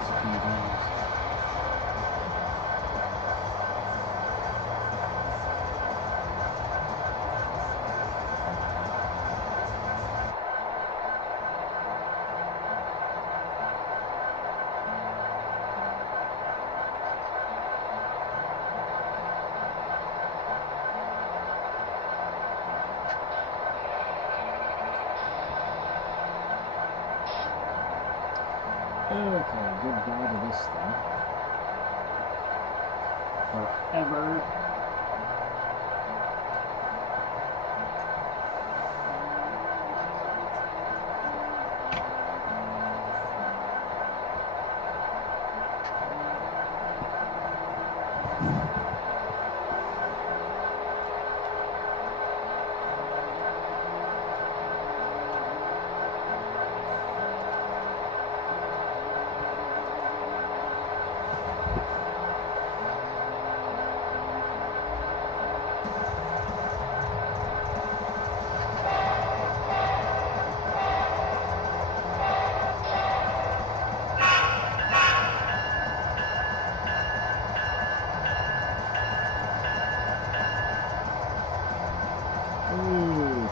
lights a few times. Okay, goodbye to this thing. Forever. Ooh.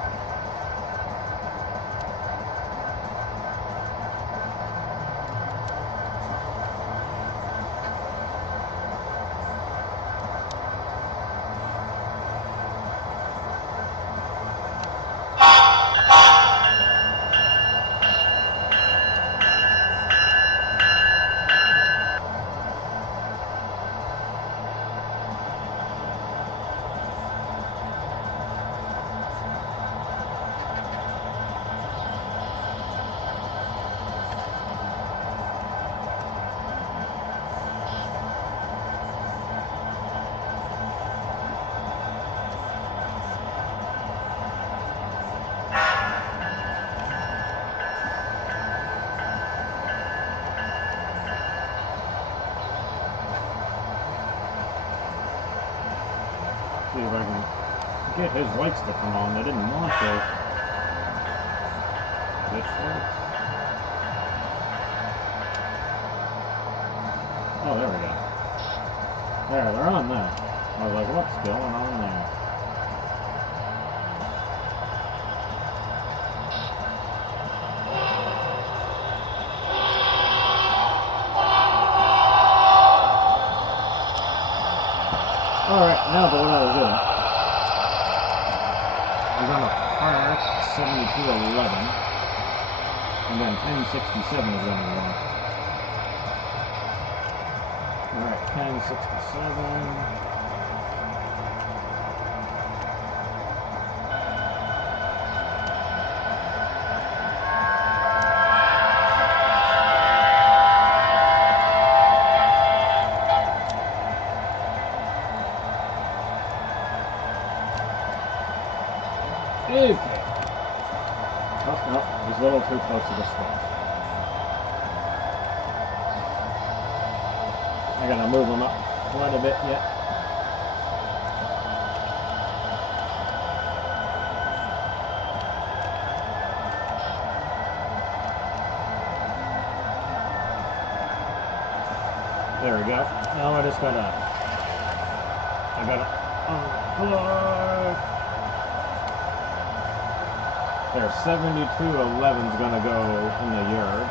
See if I can get his lights to come on. They didn't want to. Pitchforks. Oh, there we go. There, they're on there. I was like, what's going on there? Alright, now for what I was doing. We're going to park 7211, and then 1067 is going to go. Alright, 1067. Okay. Oh, no, he's a little too close to the switch. I gotta move him up quite a bit yet. There we go. Now I just gotta unplug. There, 7211's gonna go in the yard.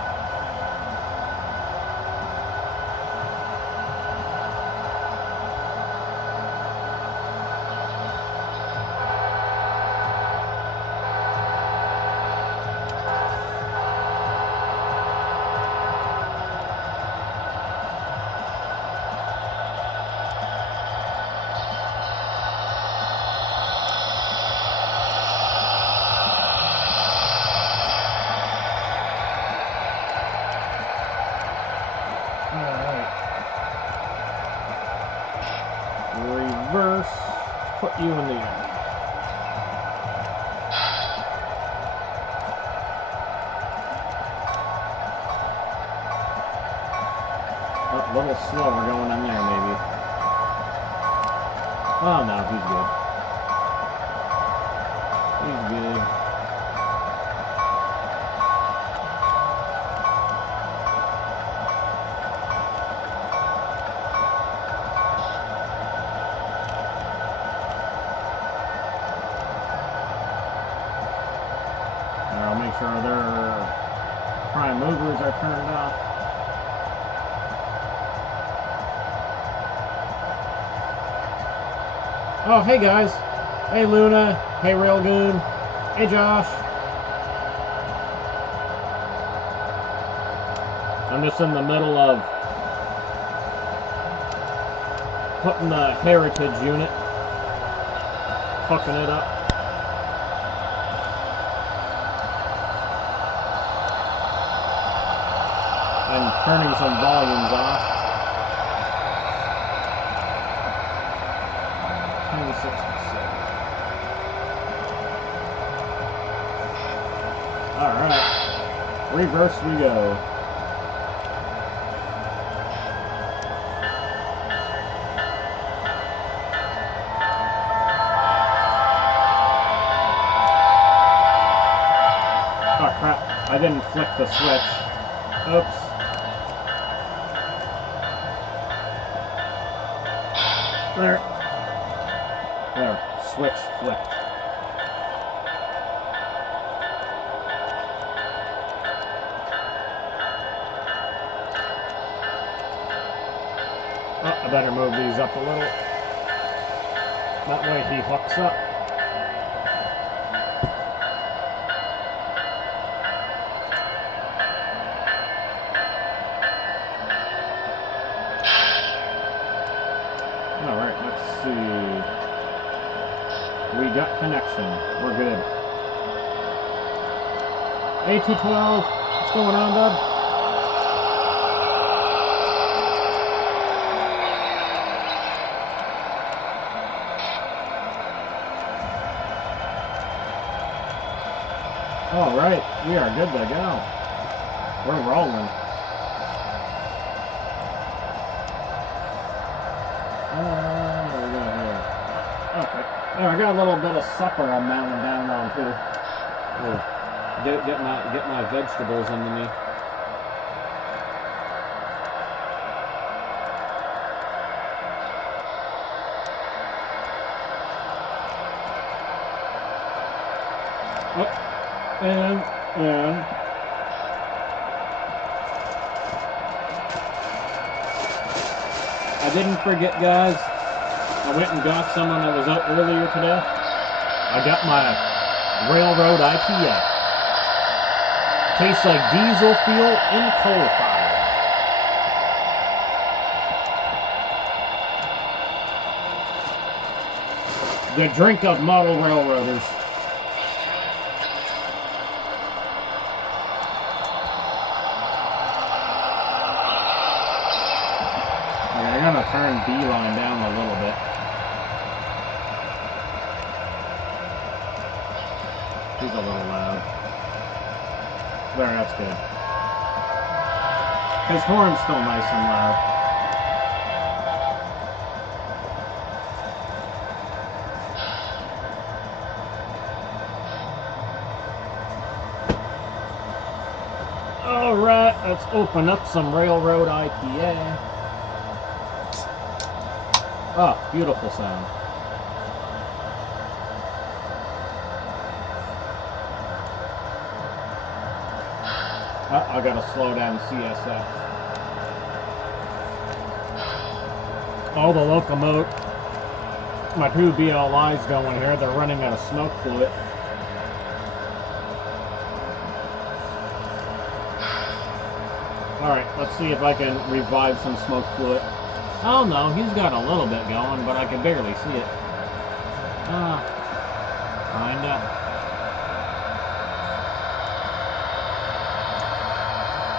Reverse, put you in the air. Oh, a little slower going in there, maybe. Oh no, he's good. He's good. sure their prime movers are turned off. Oh, hey guys. Hey Luna. Hey Railgoon. Hey Josh. I'm just in the middle of putting the heritage unit, hooking it up. And turning some volumes off. 1067. Alright. Reverse we go. Oh crap, I didn't flick the switch. Oops. There. There. Switch flipped. Oh, I better move these up a little. That way he hooks up. Alright, let's see. We got connection. We're good. A212, what's going on, bud? Alright, we are good to go. We're rolling. What do we got here? Okay. There, I got a little bit of supper I'm mounting down on too. Oh, get my vegetables into me. Oh, and I didn't forget, guys. I went and got some when I was out earlier today. I got my railroad IPA. Tastes like diesel fuel in coal fire. The drink of model railroaders. I'm gonna turn B-line down a little bit. He's a little loud. There, that's good. His horn's still nice and loud. Alright, let's open up some railroad IPA. Oh, beautiful sound. I gotta slow down CSF. Oh, the locomotive. My two BLI's going here. They're running out of smoke fluid. Alright, let's see if I can revive some smoke fluid. Oh no, he's got a little bit going, but I can barely see it. Kinda.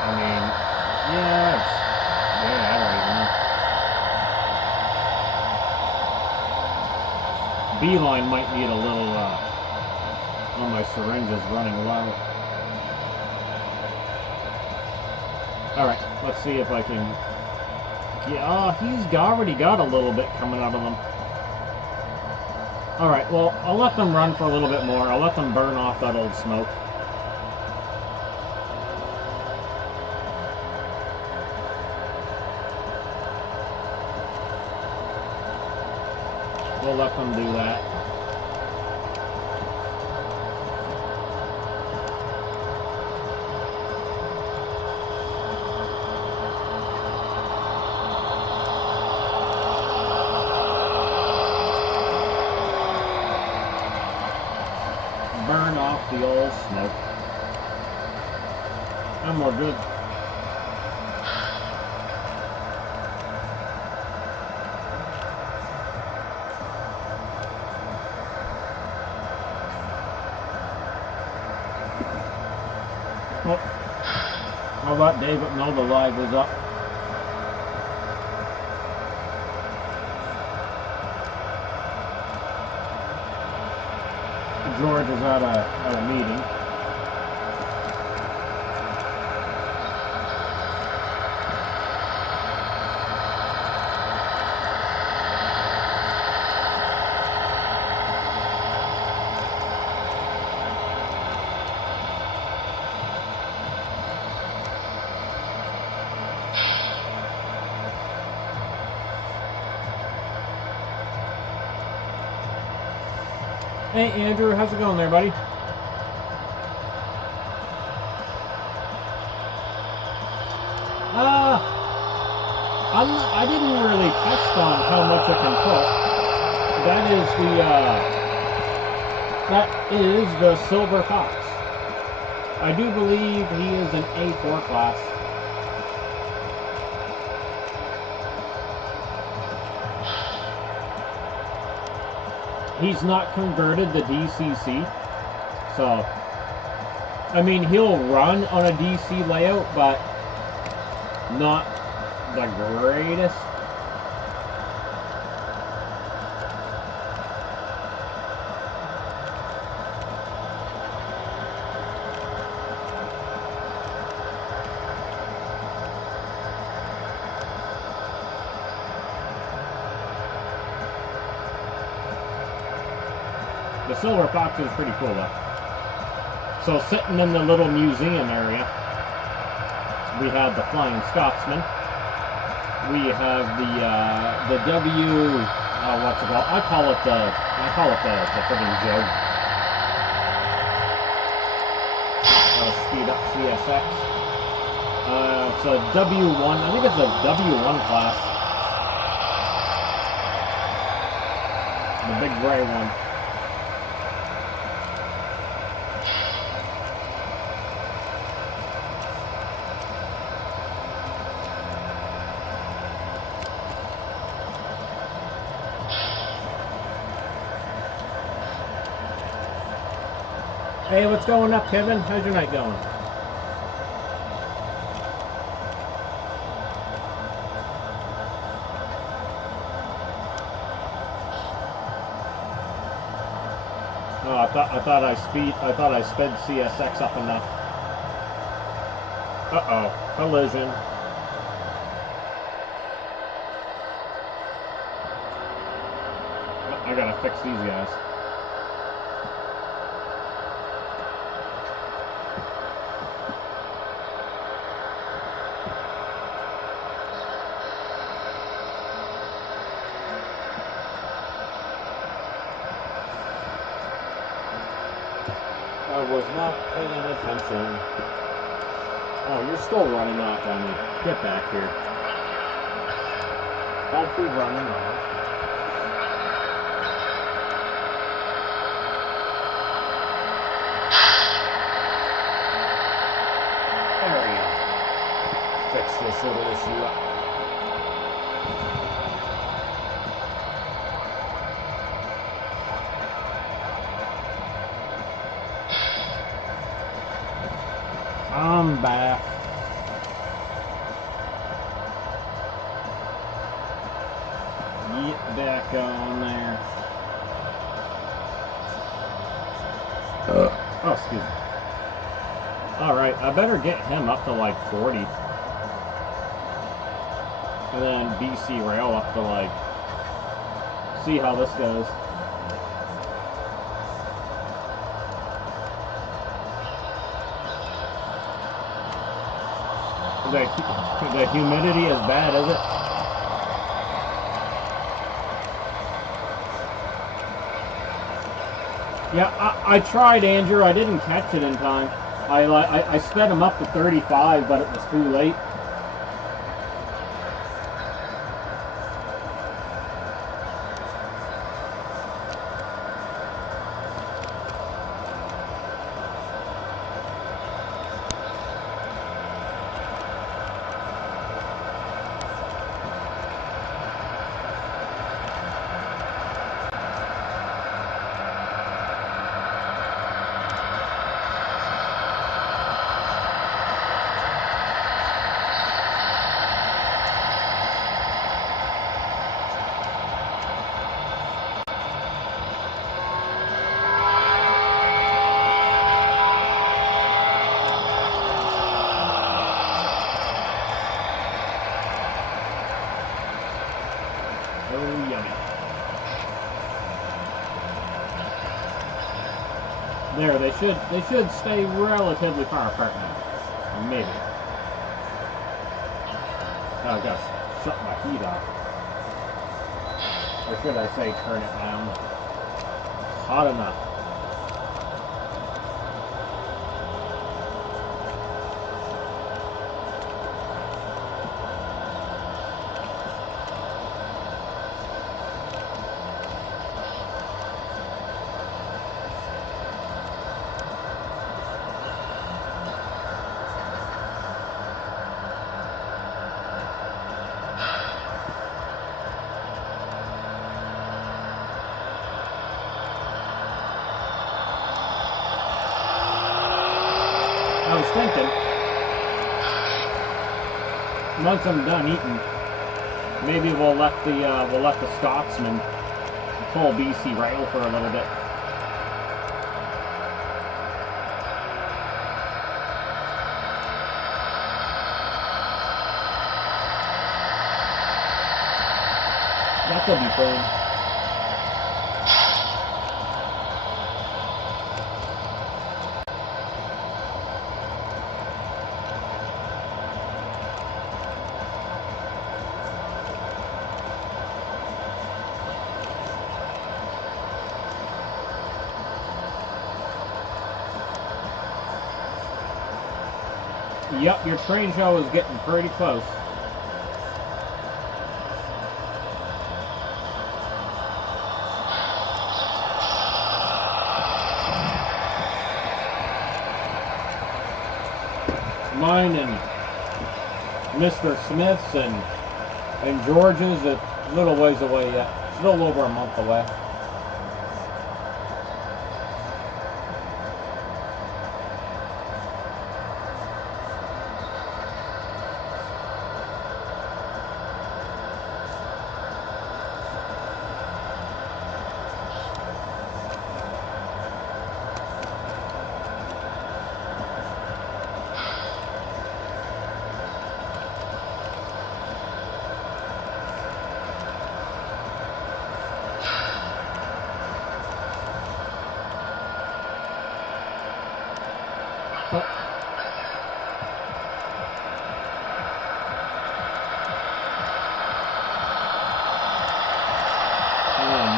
I mean, yeah, it's bad right now. B-line might need a little, oh, my syringe is running low. Alright, let's see if I can... Yeah, he's already got a little bit coming out of them. Alright, well, I'll let them run for a little bit more. I'll let them burn off that old smoke. We'll let them do that. off the old smoke. And we're good. Oh, I'll let David know the live is up. George is at a meeting. Hey Andrew, how's it going there, buddy? I didn't really test on how much I can put. That is the Silver Fox. I do believe he is an A4 class. He's not converted the DCC, so I mean he'll run on a DC layout, but not the greatest. The Silver Fox is pretty cool though. So sitting in the little museum area, we have the Flying Scotsman. We have the W, what's it called? I call it the friggin' jug. Speed up CSX. It's a W1. I think it's a W1 class. The big gray one. Hey, what's going up, Kevin? How's your night going? Oh, I thought I sped CSX up enough. Uh-oh, collision. I gotta fix these guys. I was not paying attention. Oh, you're still running off on me. Get back here. Don't be running off. There we go. Fix this little issue up. I'm back. Get back on there. Oh, excuse me. Alright, I better get him up to like 40. And then BC Rail up to like... See how this goes. The humidity is bad, is it? Yeah, I tried, Andrew. I didn't catch it in time. I sped him up to 35, but it was too late. There, they should stay relatively far apart now. Maybe. Oh gosh, shut my heat off. Or should I say turn it down? It's hot enough. I was thinking, once I'm done eating, maybe we'll let the Scotsman pull BC rail for a little bit. That could be fun. Yep, your train show is getting pretty close. Mine and Mr. Smith's and George's a little ways away yet. It's a little over a month away.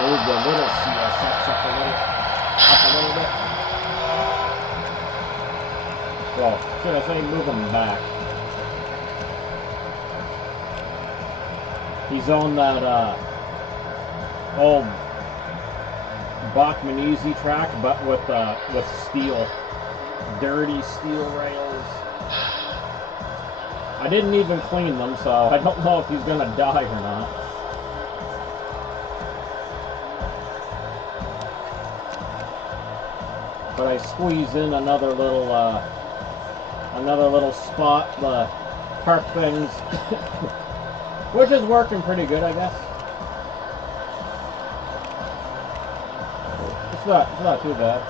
Move the little CSX up a little bit. Well, should I say move them back? He's on that old Bachmann-Easy track, but with steel, dirty steel rails. I didn't even clean them, so I don't know if he's gonna die or not. But I squeeze in another little spot, the park things, which is working pretty good, I guess. It's not too bad.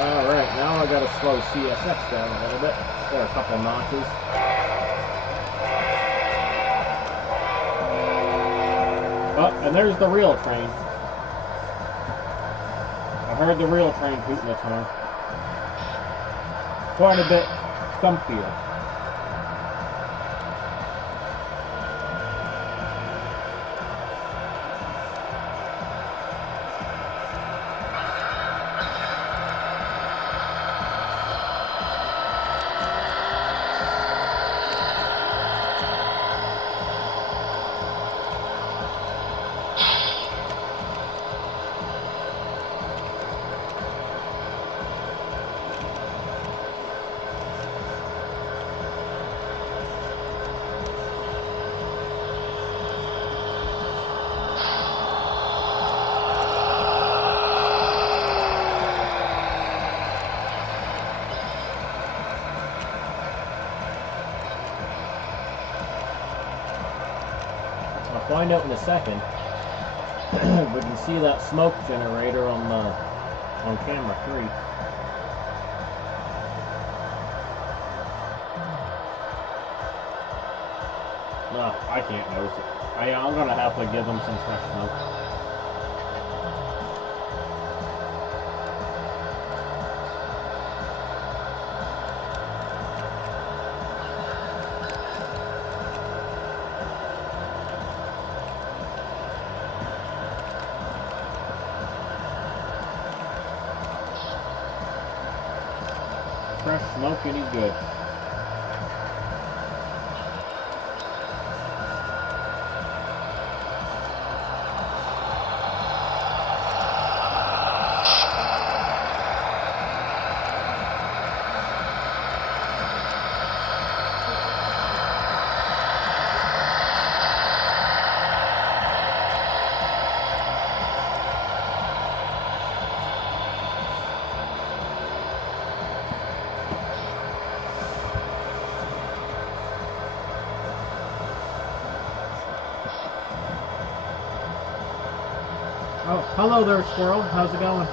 Alright, now I gotta slow CSX down a little bit, or a couple notches. Oh, and there's the real train. I heard the real train hooting its horn. Quite a bit thumpier. I'll find out in a second. We can see that smoke generator on on camera 3. No, I can't notice it. I'm gonna have to give them some fresh smoke. Fresh smoke any good. Oh, hello there, squirrel. How's it going?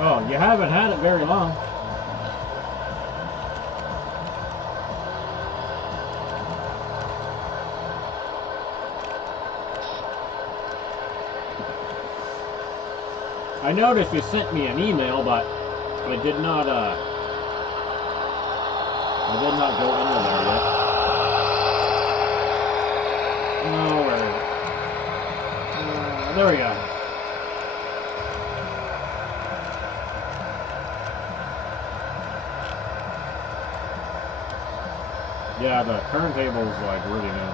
Oh, you haven't had it very long. I noticed you sent me an email, but I did not go into there yet. Oh, where is it? There we go. Yeah, the turntable is like really new.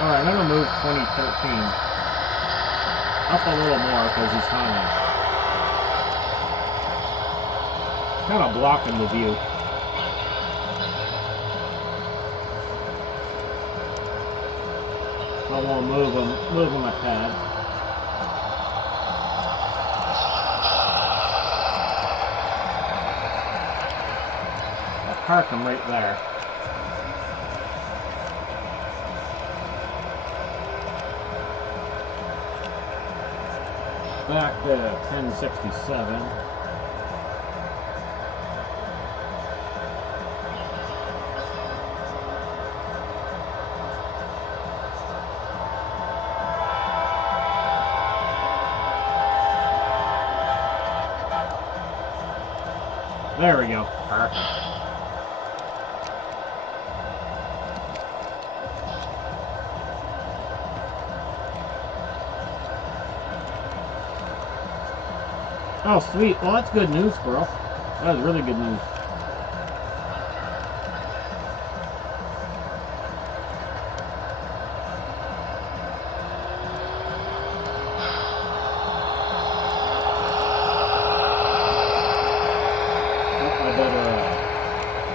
Alright, I'm gonna move 2013 up a little more because he's kind of blocking the view. I want to move him a tad. I'll park him right there. Back to 1067. There we go. Perfect. Oh, sweet. Well, that's good news, Squirrel. That is really good news.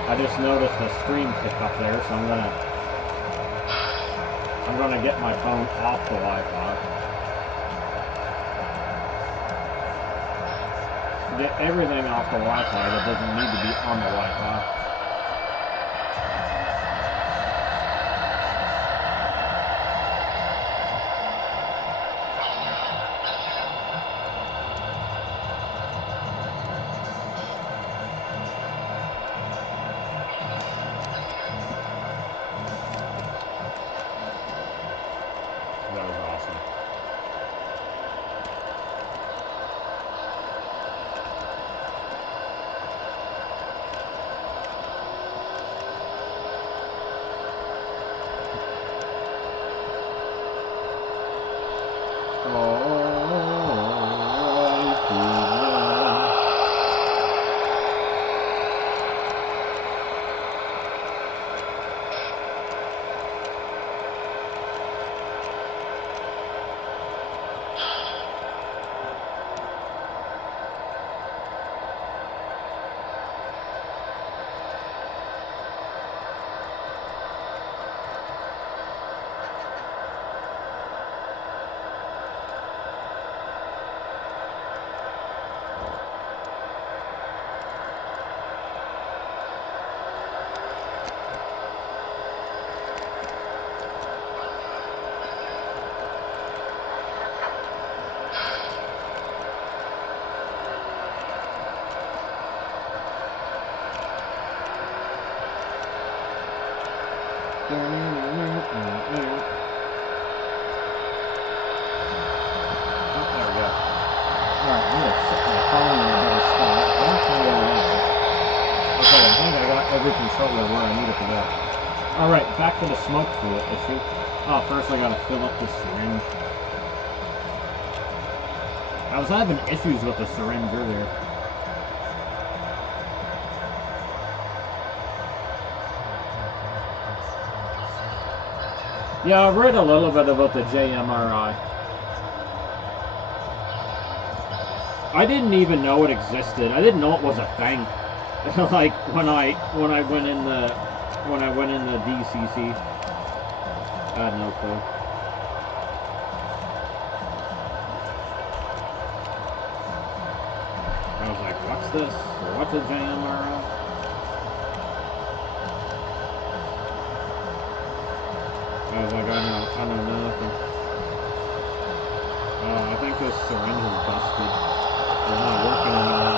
I just noticed a stream tick up there, so I'm gonna get my phone off the Wi-Fi. Get everything off the Wi-Fi that doesn't need to be on the Wi-Fi. That was awesome. there we go. Alright, I'm gonna set my phone in a better spot. That's really loud. Okay, I think I got every controller where I need it to go. Alright, back to the smoke fluid issue. Oh, first I gotta fill up this syringe. I was having issues with the syringe earlier. Yeah, I read a little bit about the JMRI. I didn't even know it existed. I didn't know it was a thing. Like when I went in the DCC, I had no clue. I was like, what's this? What's a JMRI? I was like, I know nothing. I think this syringe is busted. It's not working anymore.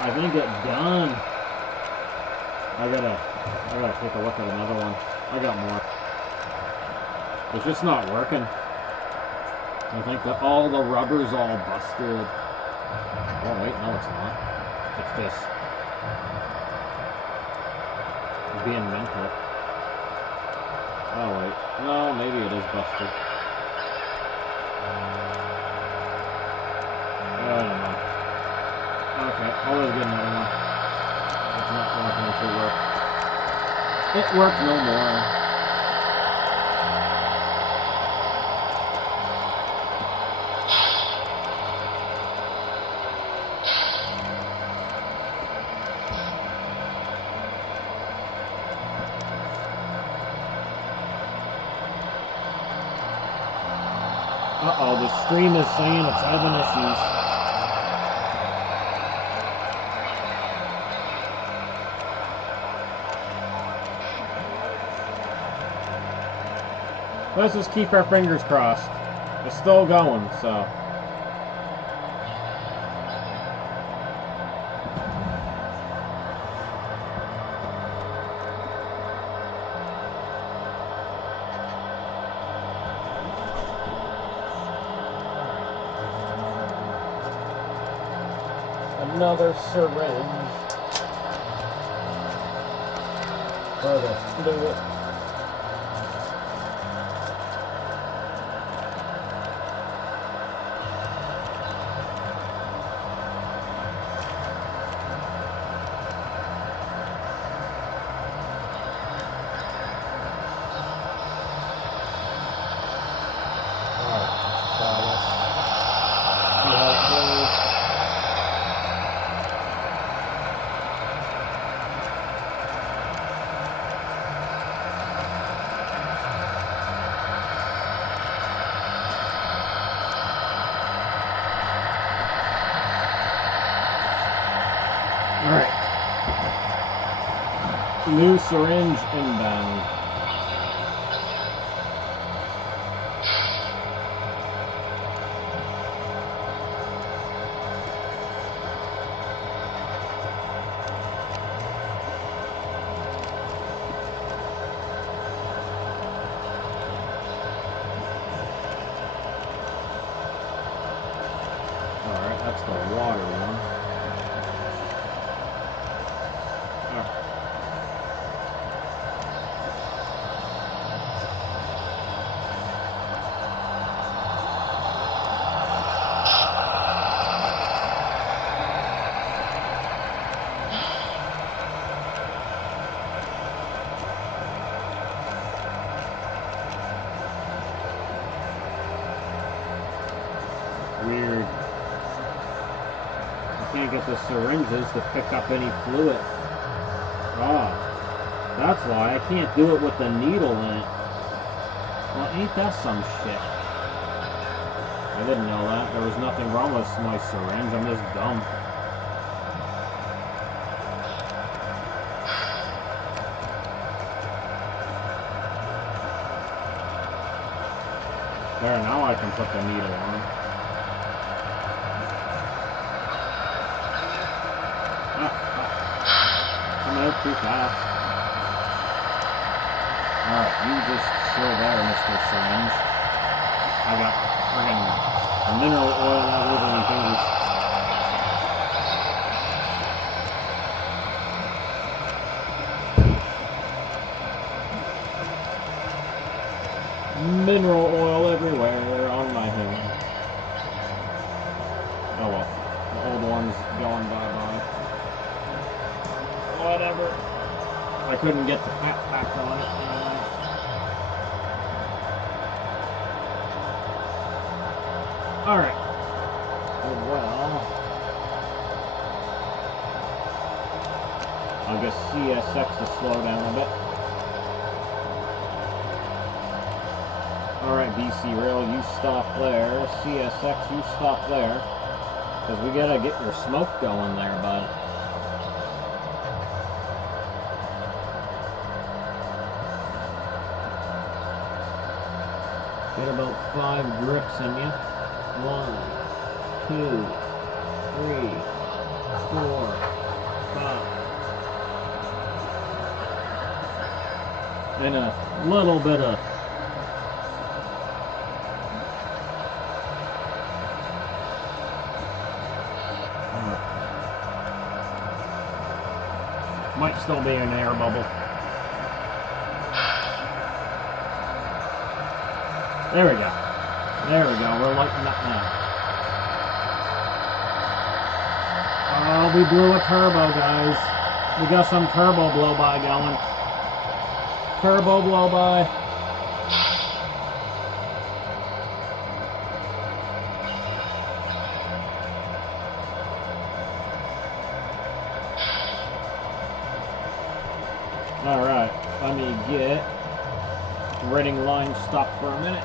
I think it's done. I gotta take a look at another one. I got more. It's just not working. I think that all the rubber's all busted. Oh wait, no it's not. It's this. It's being mental. Oh wait. No, maybe it is busted. I don't know. Okay, I'll just get another one. It's not going to work. It worked no more. Uh-oh, the stream is saying it's having issues. Let's just keep our fingers crossed. It's still going, so. Another syringe for the fluid. New syringe inbound. Alright, that's the water one. Weird. I can't get the syringes to pick up any fluid. Oh, that's why I can't do it with the needle in it. Well, ain't that some shit? I didn't know that. There was nothing wrong with my syringe. I'm just dumb. There, now I can put the needle on. Come out, too fast. Alright, you just chill there, Mr. Syringe. I got friggin' mineral oil all over my fingers. Mineral oil everywhere on my hand. Oh well, the old one's going bye-bye. Whatever. I couldn't get the fat pack on it. Alright. Well, I'll guess CSX to slow down a bit. Alright, BC Rail, you stop there. CSX, you stop there. Because we gotta get your smoke going there, bud. Get about 5 grips in you. 1, 2, 3, 4, 5. And a little bit of might still be an air bubble. There we go. There we go. We're lighting up now. Oh, we blew a turbo, guys. We got some turbo blow-by going. Turbo blow-by. Alright, let me get reading line stopped for a minute.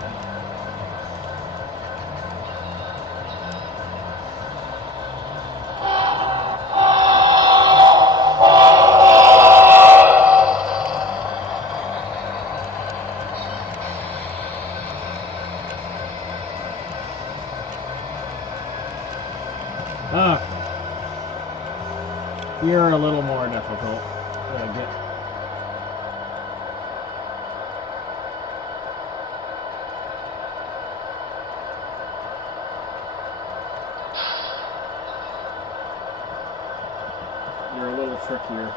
You're a little more difficult to get. You're a little trickier.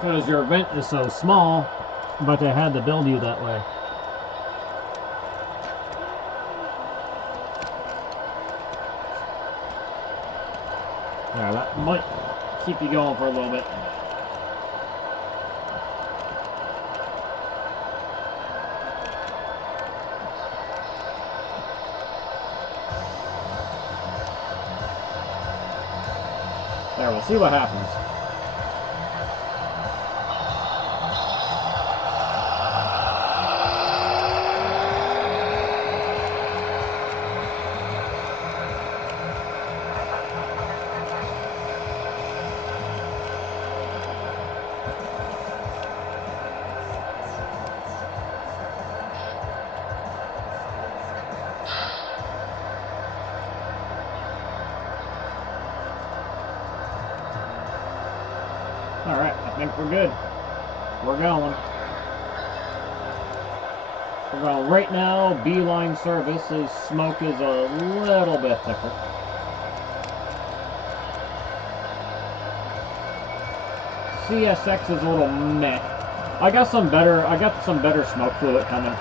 Because your vent is so small, but they had to build you that way. Yeah, that might keep you going for a little bit. There, we'll see what happens. Alright, I think we're good. We're going. We're going right now. B-line services. Smoke is a little bit thicker. CSX is a little meh. I got some better smoke fluid coming.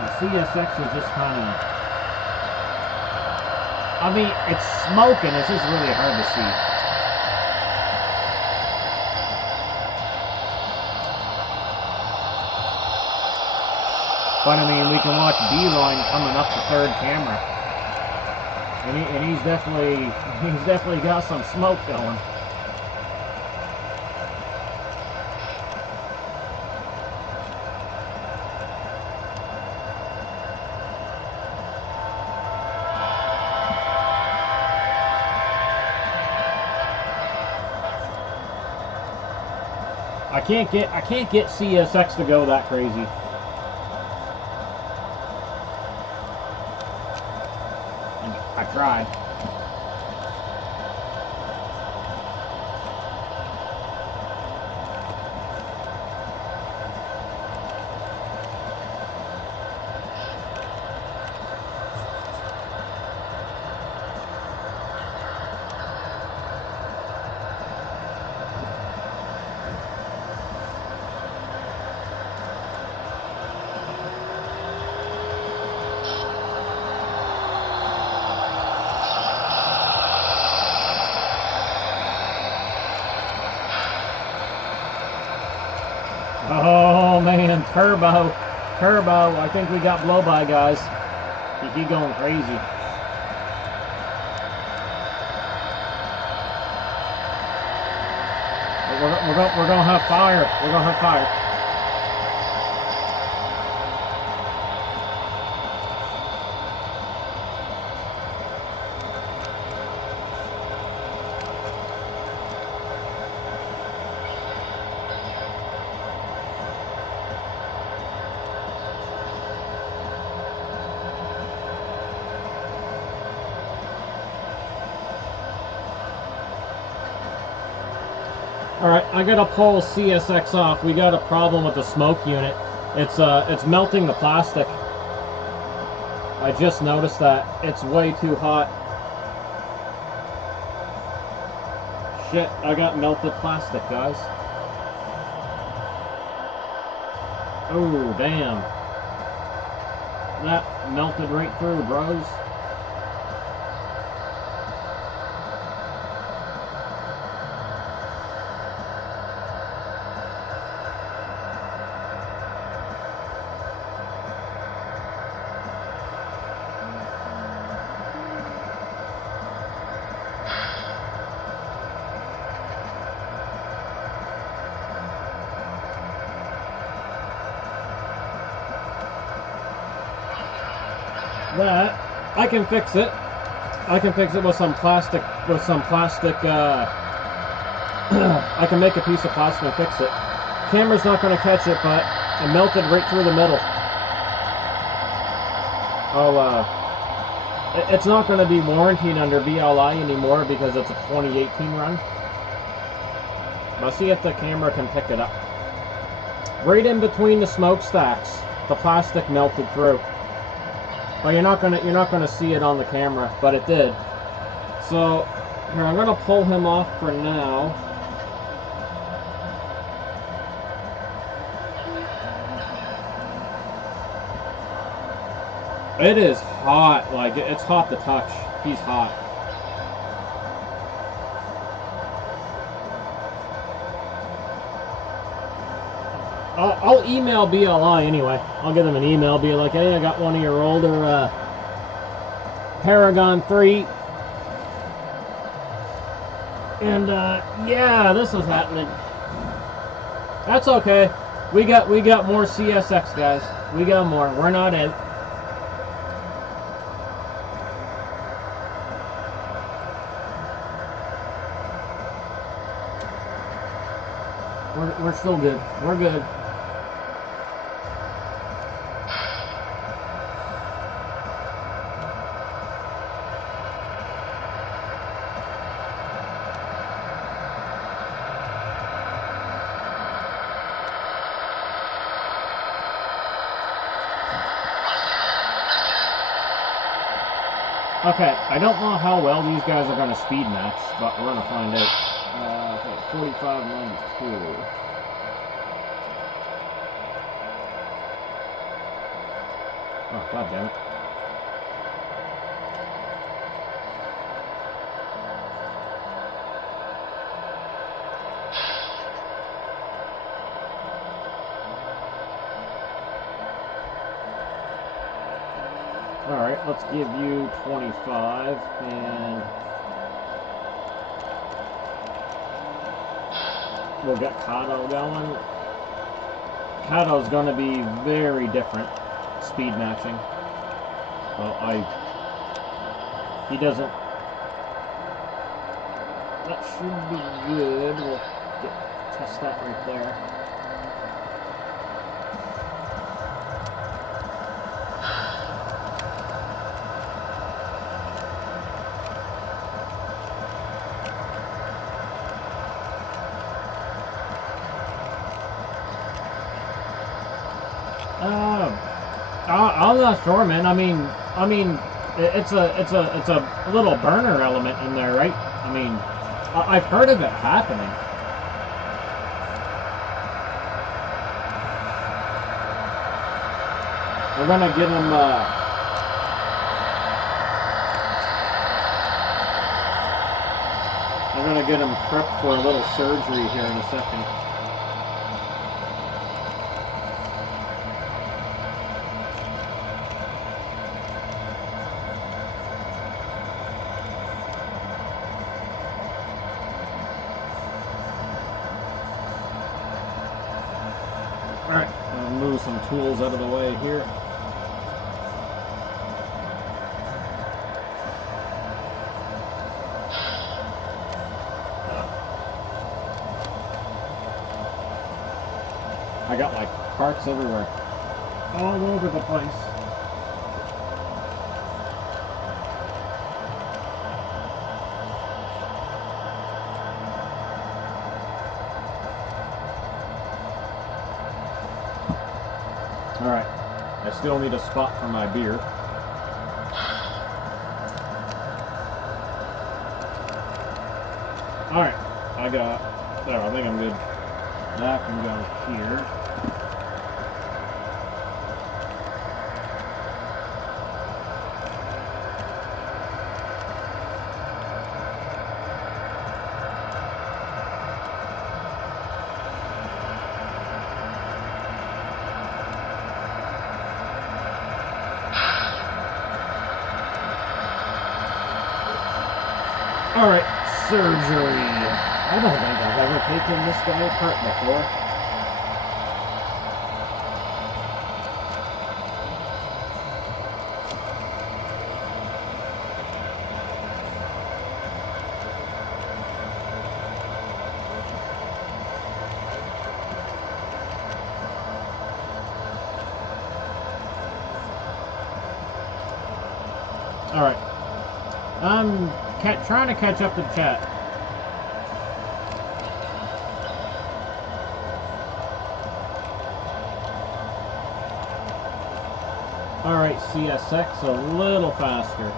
The CSX is just kind of, I mean, it's smoking, it's just really hard to see. But I mean, we can watch B-line coming up the third camera. And he's definitely got some smoke going. I can't get CSX to go that crazy. I tried. Turbo. Turbo. I think we got blow-by, guys. He going crazy. We're gonna have fire. We're gonna have fire. Alright, I gotta pull CSX off. We got a problem with the smoke unit. It's melting the plastic. I just noticed that. It's way too hot. Shit, I got melted plastic, guys. Oh, damn. That melted right through, bros. That I can fix it. I can fix it with some plastic. I can make a piece of plastic and fix it. Camera's not going to catch it, but it melted right through the middle. It's not going to be warranted under BLI anymore because it's a 2018 run. I'll see if the camera can pick it up. Right in between the smokestacks, the plastic melted through. Well, you're not gonna see it on the camera, but it did. So here, I'm gonna pull him off for now. It is hot, like it's hot to touch. He's hot. I'll email BLI anyway. I'll give them an email, be like, hey, I got one of your older Paragon 3. And yeah, this is happening. That's okay. We got more CSX, guys. We got more. We're not in. We're still good. We're good. Okay, I don't know how well these guys are going to speed match, but we're going to find out. Okay, 45.92. Oh, god damn it. Alright, let's give you 25, and we'll get Kato going. Kato's going to be very different speed matching. Well, he doesn't, that should be good. We'll test that right there. I'm not sure, man. I mean, it's a little burner element in there, right? I mean, I've heard of it happening. We're gonna get him. We're gonna get him prepped for a little surgery here in a second. tools out of the way here. I got like parts everywhere, all over the place. Alright, I still need a spot for my beer. Alright, I got, there, I think I'm good. That can go here. Alright, surgery. I don't think I've ever taken this guy apart before. Alright. I'm trying to catch up to the chat. Alright, CSX, a little faster.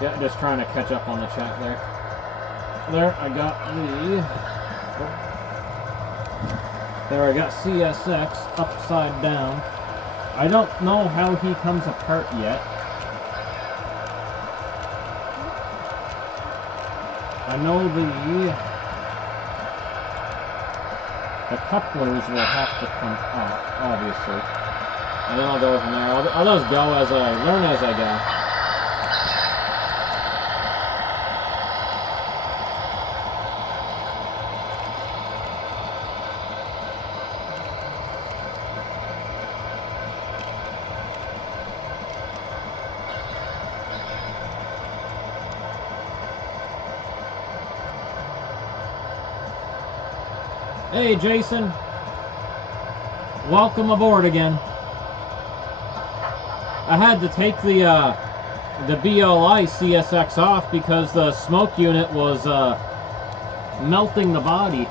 Yeah, just trying to catch up on the chat there. There, I got the... Oh. There, I got CSX upside down. I don't know how he comes apart yet. I know the couplers will have to come off, obviously. And then I'll go from there. I'll just go as I learn as I go. Hey, Jason. Welcome aboard again. I had to take the BLI CSX off because the smoke unit was melting the body.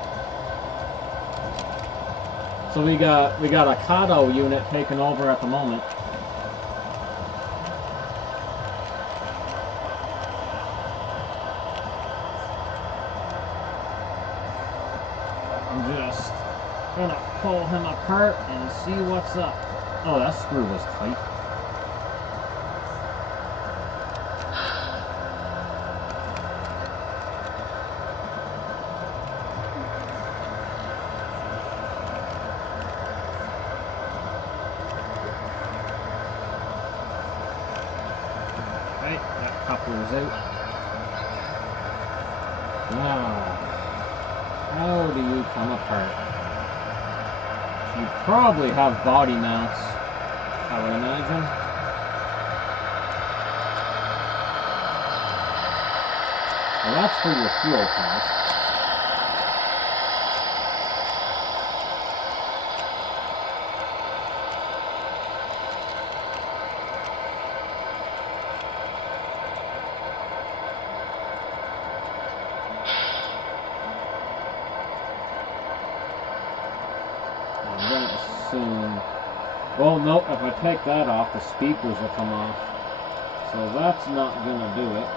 So we got a Kato unit taken over at the moment. Gonna pull him apart and see what's up. Oh, that screw was tight. Okay, that coupler's out. Now, how do you come apart? You probably have body mounts, I would imagine. Well, that's for your fuel tank. Well, no, if I take that off, the speakers will come off. So that's not going to do it.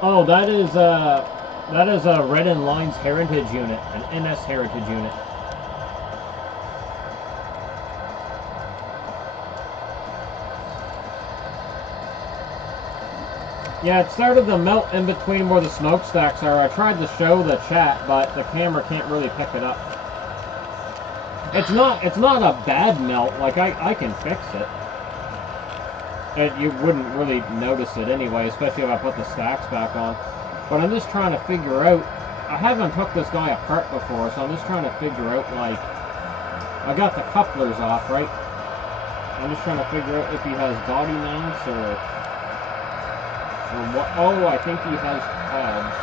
Oh, that is, That is a Red and Lines Heritage unit, an NS Heritage unit. Yeah, it started to melt in between where the smokestacks are. I tried to show the chat, but the camera can't really pick it up. It's not a bad melt. Like, I can fix it. You wouldn't really notice it anyway, especially if I put the stacks back on. But I'm just trying to figure out, I haven't took this guy apart before, so I'm just trying to figure out, like, I got the couplers off, right? I'm just trying to figure out if he has body mounts or what. Oh, I think he has tabs.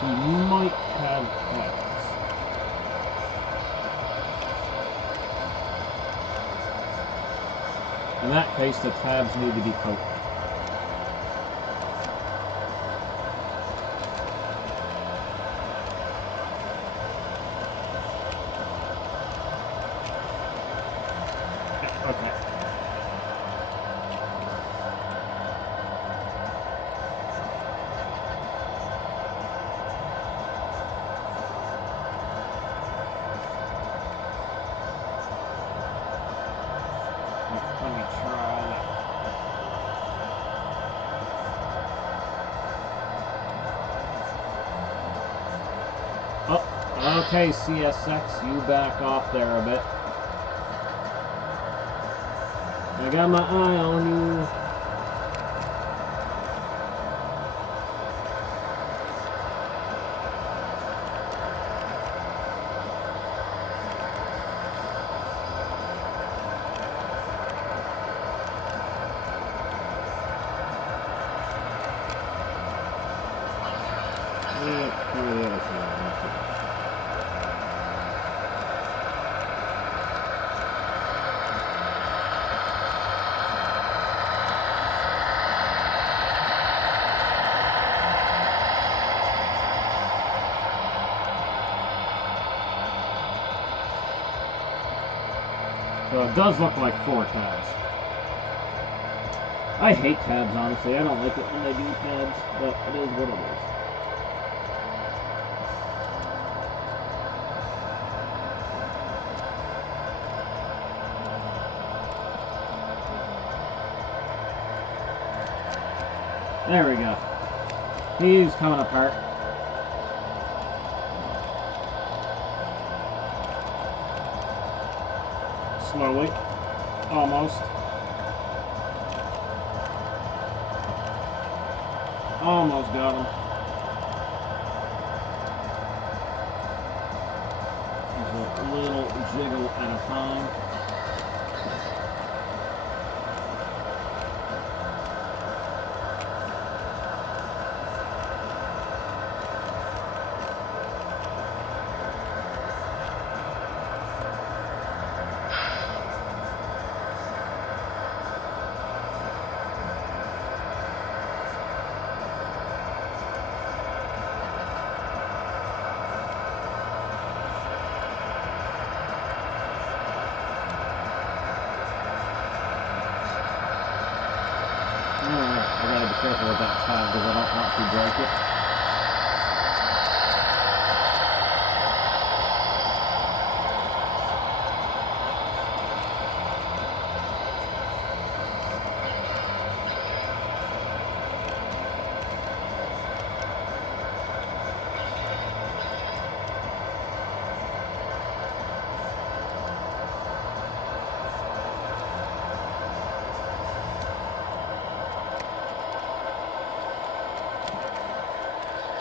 He might have tabs. In that case, the tabs need to be poked. Okay. Let me try. Oh, okay, CSX, you back off there a bit. I got my eye on you. So it does look like 4 tabs. I hate tabs, honestly. I don't like it when they do tabs, but it is what it is. There we go. He's coming apart. Slowly. Almost. Almost got him. Just a little jiggle at a time. I gotta be careful with that tab because I don't want to break it.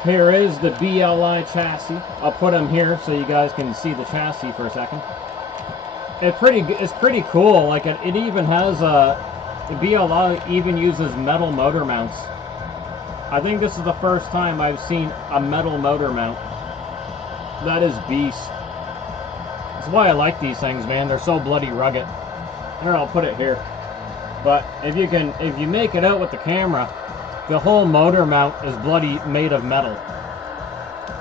Here is the BLI chassis. I'll put them here so you guys can see the chassis for a second. It's pretty cool. Like it even has the BLI even uses metal motor mounts. I think this is the first time I've seen a metal motor mount. That is beast. That's why I like these things, man. They're so bloody rugged. Here, I'll put it here. But if you make it out with the camera, the whole motor mount is bloody made of metal.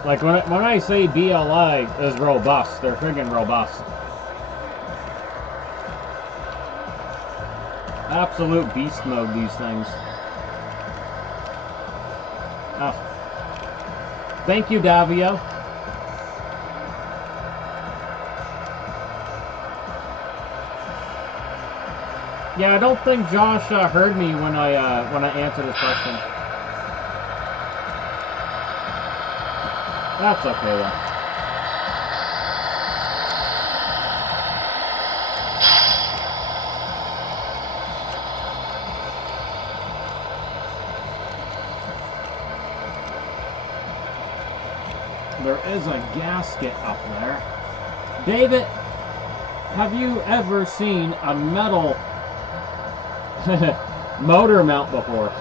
Like when I say BLI is robust, they're friggin' robust. Absolute beast mode, these things. Thank you, Davio. Yeah, I don't think Josh heard me when I answered his question. That's okay though. There is a gasket up there. David, have you ever seen a metal motor mount before?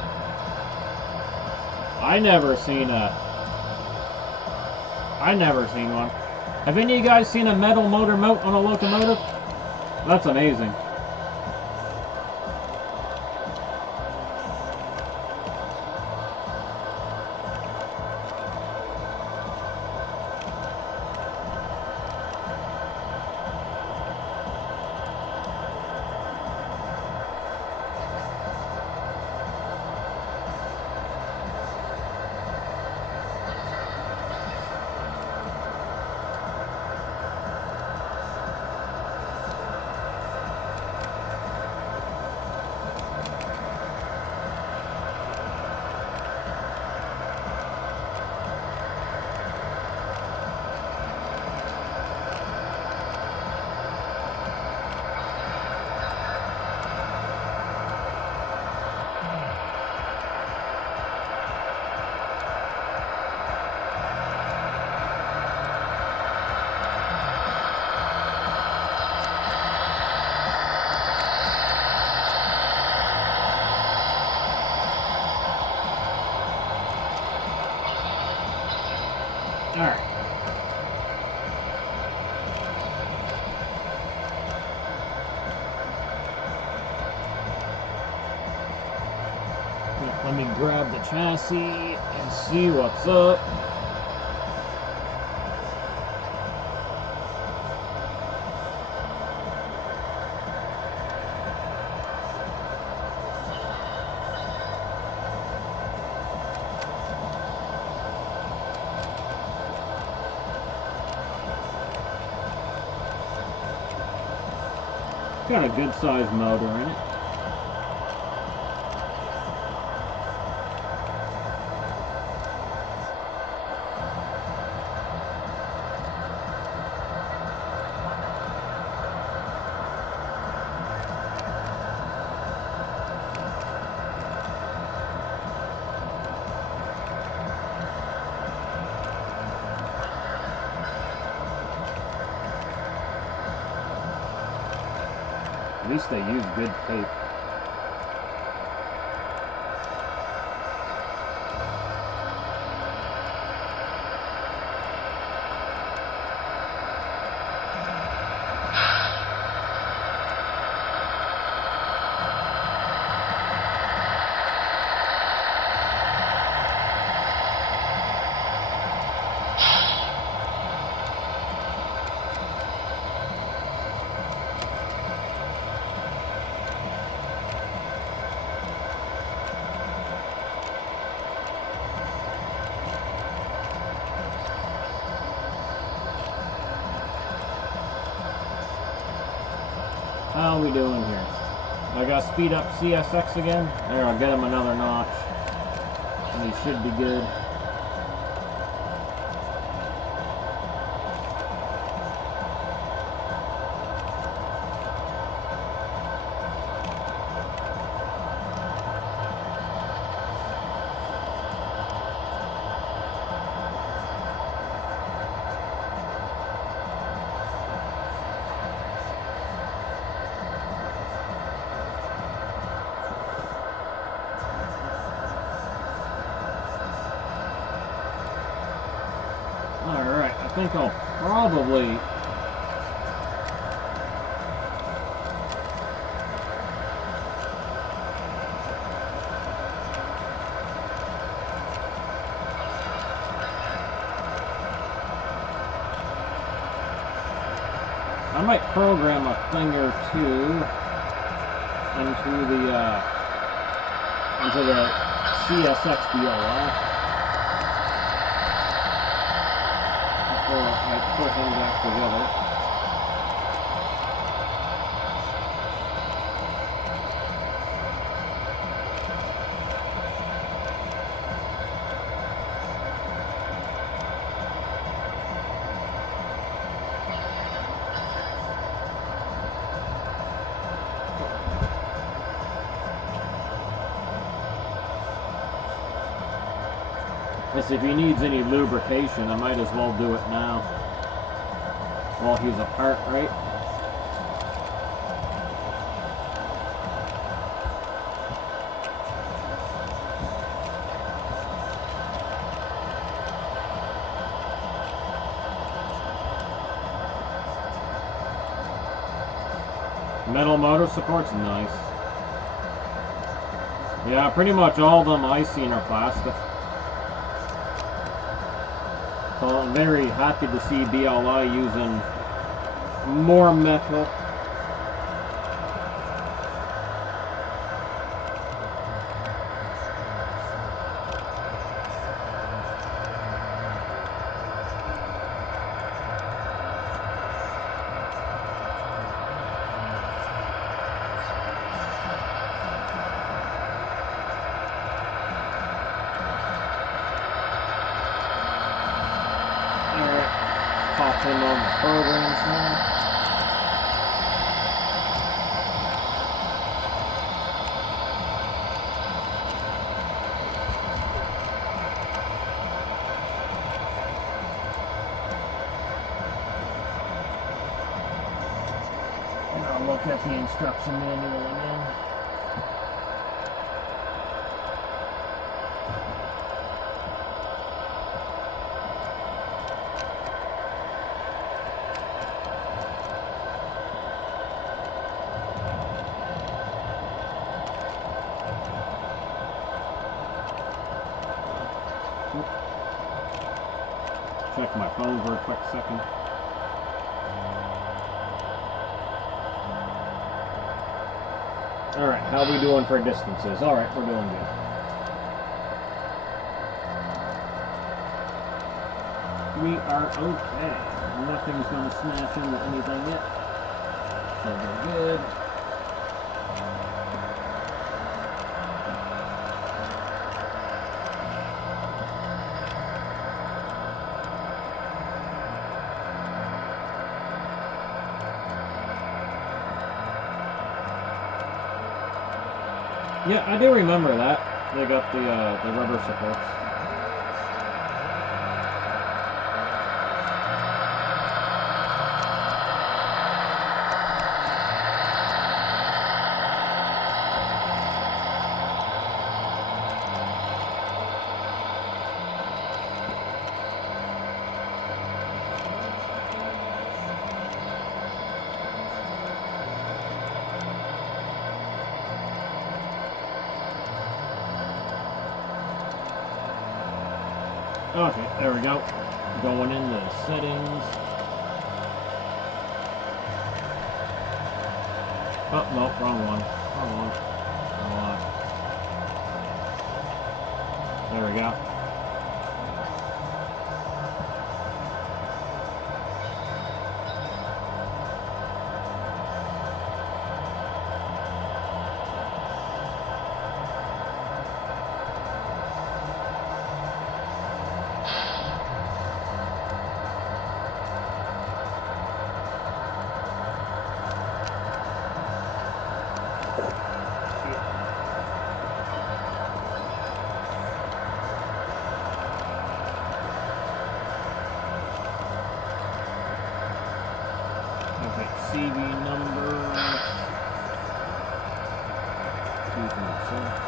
I never seen one. Have any of you guys seen a metal motor mount on a locomotive? That's amazing. Alright. Let me grab the chassis and see what's up. Got a good sized motor in it. At least they use good tape. How are we doing here? I gotta speed up CSX again. There, I'll get him another notch. And he should be good. Alright, I think I'll probably... might program a thing or two into the CSX BLI before I put them back together. If he needs any lubrication, I might as well do it now while he's apart, right? Metal motor support's nice. Yeah, pretty much all of them I've seen are plastic. So I'm very happy to see BLI using more metal. Pop him on the programs now. And I'll look at the instruction manual again. Check my phone for a quick second. Alright, how are we doing for distances? Alright, we're doing good. We are okay. Nothing's going to smash into anything yet. So we're good. Yeah, I do remember that. They got the rubber supports. Okay, there we go. Going into the settings. Oh, no, wrong one. Wrong one. There we go. CV number 2.6.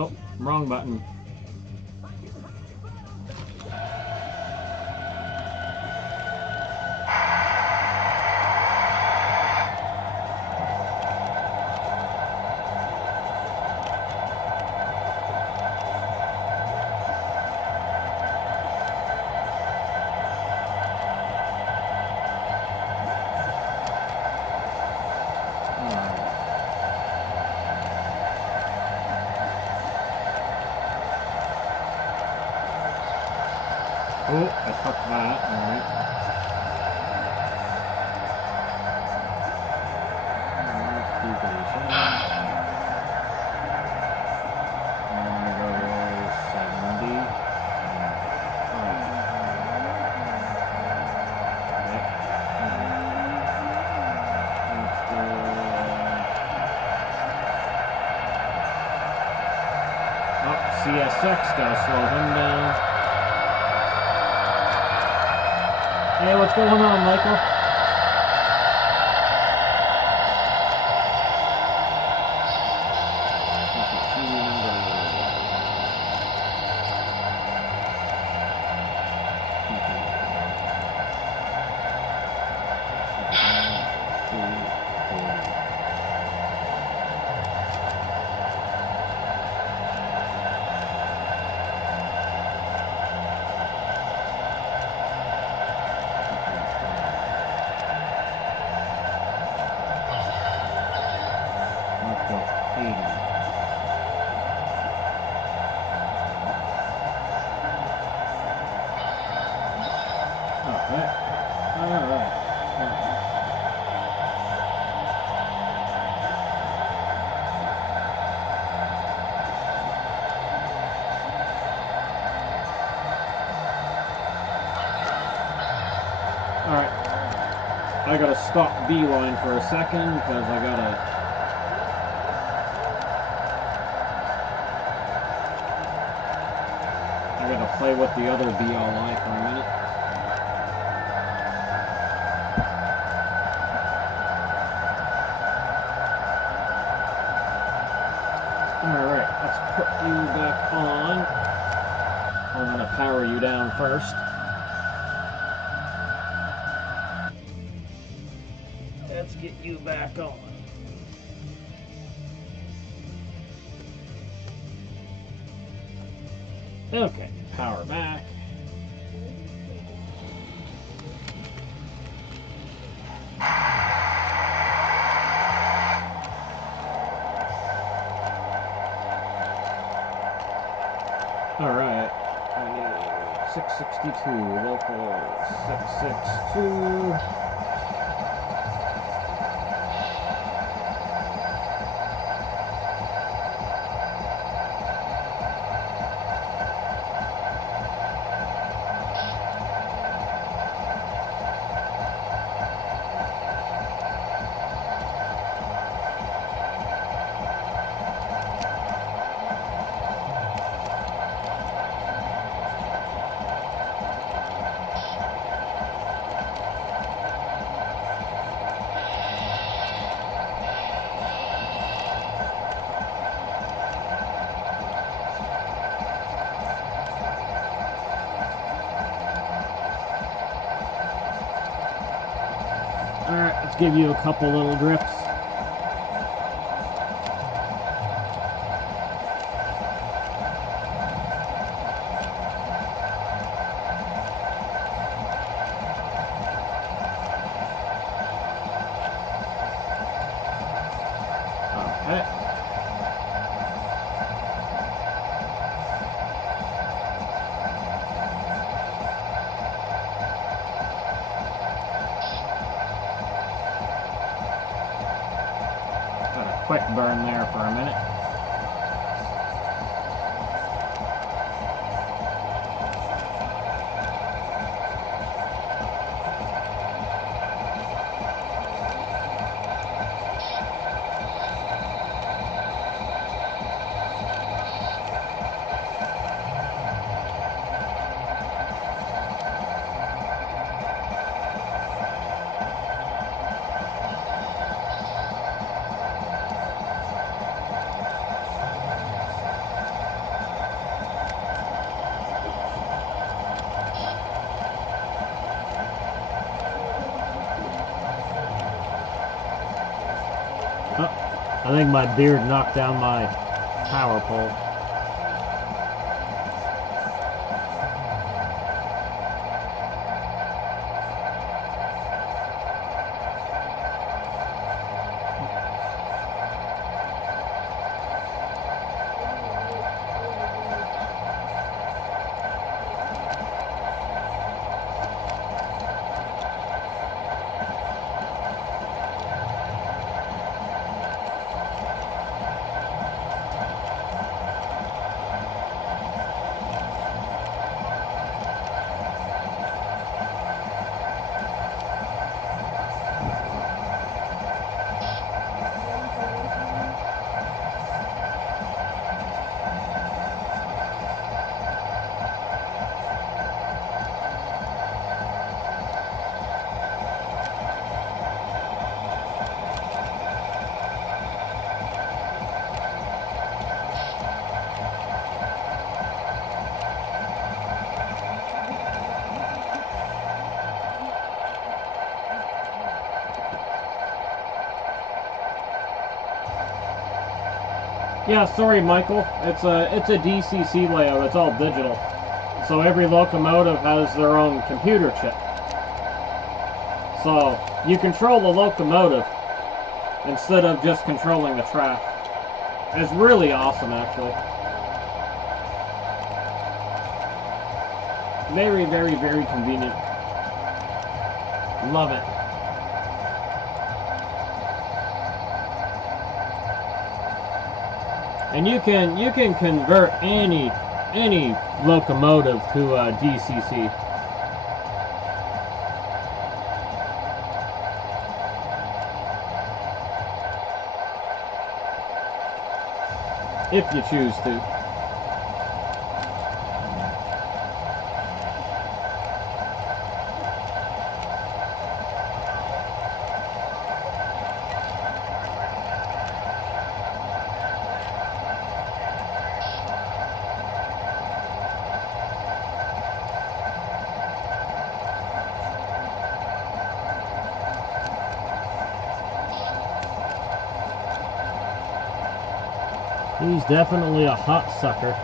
Oh, wrong button. Oh, I took that, alright. CSX, gotta slow him down. Hey, what's going on, Michael? Alright, I gotta stop B-line for a second because I gotta play with the other BLI for a minute. Alright, let's put you back on. I'm gonna power you down first. Let's get you back on. Okay, power back. Alright, 662, local 662. Alright, let's give you a couple little drifts. Okay. Quick burn there for a minute. I think my beard knocked down my power pole. Yeah, sorry, Michael. It's a DCC layout. It's all digital. So every locomotive has their own computer chip. So you control the locomotive instead of just controlling the track. It's really awesome, actually. Very, very, very convenient. Love it. And you can convert any locomotive to a DCC. If you choose to. He's definitely a hot sucker.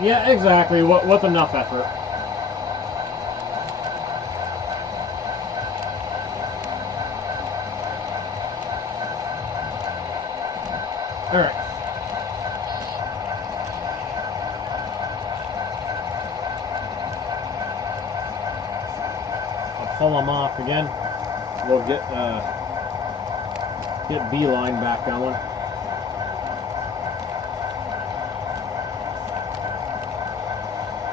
Yeah, exactly. With enough effort. All right. I'll pull them off again. We'll get B-line back going.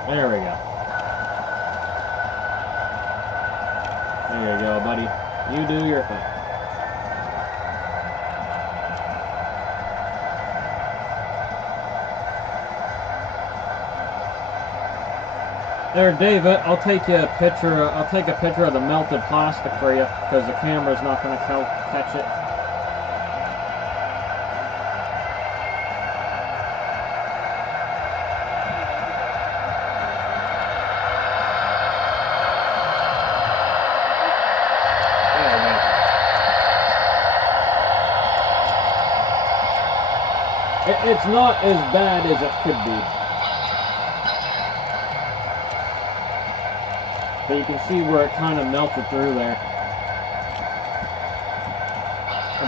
There we go. There you go, buddy. You do your thing. There, David. I'll take a picture of the melted plastic for you because the camera's not going to catch it. It's not as bad as it could be. But you can see where it kind of melted through there.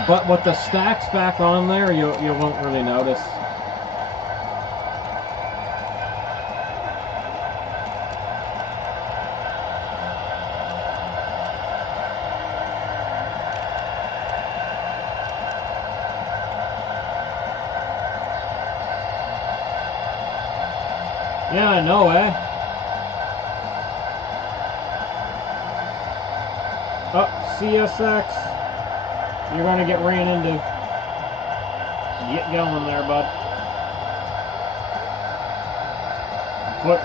But with the stacks back on there, you won't really notice. Yeah, I know, eh? Oh, CSX. You're gonna get ran into. Get going there, bud.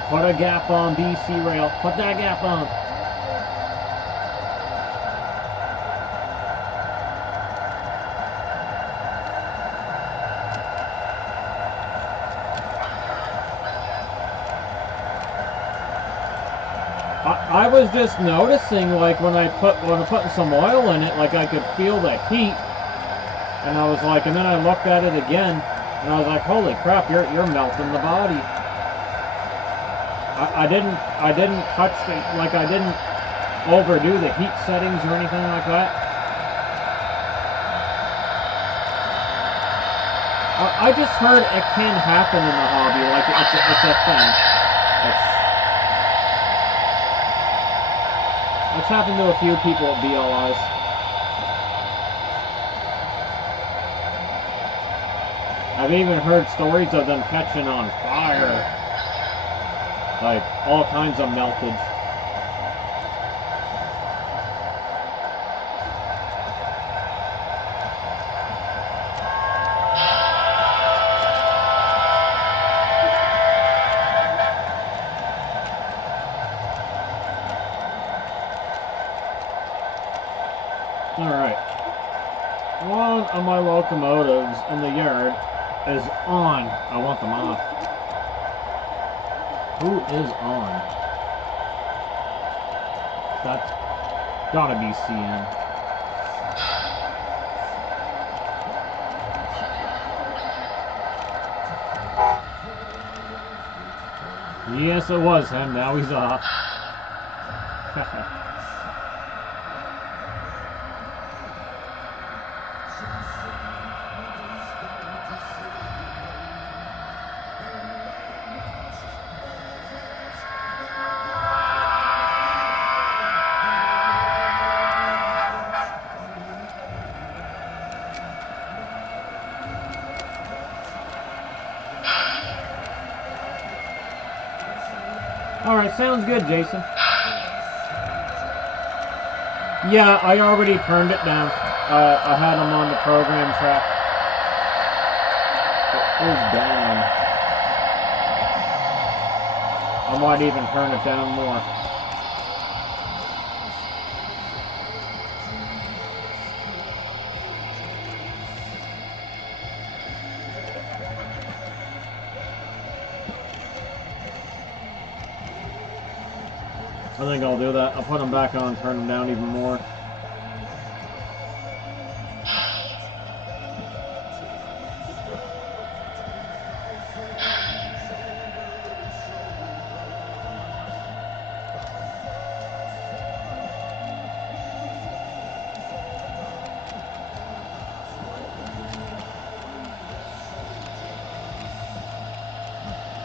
Put a gap on BC Rail. Put that gap on. I was just noticing, like when I'm putting some oil in it, like I could feel the heat, and I was like, and then I looked at it again, and I was like, holy crap, you're melting the body. I didn't touch the, like I didn't overdo the heat settings or anything like that. I just heard it can happen in the hobby, like it's a thing. It's happened to a few people at BLIs. I've even heard stories of them catching on fire. Like, all kinds of meltage. Alright. One of my locomotives in the yard is on. I want them off. Who is on? That's gotta be CN. Yes, it was him. Now he's off. Alright, sounds good, Jason. Yeah, I already turned it down. I had them on the program track. It is down. I might even turn it down more. I think I'll do that. I'll put them back on, turn them down even more.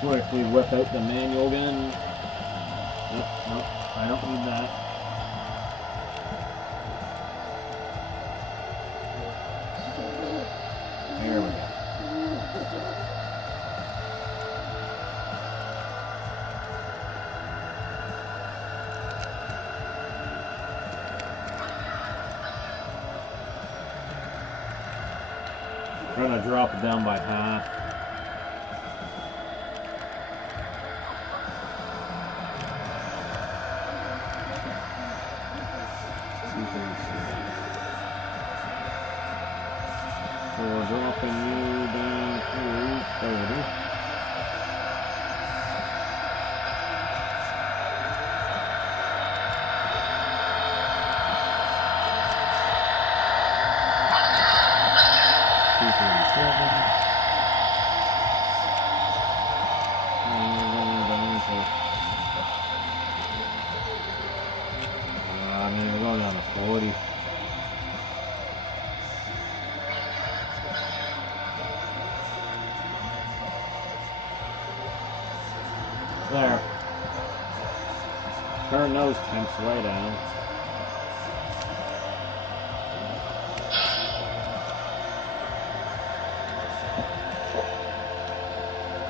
Quickly whip out the manual again. Nope, nope, I don't need that. Here we go. I'm gonna drop it down by half. So we're dropping you down to 30. I mean, we're going down to 40. There. Turn those temps way down.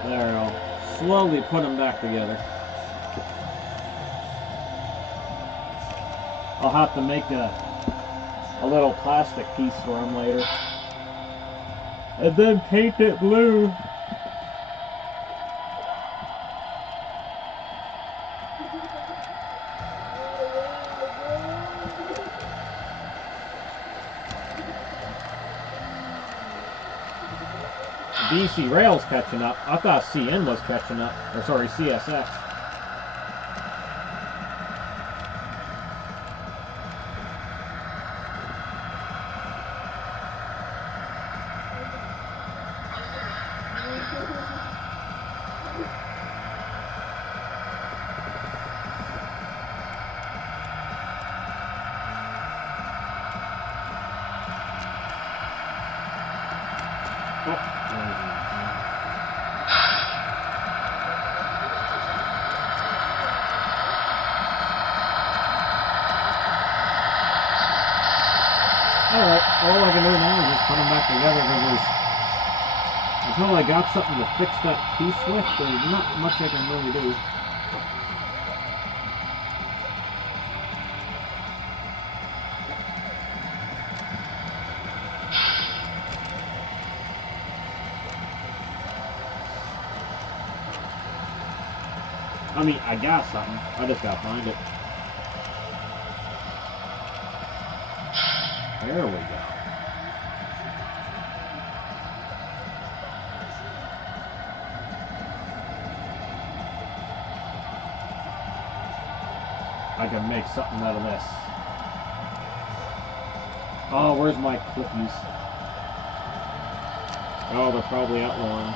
There, I'll slowly put them back together. I'll have to make a little plastic piece for him later. And then paint it blue. DC Rail's catching up. I thought CN was catching up. Or sorry, CSX. Alright, all I can do now is just put them back together because until I got something to fix that piece with, there's not much I can really do. I mean, I got something. I just gotta find it. There we go. I can make something out of this. Oh, where's my cookies? Oh, they're probably out long.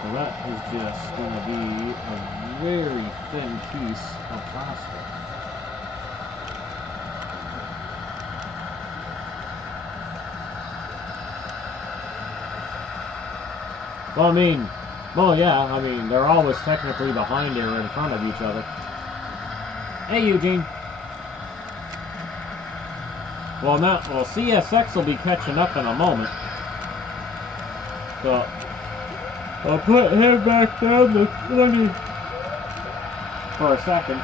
So that is just going to be a very thin piece of plastic. Well, I mean, well, yeah, I mean, they're always technically behind or in front of each other. Hey, Eugene. Well, now, well, CSX will be catching up in a moment. So, I'll put him back down to 20 for a second.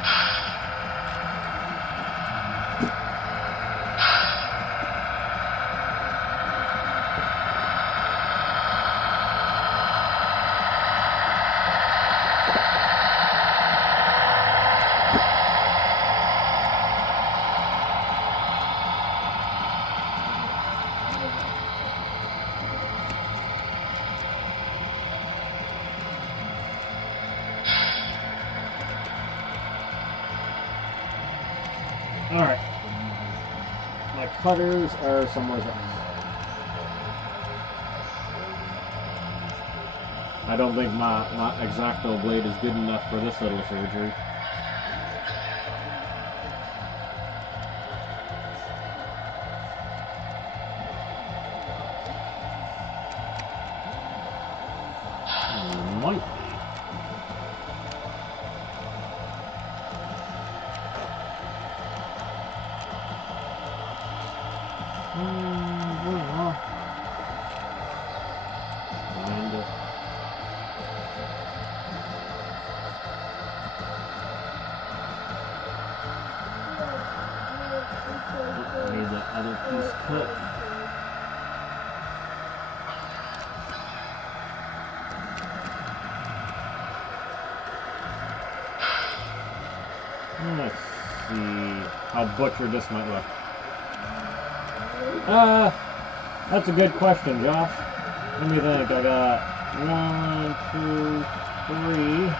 Alright. My cutters are somewhere else. I don't think my X-Acto blade is good enough for this little surgery. Might be. I need that other piece cut. Let's see how butchered this might look. That's a good question, Josh. Let me think. I got 1, 2, 3.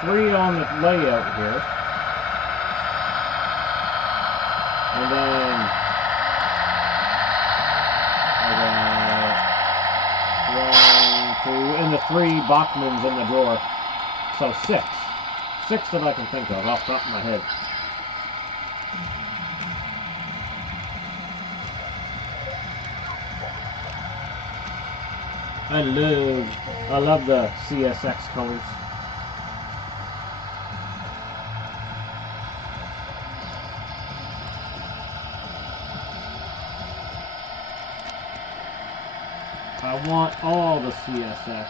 Three on the layout here. And then I got 1, 2, and the 3 Bachmans in the drawer. So 6. 6 that I can think of off the top of my head. I love the CSX colors. I want all the CSX.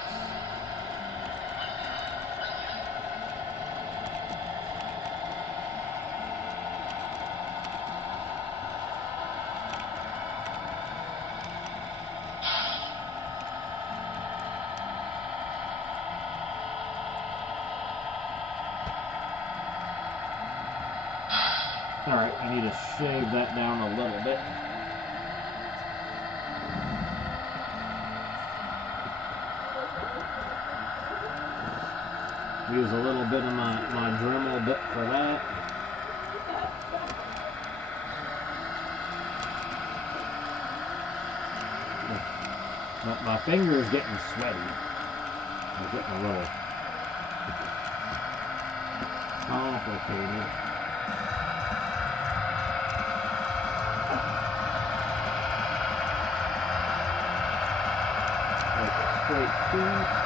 Alright, I need to shave that down a little bit. Use a little bit of my Dremel bit for that. My finger's getting sweaty. They're getting a little complicated. Like a straight piece.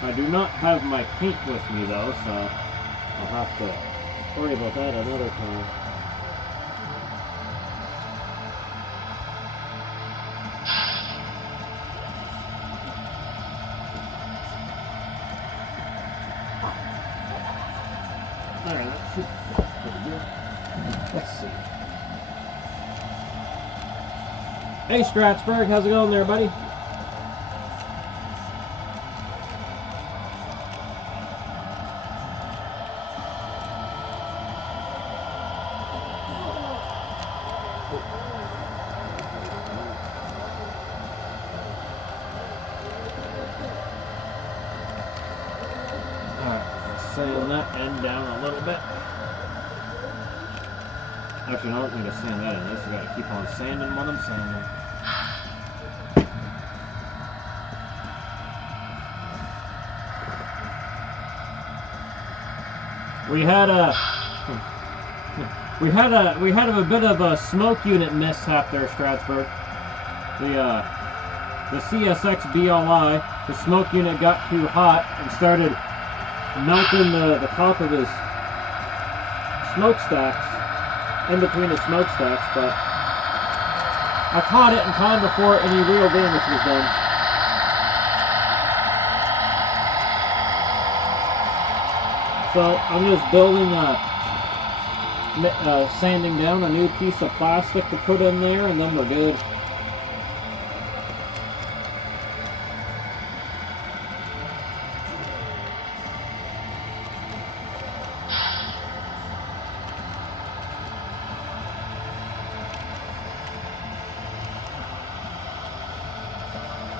I do not have my paint with me though, so I'll have to worry about that another time. Alright, that should be pretty good. Let's see. Hey Stratsburg, how's it going there, buddy? Sand that end down a little bit. Actually, I don't need to sand that in. I just gotta keep on sanding what I'm sanding. We had a bit of a smoke unit mishap there, Stratsburg. The CSX BLI, the smoke unit got too hot and started melting the top of his smokestacks, in between the smokestacks, but I caught it in time before any real damage was done. So I'm just building sanding down a new piece of plastic to put in there, and then we're good.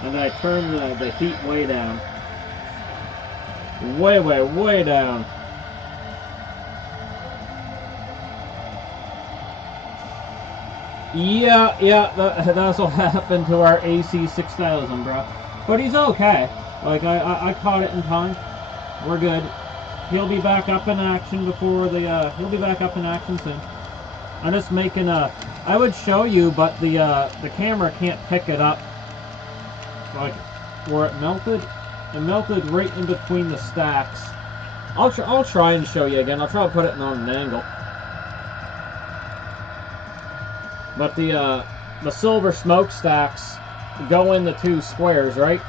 And I turn the heat way down. Way down. Yeah, that's what happened to our AC 6000, bro. But he's okay. Like, I caught it in time. We're good. He'll be back up in action before the, he'll be back up in action soon. I'm just making I would show you, but the camera can't pick it up. Like, where it melted right in between the stacks. I'll try and show you again. I'll try to put it on an angle. But the silver smokestacks go in the two squares, right?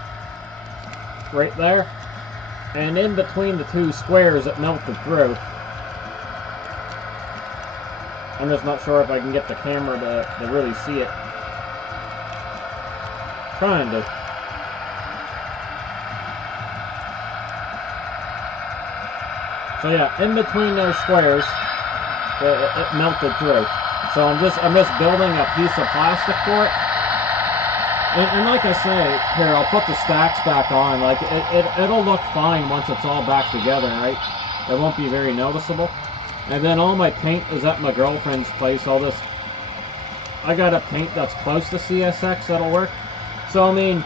Right there. And in between the two squares it melted through. I'm just not sure if I can get the camera to really see it. Trying to. So yeah, in between those squares, it melted through. So I'm just building a piece of plastic for it. And like I say, here, I'll put the stacks back on. Like, it'll look fine once it's all back together, right? It won't be very noticeable. And then all my paint is at my girlfriend's place. I got a paint that's close to CSX that'll work. So, I mean,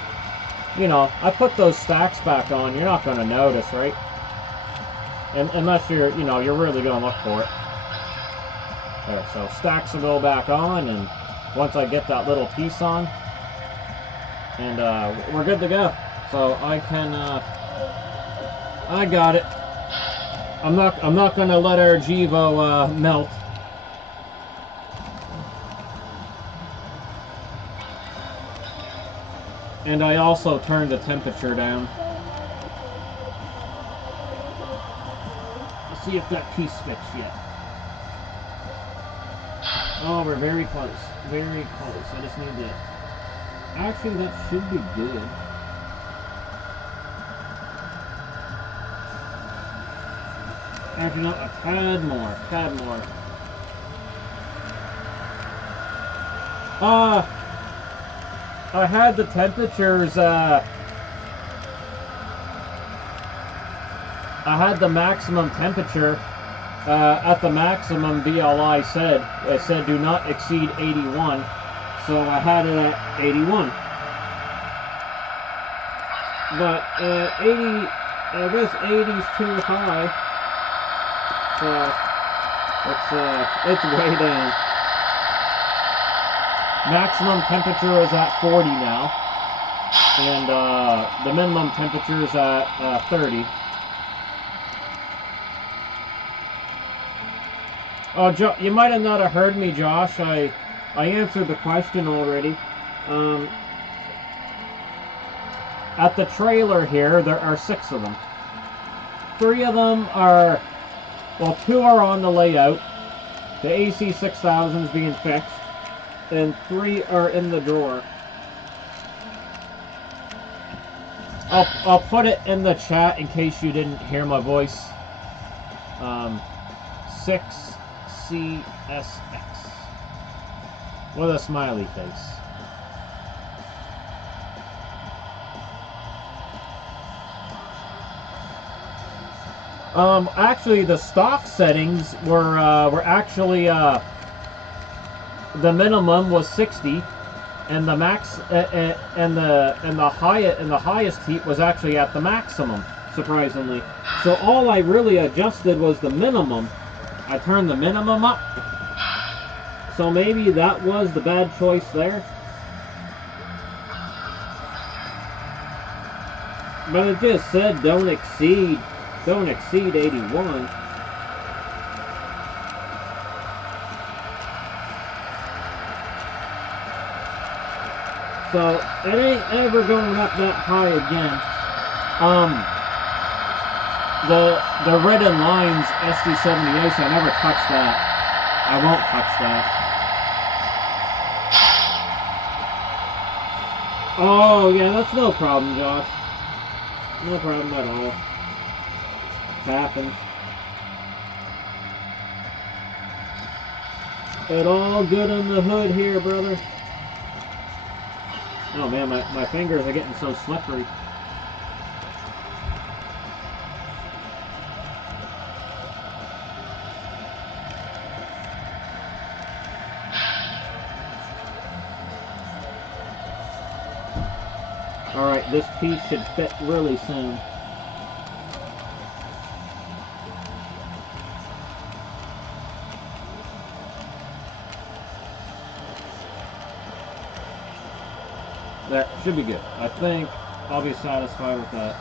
you know, I put those stacks back on, you're not going to notice, right? Unless you're really going to look for it. There, so stacks will go back on, and once I get that little piece on, and we're good to go. So I can, I got it. I'm not gonna let our Gevo melt. And I also turned the temperature down. Let's see if that piece fits yet. Oh, we're very close. Very close. I just need to... Actually, that should be good. Actually, no, a tad more. Tad more. I had the temperatures, I had the maximum temperature at the maximum BLI said. It said do not exceed 81, so I had it at 81. But 80, I guess 80's too high, so it's way down. Maximum temperature is at 40 now, and the minimum temperature is at 30. Oh, you might have not have heard me, Josh. I answered the question already. At the trailer here, there are 6 of them. 3 of them are, well, 2 are on the layout. The AC 6000 is being fixed. And 3 are in the drawer. I'll put it in the chat in case you didn't hear my voice. 6CSX with a smiley face. Actually, the stock settings were actually the minimum was 60, and the max and the highest heat was actually at the maximum, surprisingly. So all I really adjusted was the minimum. I turned the minimum up. So maybe that was the bad choice there. But it just said don't exceed 81. So it ain't ever going up that high again. The red and lines SD78, I never touched that. I won't touch that. Oh yeah, that's no problem, Josh. No problem at all. Happens. It all good on the hood here, brother. Oh man, my fingers are getting so slippery. Alright, this piece should fit really soon. That should be good. I think I'll be satisfied with that.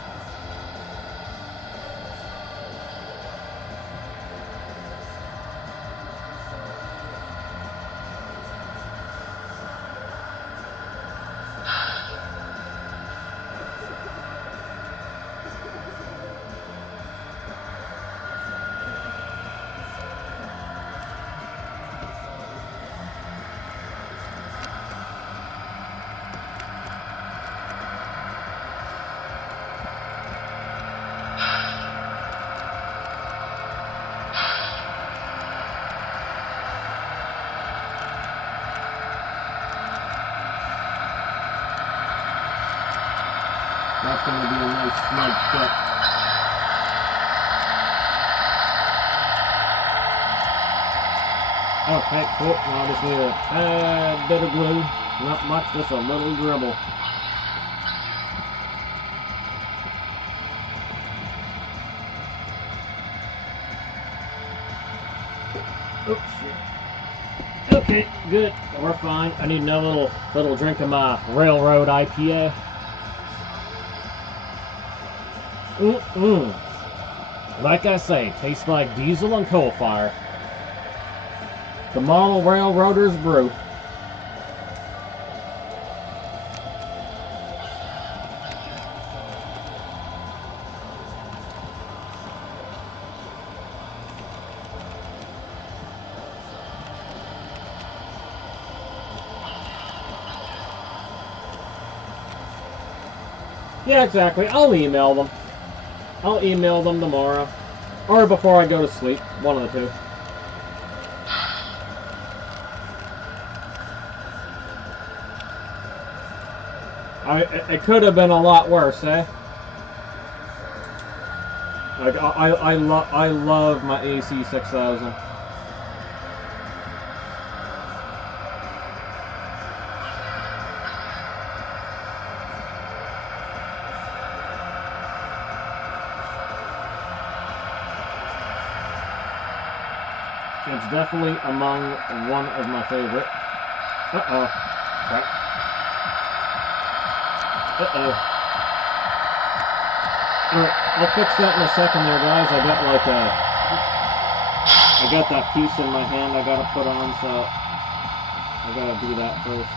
That's going to be a nice snug fit. Okay, cool. Now I just need a tad bit of glue. Not much, just a little dribble. Oops, shit. Okay, good. We're fine. I need another little drink of my Railroad IPA. Like I say, tastes like diesel and coal fire. The Model Railroaders Brew. Yeah, exactly. I'll email them. I'll email them tomorrow. Or before I go to sleep. One of the two. It could have been a lot worse, eh? Like, I love my AC 6000. It's definitely among one of my favorite. Uh-oh. Crap. Uh-oh. Alright, I'll fix that in a second there, guys. I got that piece in my hand I gotta put on, so I gotta do that first.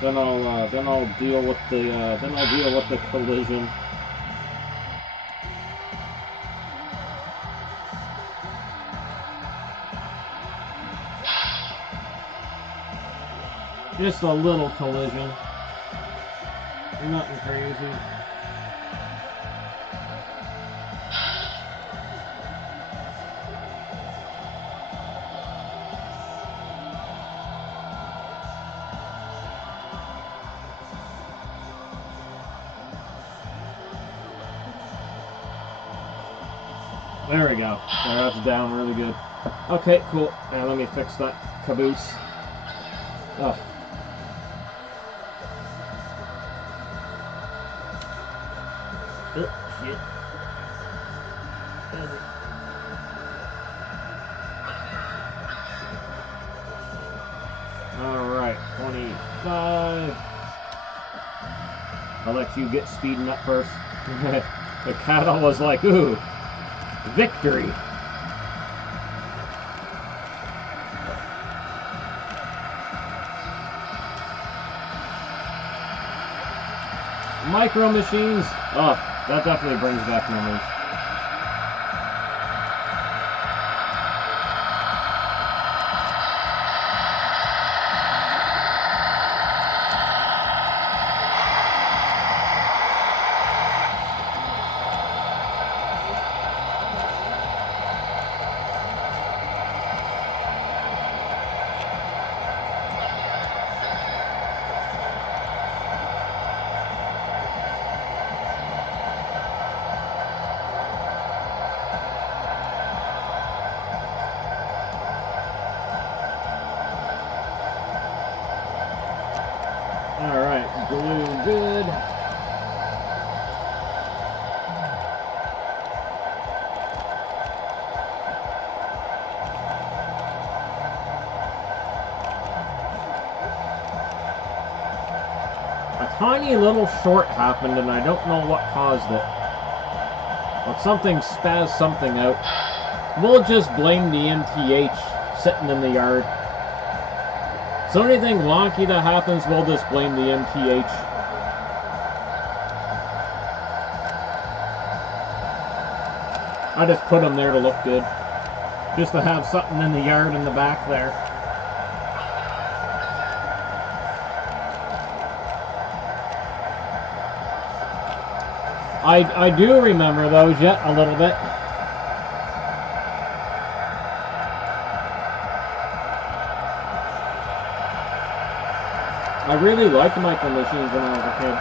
Then I'll deal with the collision. Just a little collision. Nothing crazy. There we go. That's down really good. Okay, cool. Now let me fix that caboose. Oh. Shit. Alright, 25. I'll let you get speeding up first. The cattle was like, ooh, victory. Micro Machines. Oh, that definitely brings back memories. Alright, glue good. A tiny little short happened and I don't know what caused it. But something spazzed something out. We'll just blame the MTH sitting in the yard. So anything wonky that happens, we'll just blame the MTH. I just put them there to look good. Just to have something in the yard in the back there. I do remember those yet a little bit. I really liked Micro Machines when I was a kid.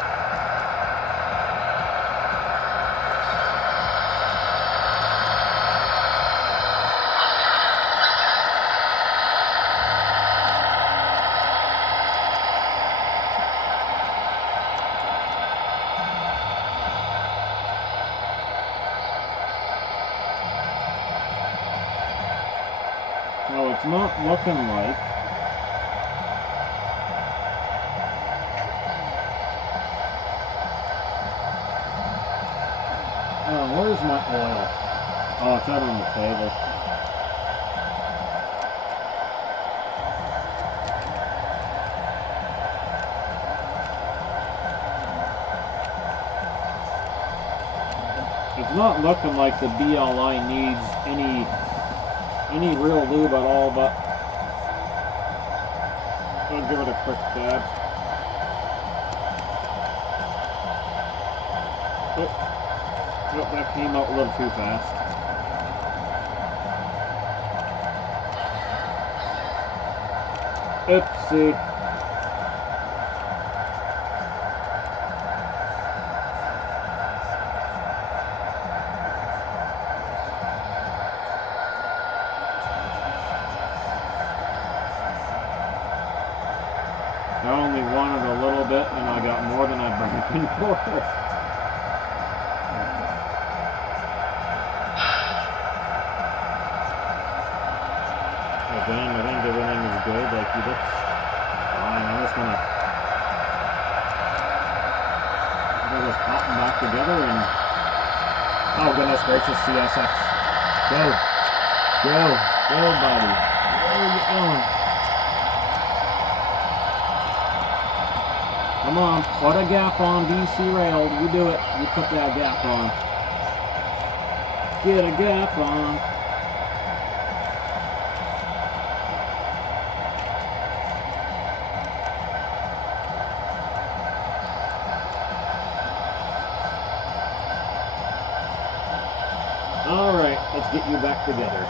Well, it's not looking like. Where's my oil? Oh, it's out on the table. It's not looking like the BLI needs any real lube at all, but I'll give it a quick dab. Oh, that came out a little too fast. Oopsie. I only wanted a little bit, and I got more than I bargained for. Again, I think everything is good. Like, you look fine. I'm just gonna get this popping back together and. Oh goodness gracious, CSX. Go, buddy. Where are you going? Come on, put a gap on, DC railed. You do it. You put that gap on. Get a gap on. All right, let's get you back together.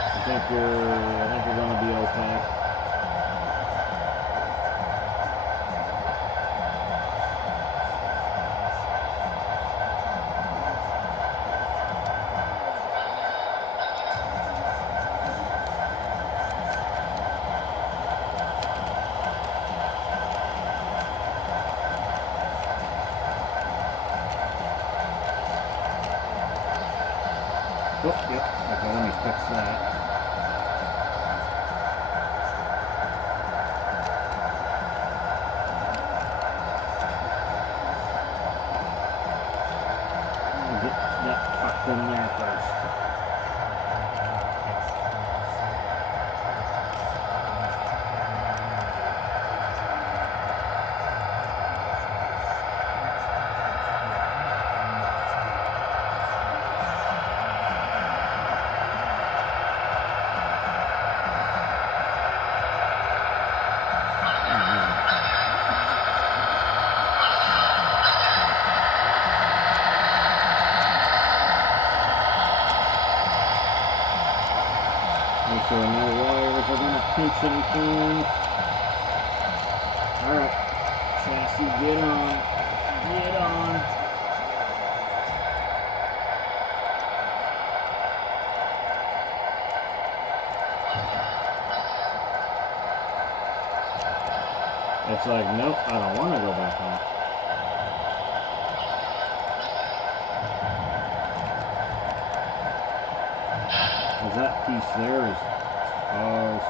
I think you're gonna be okay. Oh, yep. Okay, let me fix that. Let me get that tucked in there first. Make sure no wires are gonna pinch anything. Alright. Chassis, get on. Get on. It's like, nope, I don't want to go back on. Because that piece there is exposed.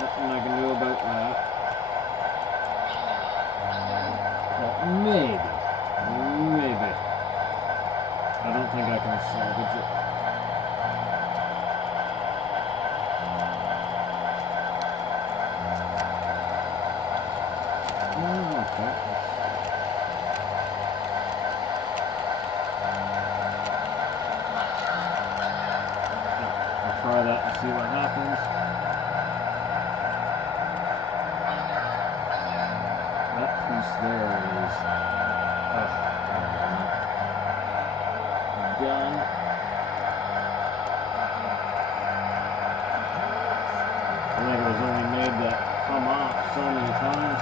Nothing I can do about that. But maybe. I don't think I can salvage it. Okay. I'll try that and see what happens. That piece there is done. I think it was only made to come off so many times.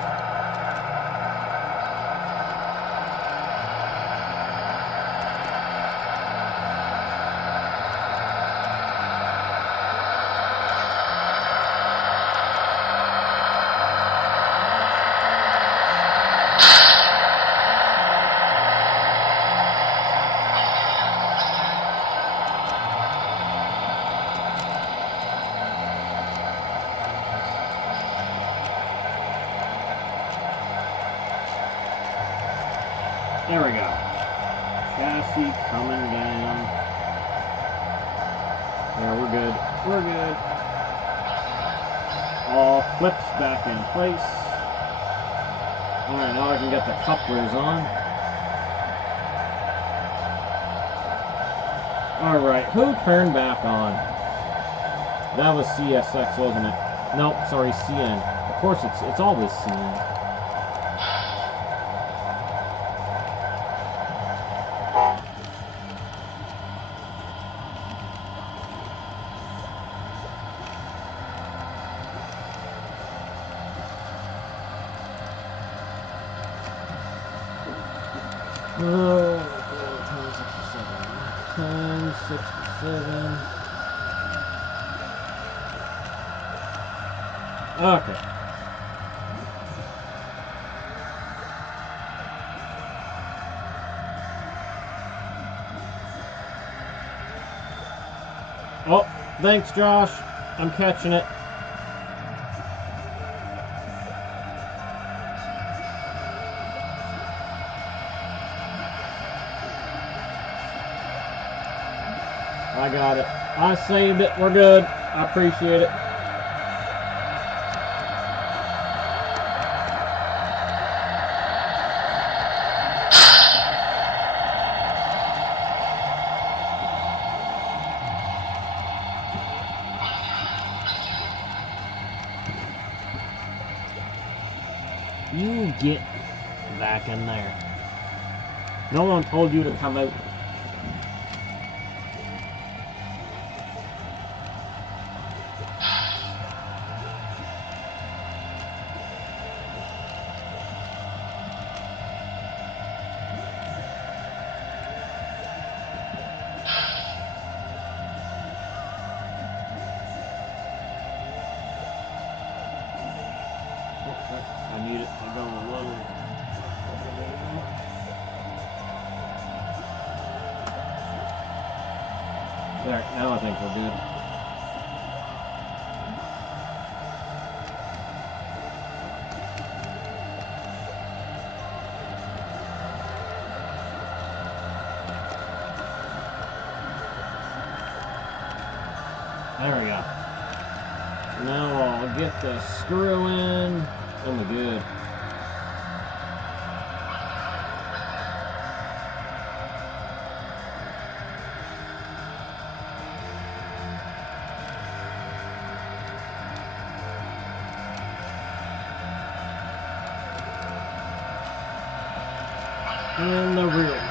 There we go. Chassis coming down. There, we're good. We're good. All flips back in place. Alright, now I can get the couplers on. Alright, who turned back on? That was CSX, wasn't it? Nope, sorry, CN. Of course, it's always CN. Oh, 10, 67. Okay. Oh, thanks, Josh. I'm catching it. I got it. I saved it. We're good. I appreciate it. You get back in there. No one told you to come out. I need it to go a little. There, now I think we're good. There we go. Now I'll get the screw in. And we're good. In the rear.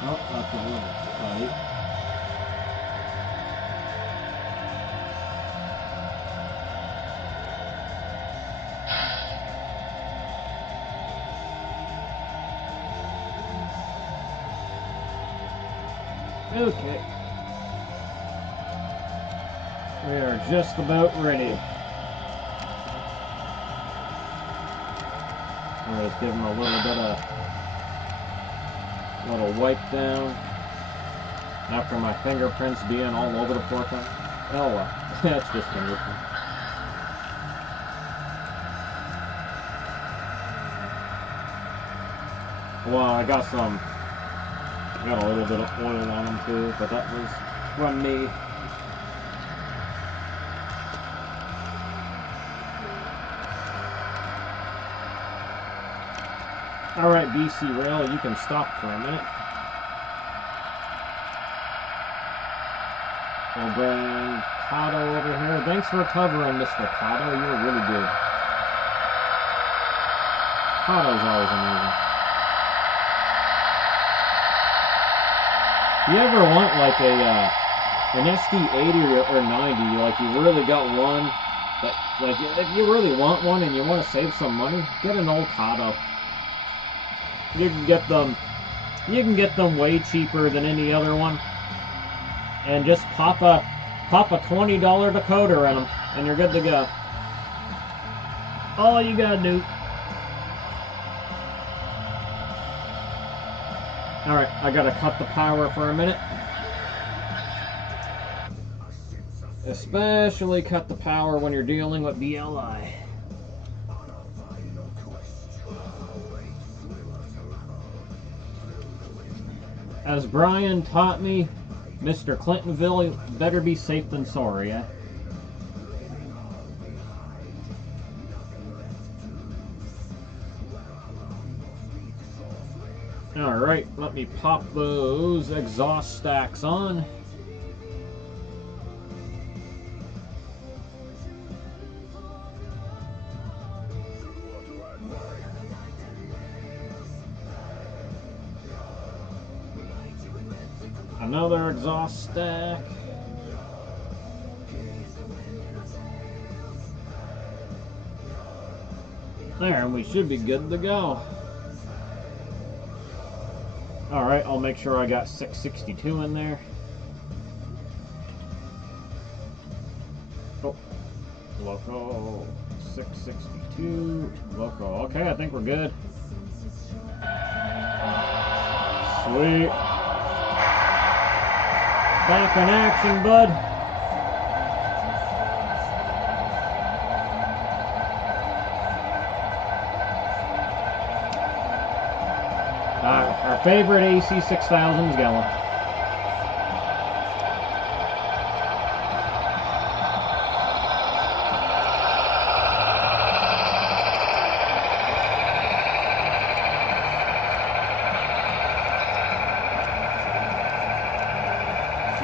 Oh, that's a little tight. Okay. We are just about ready. Alright, let's give them a little bit of wipe down after my fingerprints being all over the floor. Oh well, that's just fingerprints. Well, I got a little bit of oil on them too, but that was from me. Alright, BC Rail, you can stop for a minute. We'll bring Kato over here. Thanks for covering, Mr. Kato. You were really good. Kato's always amazing. You ever want like a an SD80 or 90, like you really got one, that, like if you really want one and you want to save some money, get an old Kato. You can get them way cheaper than any other one, and just pop a $20 decoder in them, and you're good to go. All you gotta do. Alright, I gotta cut the power for a minute. Especially cut the power when you're dealing with BLI. As Brian taught me, Mr. Clintonville, better be safe than sorry, eh? Alright, let me pop those exhaust stacks on. Another exhaust stack. There, and we should be good to go. Alright, I'll make sure I got 662 in there. Oh, local 662. Local. Okay, I think we're good. Sweet. Back in action, bud. Our favorite AC 6000 is going.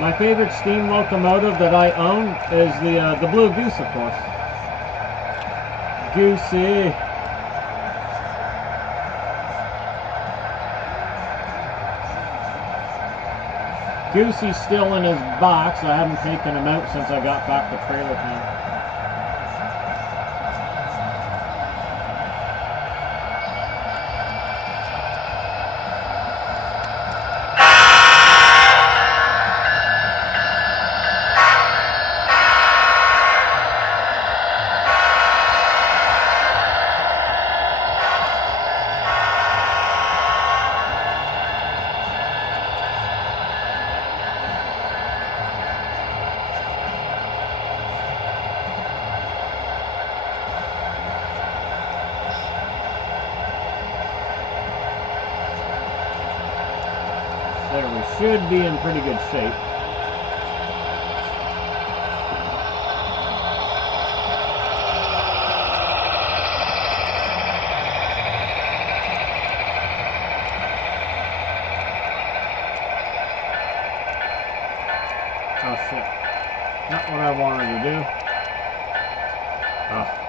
My favorite steam locomotive that I own is the Blue Goose, of course. Goosey. Goosey's still in his box. I haven't taken him out since I got back to trailer camp. There, we should be in pretty good shape. Oh shit. Not what I wanted to do. Oh.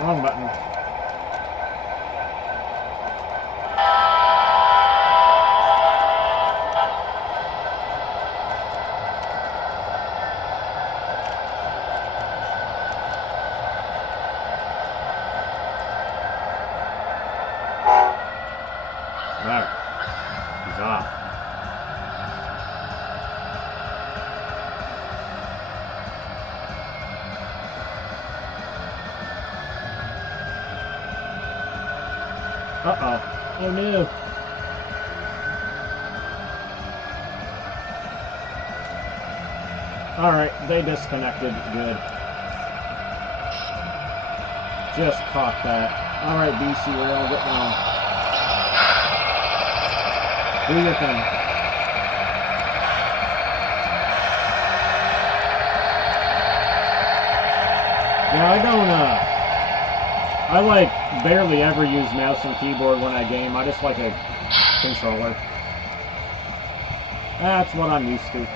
Wrong button. There. He's off. Uh-oh. Oh no. Alright, they disconnected. Good. Just caught that. Alright, BC Rail, get down. Do your thing. Yeah, I don't, I like barely ever use mouse and keyboard when I game. I just like a controller. That's what I'm used to.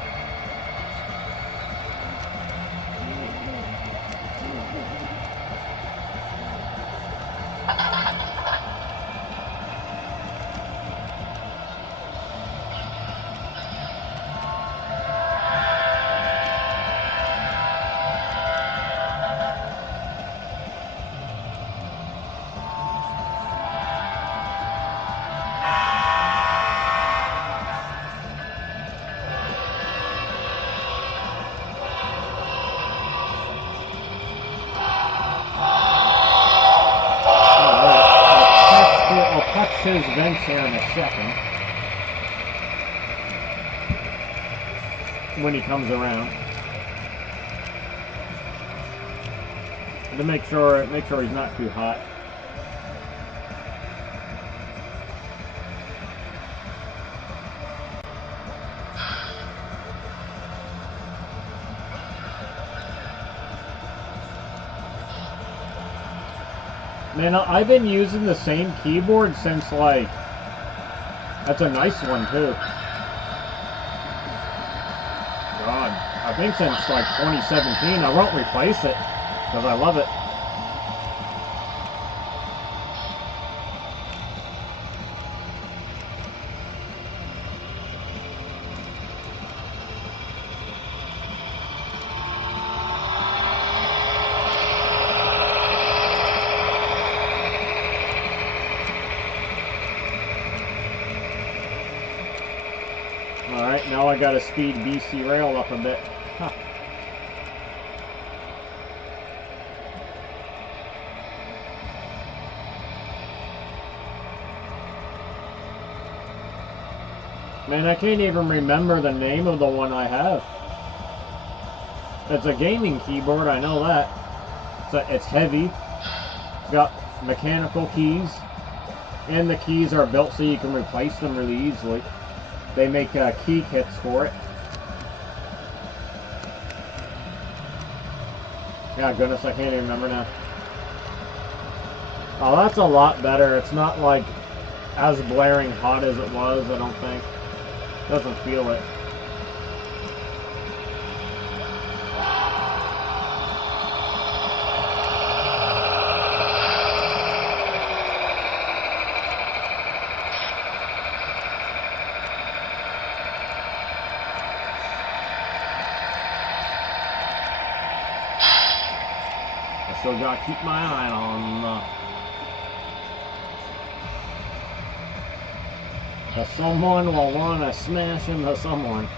his vents here in a second. When he comes around. To make sure he's not too hot. Man, I've been using the same keyboard since, like, that's a nice one, too. God, I think since, like, 2017. I won't replace it, because I love it. Alright, now I gotta speed BC Rail up a bit. Huh. Man, I can't even remember the name of the one I have. It's a gaming keyboard, I know that. It's heavy. It's got mechanical keys. And the keys are built so you can replace them really easily. They make key kits for it. Yeah, goodness, I can't even remember now. Oh, that's a lot better. It's not like as blaring hot as it was, I don't think. Doesn't feel it. I still gotta keep my eye on someone will want to smash into someone.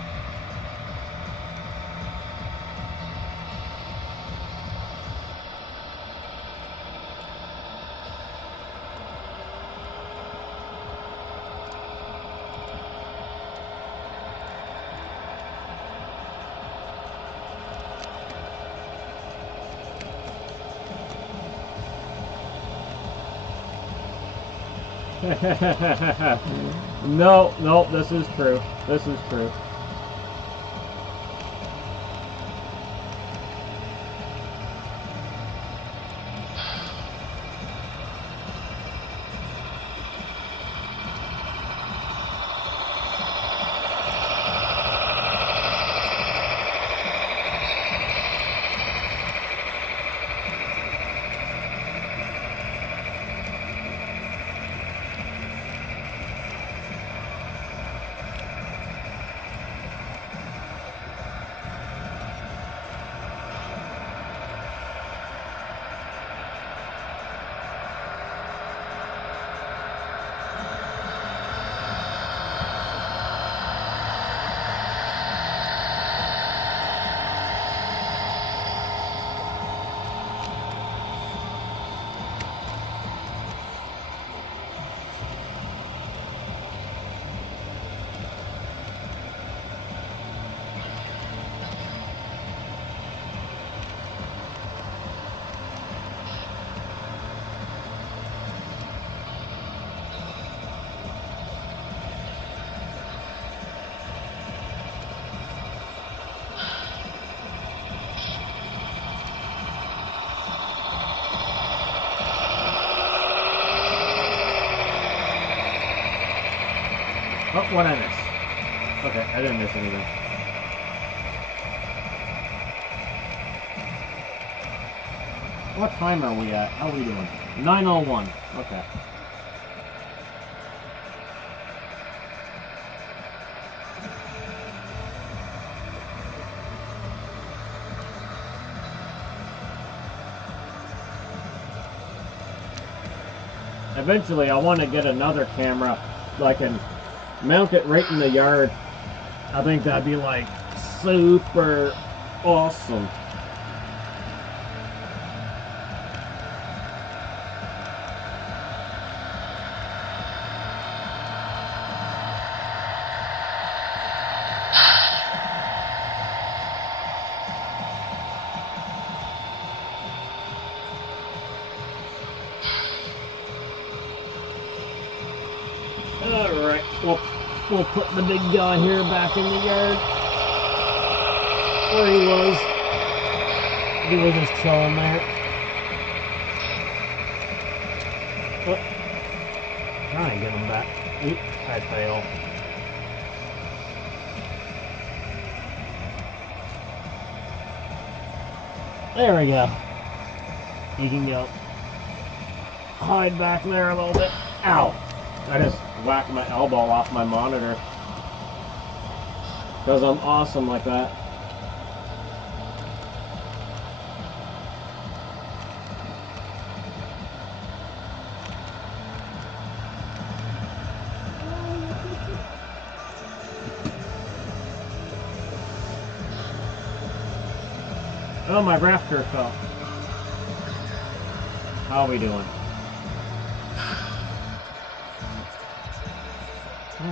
No, this is true. This is true. Oh, what I missed? Okay, I didn't miss anything. What time are we at? How are we doing? 9:01. Okay. Eventually, I want to get another camera so I can mount it right in the yard. I think that'd be like super awesome. We'll put the big guy here back in the yard where he was. He was just chilling there. Oh, try and get him back. Oop, I failed. There we go. You can go hide back there a little bit. Ow! I just whacked my elbow off my monitor. Because I'm awesome like that. Oh, my rafter fell. How are we doing?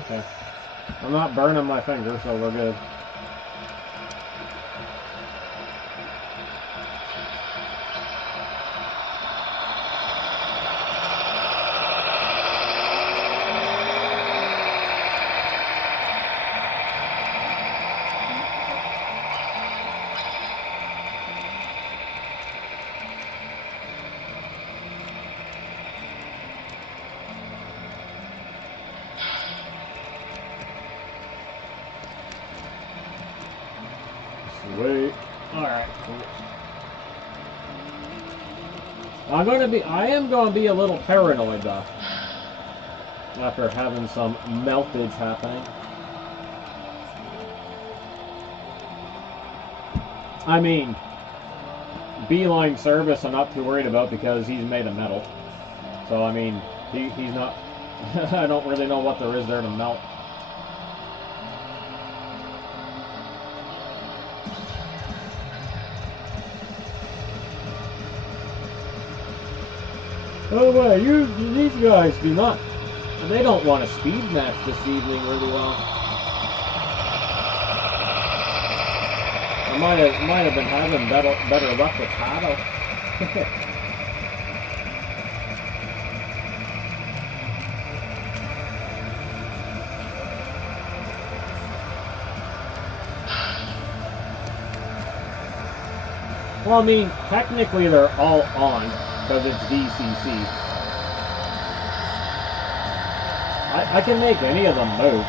Okay. I'm not burning my finger, so we're good. Sweet. Alright, cool. I am gonna be a little paranoid though. After having some meltage happening. I mean, beeline service I'm not too worried about because he's made of metal. So I mean, he's not, I don't really know what there is there to melt. Oh well, these guys do not. They don't want a speed match this evening really well. I might have been having better luck with Hato. Well, I mean, technically they're all on. Because it's DCC. I can make any of them move.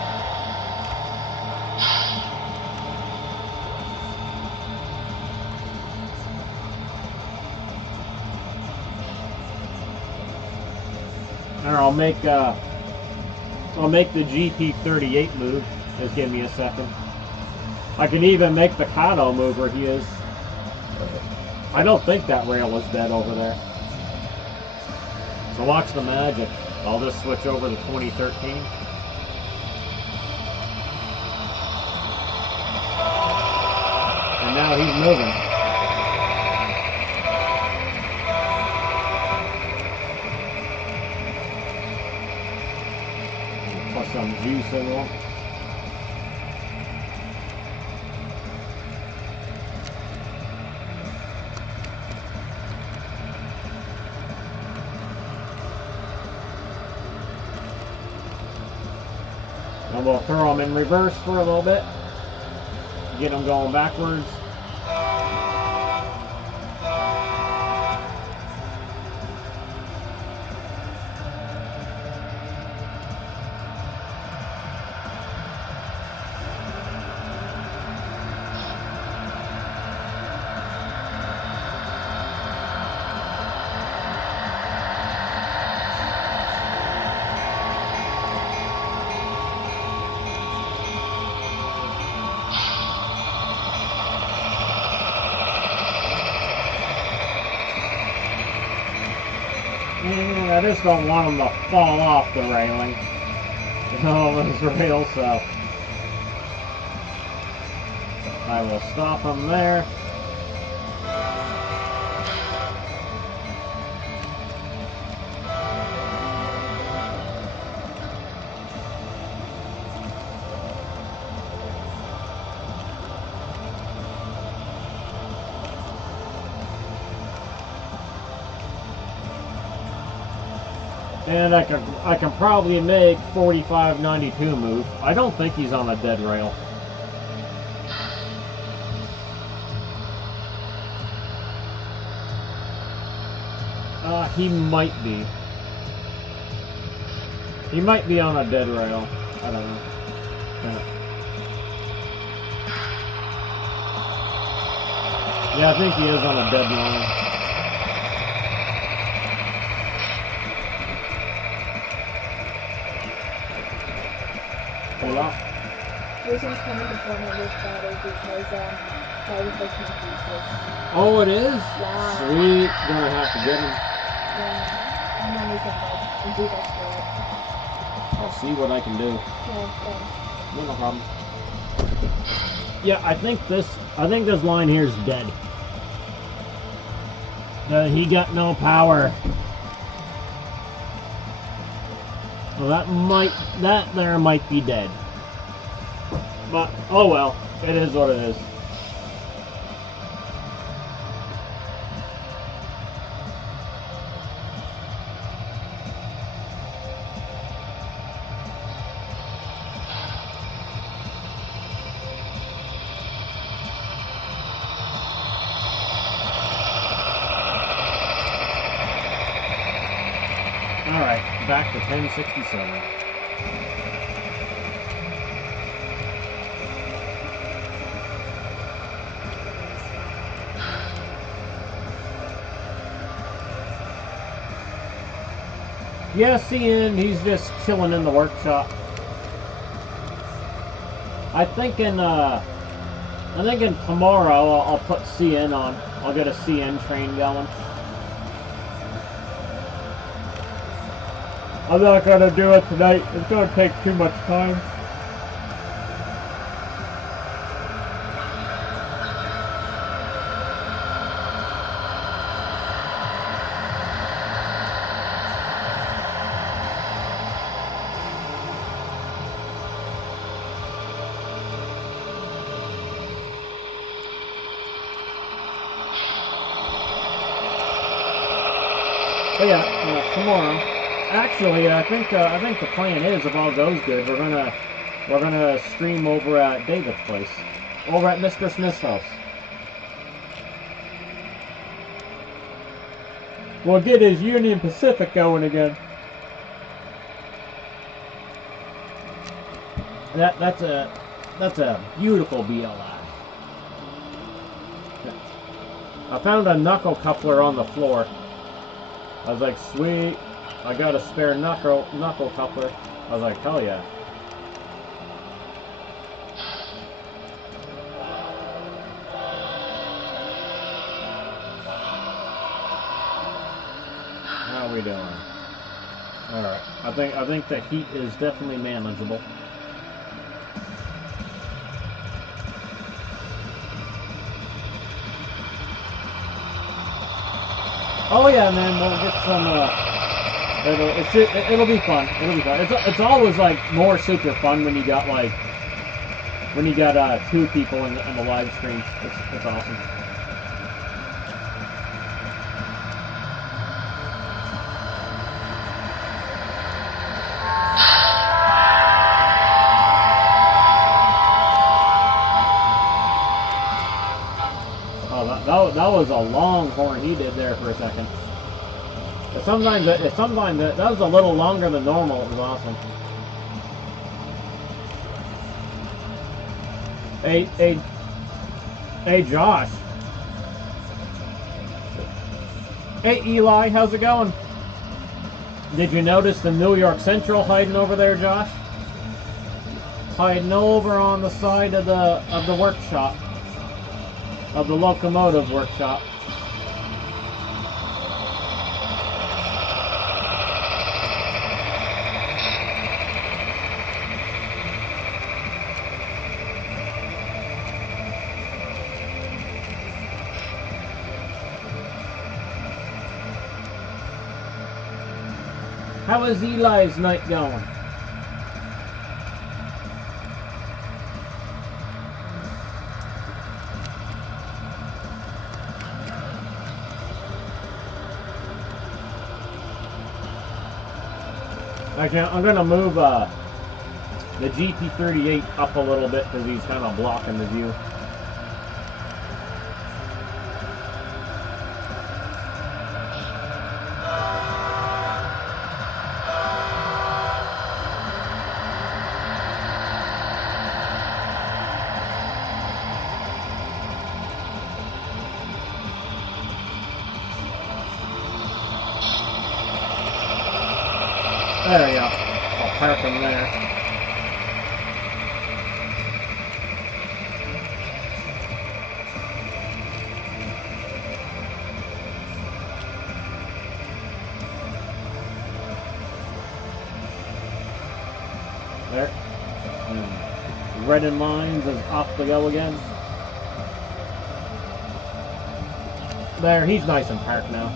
Or I'll make the GP38 move. Just give me a second. I can even make the Kato move where he is. I don't think that rail was dead over there. So watch the magic. I'll just switch over to 2013. And now he's moving. Put some juice in there. And we'll throw them in reverse for a little bit. Get them going backwards. I just don't want them to fall off the railing. This rail, so I will stop them there. And I can probably make 45.92 move. I don't think he's on a dead rail. He might be. He might be on a dead rail. I don't know. Yeah, I think he is on a dead line. Hold up. Jason's coming to form of this battle because part of this useless. Oh, it is? Yeah. Sweet. Gonna have to get him. Yeah. I'm on this and do that for I'll see what I can do. Yeah, thanks. No problem. Yeah, I think this line here is dead. He got no power. Well, that there might be dead. But oh well, it is what it is. Alright, back to 1067. Yeah, seeing he's just chilling in the workshop. I'm thinking tomorrow I'll put CN on. I'll get a CN train going. I'm not gonna do it tonight. It's gonna take too much time. But yeah, tomorrow. Actually, I think the plan is, if all goes good, we're gonna stream over at David's place, over at Mr. Smith's house. We'll get his Union Pacific going again. That's a beautiful BLI. I found a knuckle coupler on the floor. I was like, sweet, I got a spare knuckle coupler. I was like, hell yeah. How are we doing? Alright. I think the heat is definitely manageable. Oh yeah, man, we'll get some, it'll be fun. It'll be fun. It's always, like, more super fun when you got, like, two people in the live stream. It's awesome. Oh, that was a long horn he did there for a second. Sometimes that was a little longer than normal. It was awesome. Hey, Josh. Hey, Eli, how's it going? Did you notice the New York Central hiding over there, Josh? Hiding over on the side of the workshop, of the locomotive workshop. How is Eli's night going? I'm gonna move the GP38 up a little bit because he's kind of blocking the view. There we go. I'll park him there. There. And red in lines is off the go again. There, he's nice and parked now.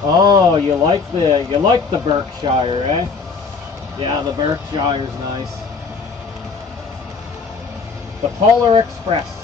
Oh, you like the Berkshire, eh? Yeah, the Berkshire's nice. The Polar Express.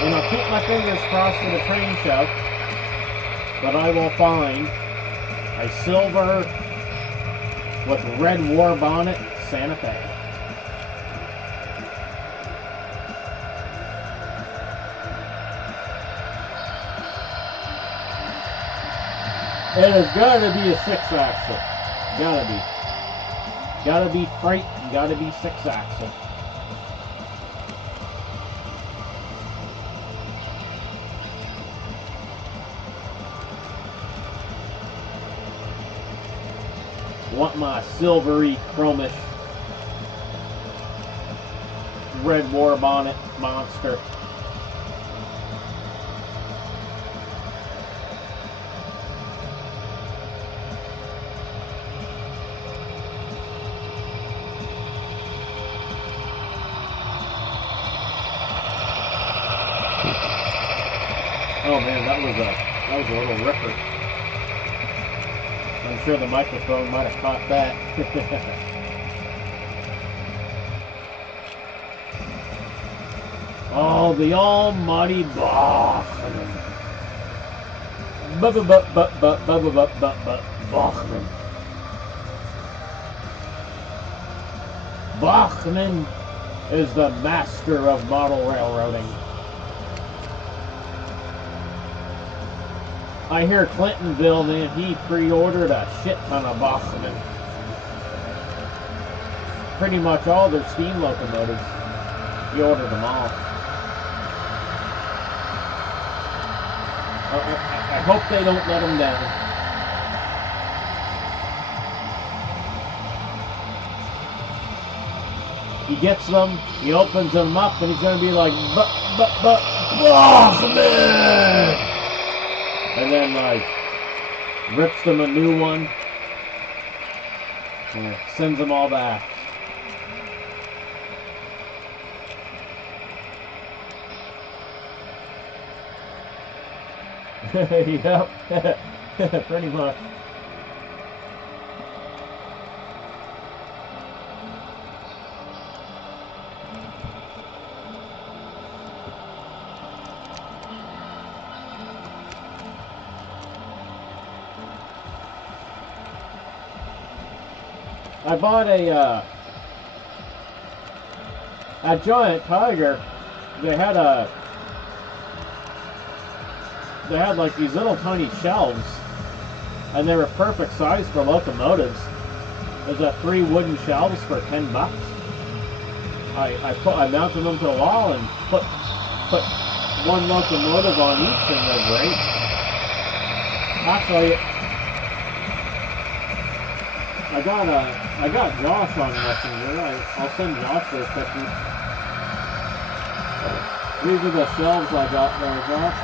And I'll keep my fingers crossed for the train show that I will find a silver with red war bonnet Santa Fe. It has got to be a 6-axle. Gotta be. Gotta be freight, gotta be 6-axle. Want my silvery, chromish, red war bonnet monster. Oh man, that was a little ripper. I'm sure the microphone might have caught that. Oh, the almighty Bachman. Bachman. Bachman is the master of model railroading. I hear Clintonville, man, he pre-ordered a shit ton of Bachman. Pretty much all their steam locomotives. He ordered them all. I hope they don't let him down. He gets them, he opens them up, and he's going to be like, Bachman! And then, like, rips them a new one, and sends them all back. Yep, pretty much. I bought a Giant Tiger. They had like these little tiny shelves, and they were perfect size for locomotives. There's 3 wooden shelves for $10. I mounted them to the wall and put one locomotive on each, and they're great. Actually, I got Josh on Messenger. I'll send Josh those pictures. These are the shelves I got there, Josh.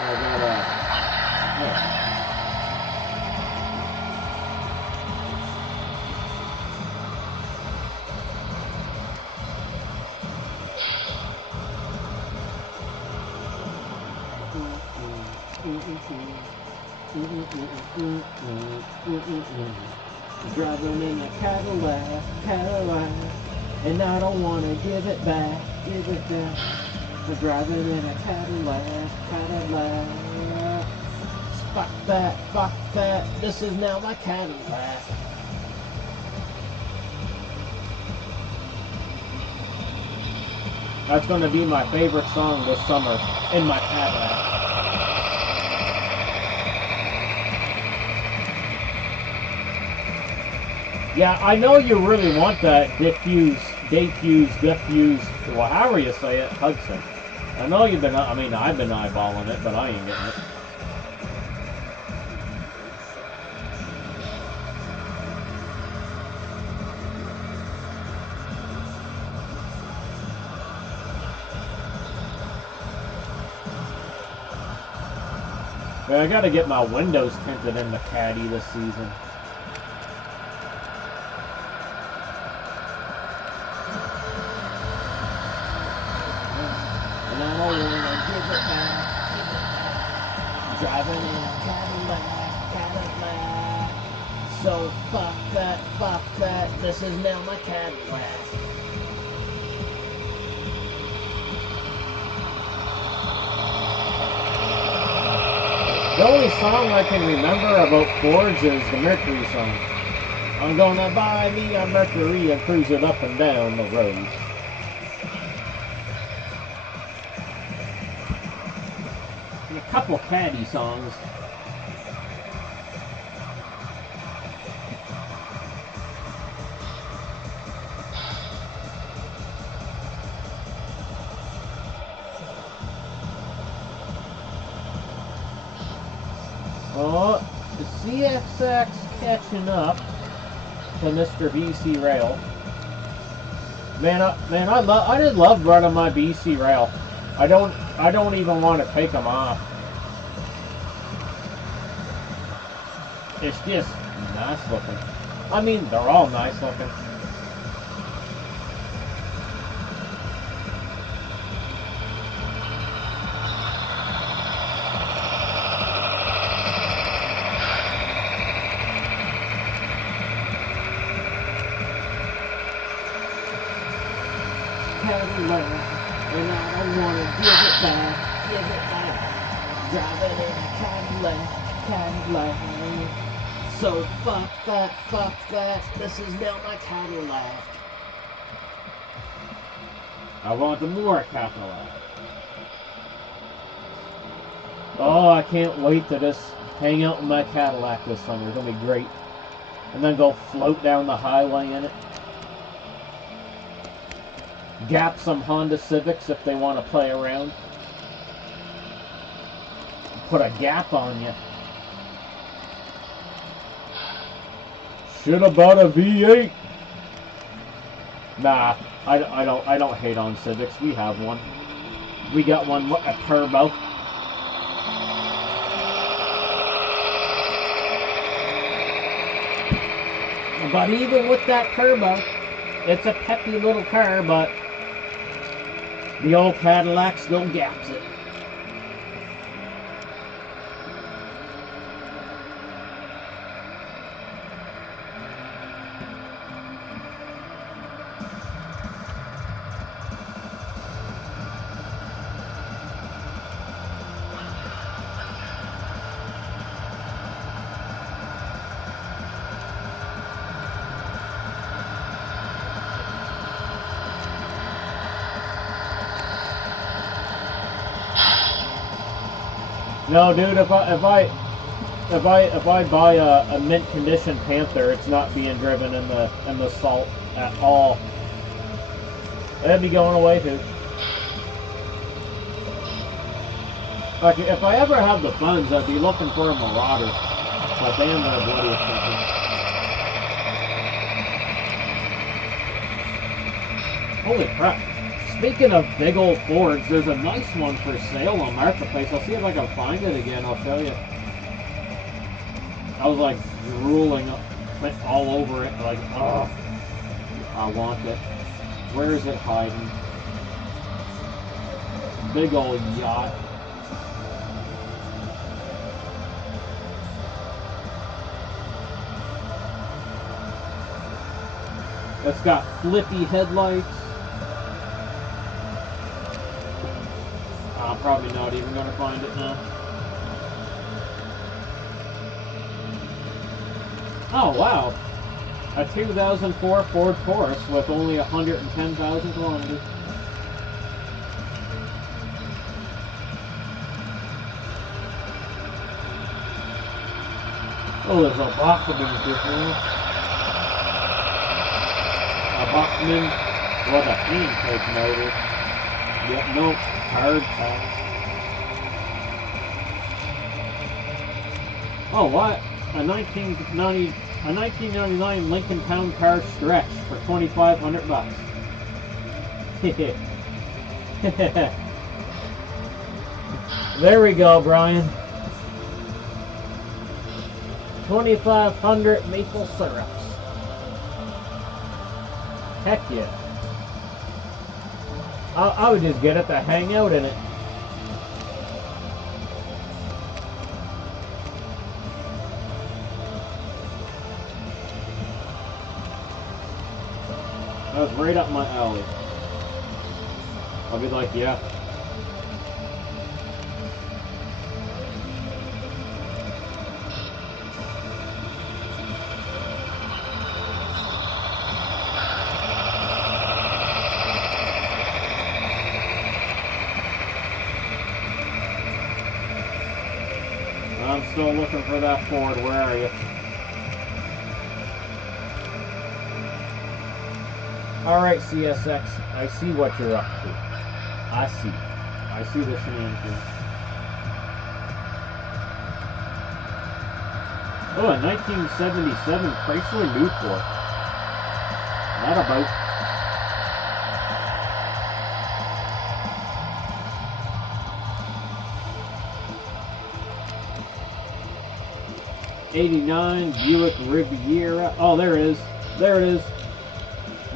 I got yeah. Driving in a Cadillac, and I don't want to give it back, I'm driving in a Cadillac. Fuck that, this is now my Cadillac. That's going to be my favorite song this summer, in my Cadillac. Yeah, I know you really want that diffuse, well, however you say it, Hudson. I know you've been, I've been eyeballing it, but I ain't getting it. I gotta get my windows tinted in the Caddy this season. And I don't wanna give it back. Driving in a Cadillac. So fuck that, this is now my Cadillac. The only song I can remember about Fords is the Mercury song. I'm gonna buy me a Mercury and cruise it up and down the road. And a couple Caddy songs. Oh, the CXX catching up to Mr. BC Rail. Man, I just love running my BC Rail. I don't even want to take them off. It's just nice looking. I mean, they're all nice looking. Cadillac, and I don't want to give it back. Driving in a Cadillac. So fuck that, this is now my Cadillac. I want the more Cadillac. Oh, I can't wait to just hang out in my Cadillac this summer. It's gonna be great. And then go float down the highway in it. Gap some Honda Civics if they want to play around. Put a gap on you. Should have bought a V8. Nah, I don't hate on Civics. We have one. We got one, a turbo. But even with that turbo, it's a peppy little car, but the old Cadillac still gaps it. No, dude. If I buy a mint condition Panther, it's not being driven in the salt at all. That'd be going away too. Like if I ever have the funds, I'd be looking for a Marauder. But damn, they're bloody expensive. Holy crap. Speaking of big old Fords, there's a nice one for sale on Marketplace. I'll see if I can find it again. I'll show you. I was like drooling all over it. Like, oh, I want it. Where is it hiding? Big old yacht. It's got flippy headlights. I'm probably not even going to find it now. Oh, wow. A 2004 Ford Taurus with only 110,000 kilometers. Oh, there's a Bachmann here. A Bachmann with a pancake motor. Yep, nope, hard pass. Oh, what? A 1999 Lincoln Town Car Stretch for $2,500. There we go, Brian. 2,500 maple syrups. Heck yeah. I would just get it to hang out in it. That was right up my alley. I'll be like, yeah. I'm still looking for that Ford. Where are you? Alright, CSX. I see what you're up to. I see the shenanigans. Oh, a 1977 Chrysler Newport. That about. '89 Buick Riviera. Oh, there it is. There it is.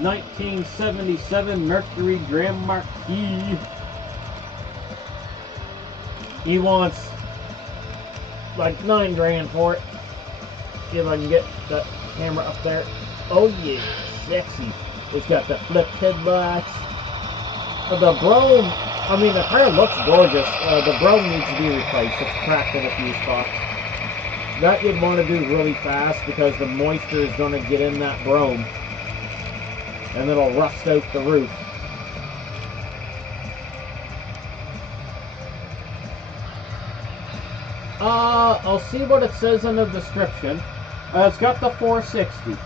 1977 Mercury Grand Marquis. He wants like 9 grand for it. See if I can get that camera up there. Oh yeah, sexy. It's got the flip headlights. The brome, I mean the car looks gorgeous. The brome needs to be replaced. It's cracked in a few spots. That you'd want to do really fast because the moisture is going to get in that brome. And it'll rust out the roof. I'll see what it says in the description. It's got the 460.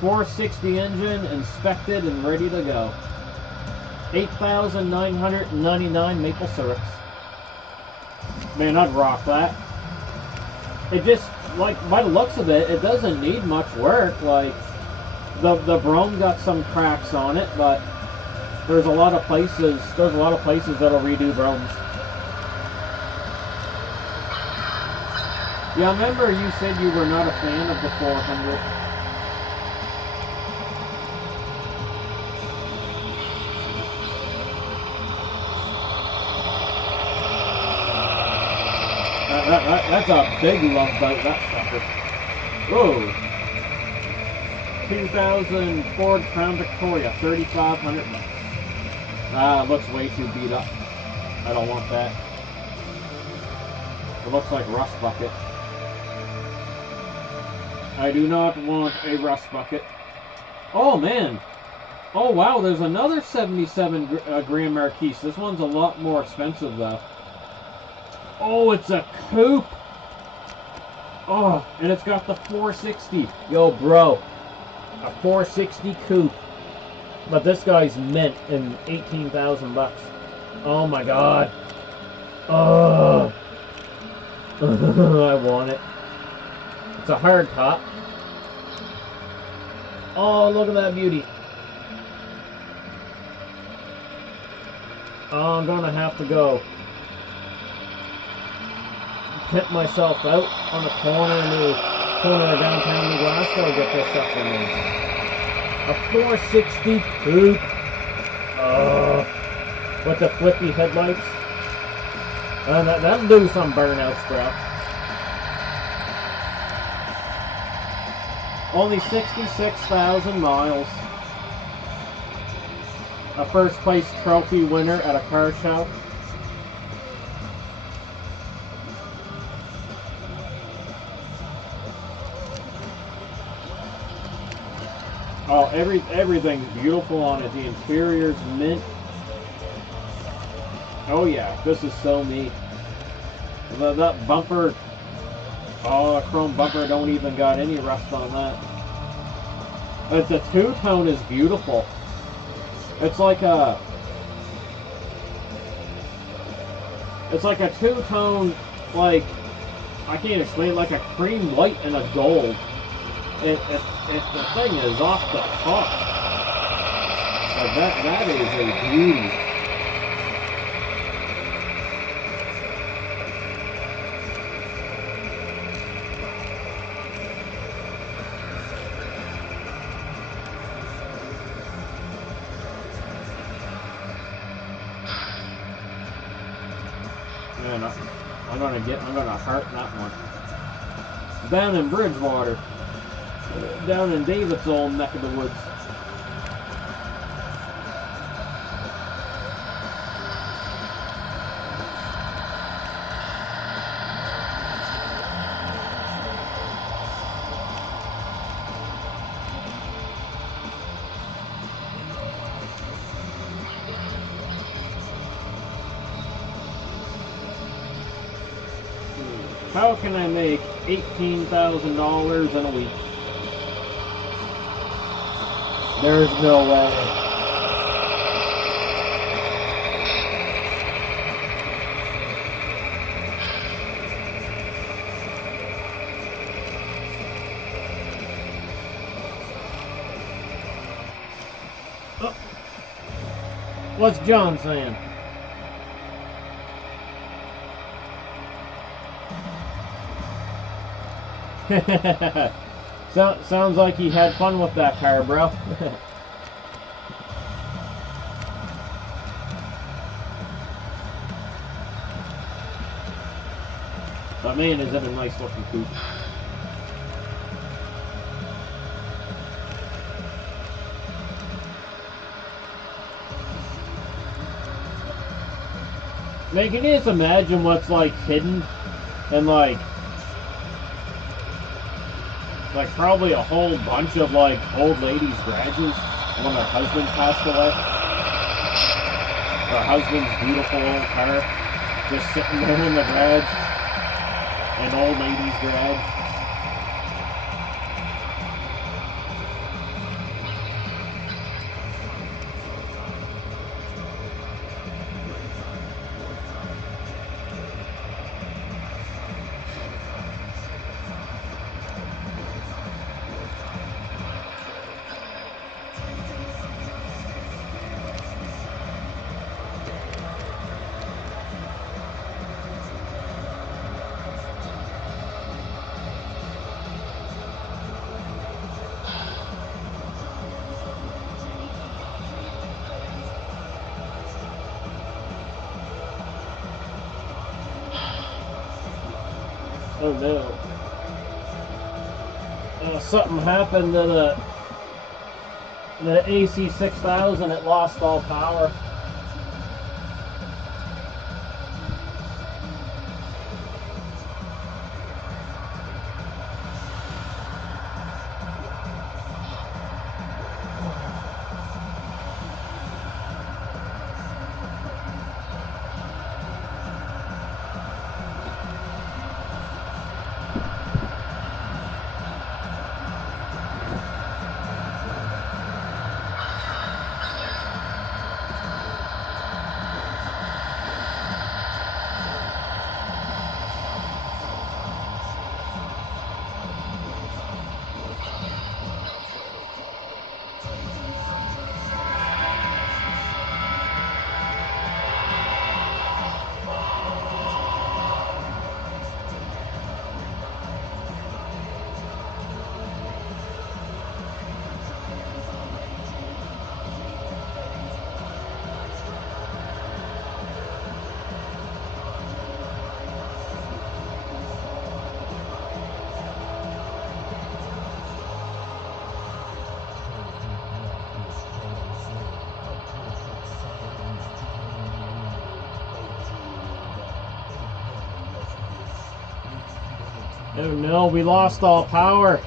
460 engine, inspected and ready to go. 8,999 maple syrups. Man, I'd rock that. It just, like, by the looks of it, it doesn't need much work. Like, the brome got some cracks on it, but there's a lot of places that'll redo bromes. Yeah, I remember you said you were not a fan of the 400. That's a big love boat, that sucker. Whoa. 2000 Ford Crown Victoria, $3,500. Ah, it looks way too beat up. I don't want that. It looks like rust bucket. I do not want a rust bucket. Oh man. Oh wow, there's another 77 Grand Marquis. This one's a lot more expensive though. Oh, it's a coupe. Oh, and it's got the 460. Yo, bro. A 460 coupe. But this guy's mint in 18,000 bucks. Oh my god. Oh. I want it. It's a hard top. Oh, look at that beauty. Oh, I'm gonna have to go pimp myself out on the corner of downtown New Glasgow to get this stuff for me. A 460 coupe. With the flippy headlights. That'll do some burnouts, bro. Only 66,000 miles. A first place trophy winner at a car show. Oh, everything's beautiful on it. The interior's mint. Oh yeah, this is so neat. That bumper, oh, chrome bumper don't even got any rust on that. But the two-tone is beautiful. It's like a two-tone, like, I can't explain it, like a cream white and a gold. If the thing is off the hook, like that is a beauty. Man, I'm gonna heart that one. Down in Bridgewater. Down in David's old neck of the woods. How can I make $18,000 in a week? There's no way. Oh. What's John saying? Sounds like he had fun with that car, bro. But man, is it a nice looking coupe. Man, can you just imagine what's like hidden and like probably a whole bunch of like old ladies' garages when their husband passed away. Her husband's beautiful old car just sitting there in the garage, an old lady's garage. Oh no. Something happened to the AC 6000, it lost all power. Oh no, we lost all power.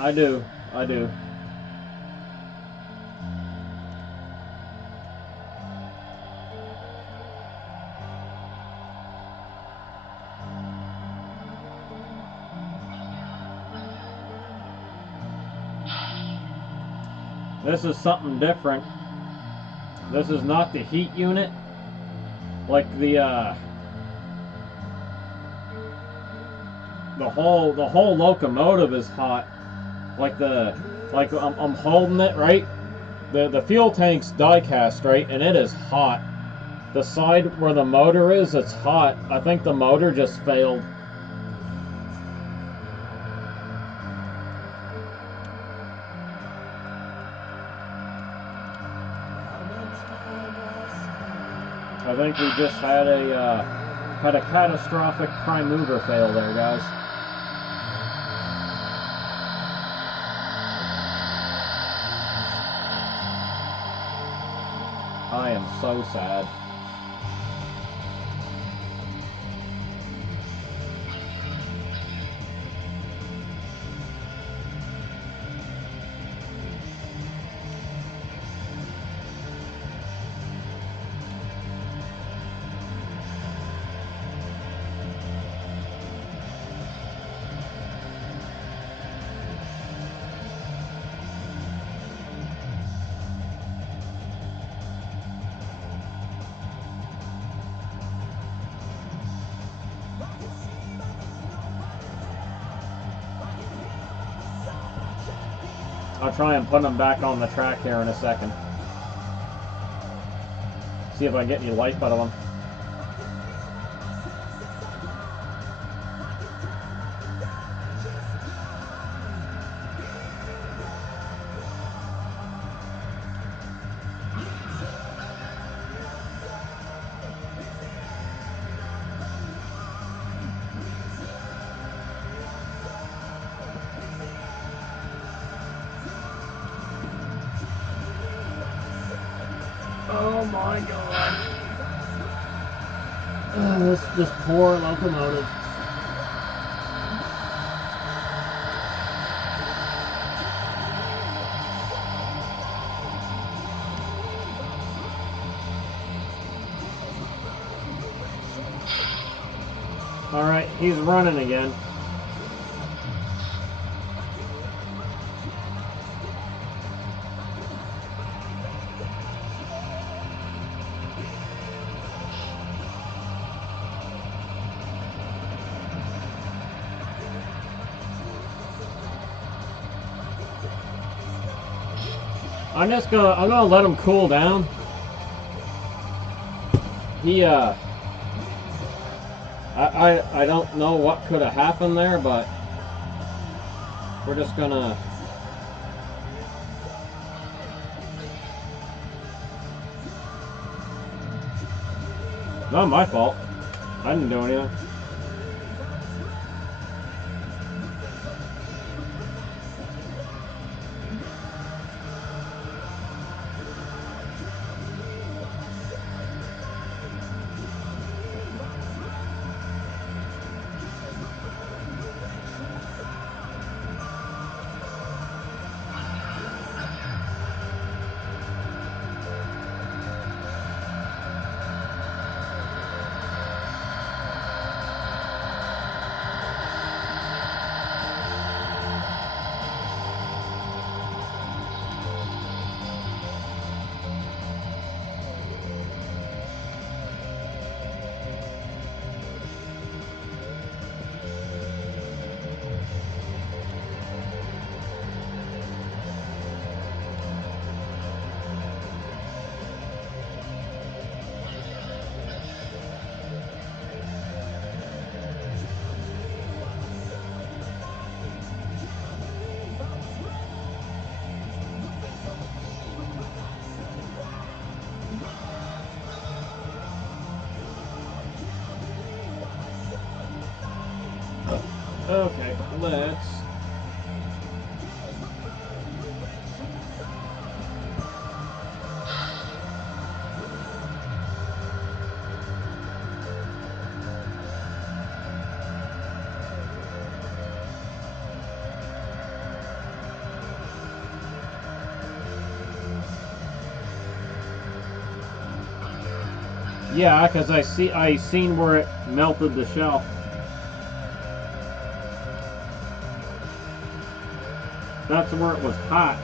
I do. This is something different. This is not the heat unit. Like the whole locomotive is hot. Like I'm holding it, right? The fuel tank's die cast, right? And it is hot. The side where the motor is, it's hot. I think the motor just failed. I think we just had a catastrophic prime mover fail there, guys. I am so sad. I'll try and put them back on the track here in a second. See if I get any life out of them. Oh my god. This poor locomotive. Alright, he's running again. I'm gonna let him cool down. He I don't know what could have happened there, but we're just gonna not my fault. I didn't do anything. Okay, let's... Yeah, because I seen where it melted the shell. That's where it was hot.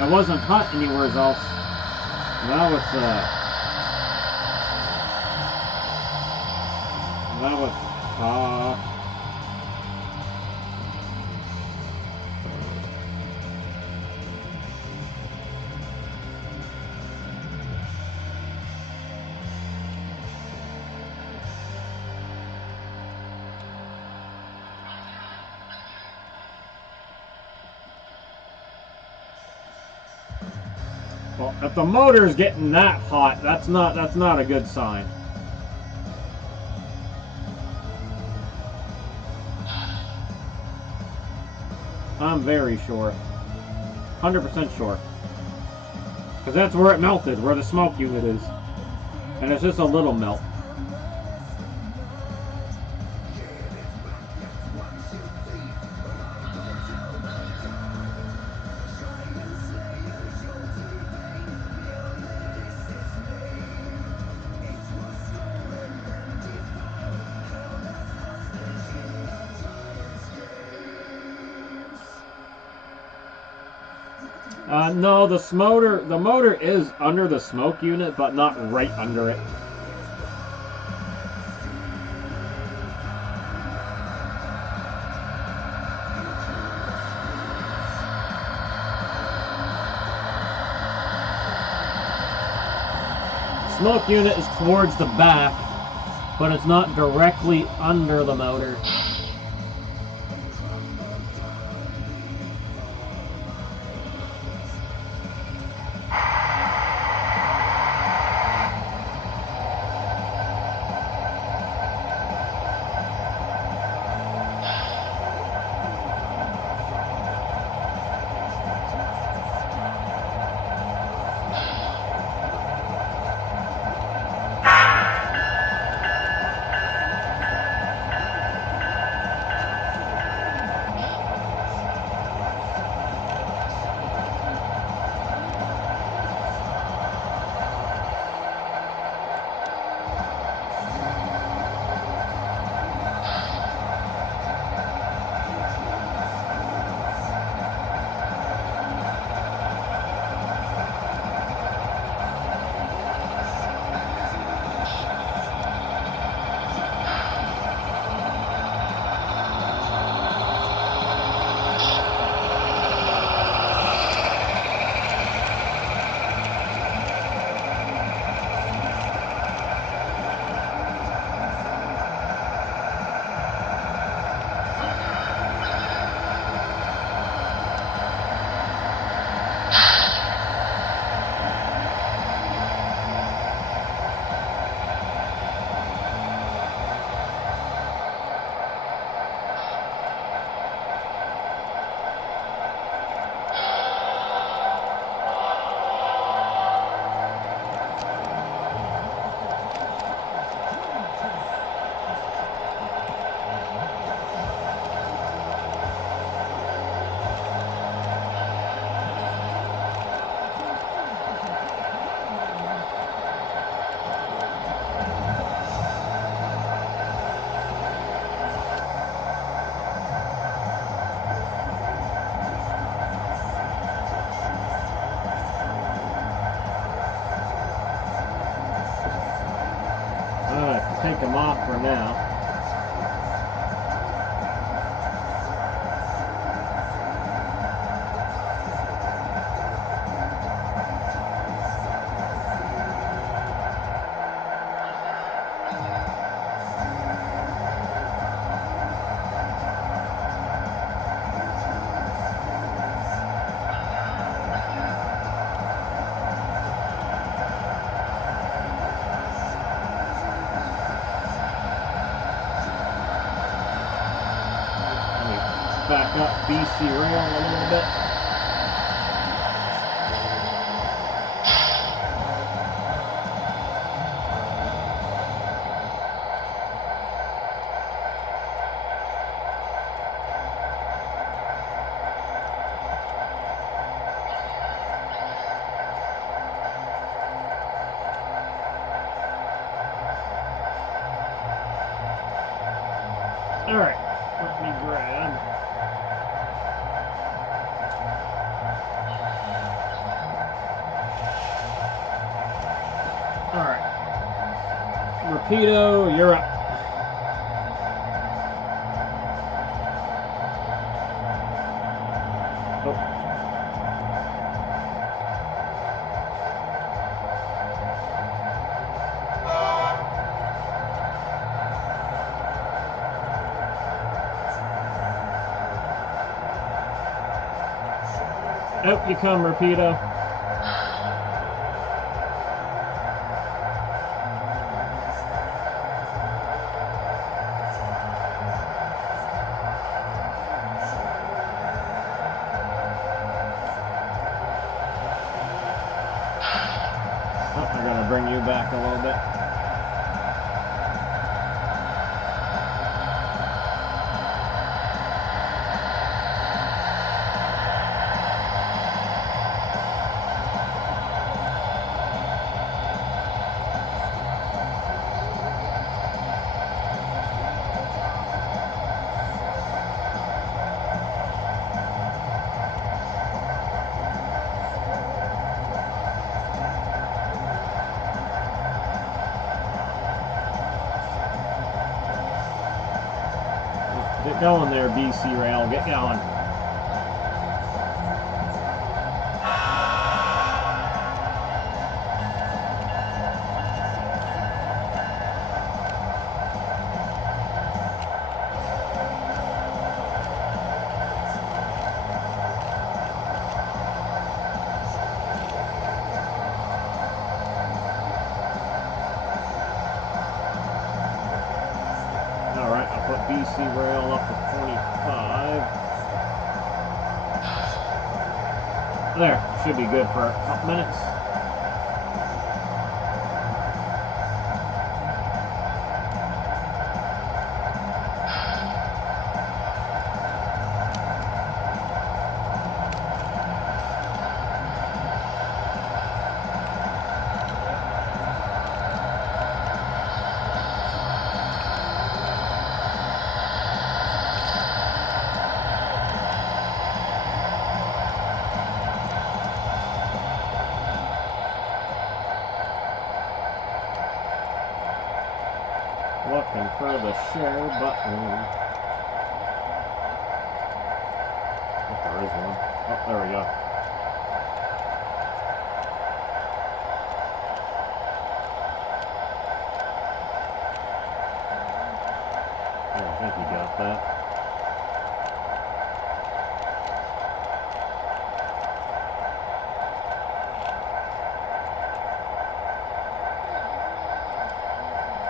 It wasn't hot anywhere else. Now it's well, if the motor's getting that hot, that's not a good sign. I'm very sure. 100% sure. Because that's where it melted, where the smoke unit is. And it's just a little melt. No, the motor is under the smoke unit, but not right under it. Smoke unit is towards the back, but it's not directly under the motor. Take them off for now. got BC rail a little bit. Alright, let me grab. Alright. Rapido, you're up. Out you come, Rapido. Oh, I gotta bring you back a little bit. Get going there, BC Rail. Get going. Alright, I'll put BC Rail up to 25. There, should be good for a couple minutes. Looking for the share button. If there is one. Oh, there we go. Yeah, I think you got that.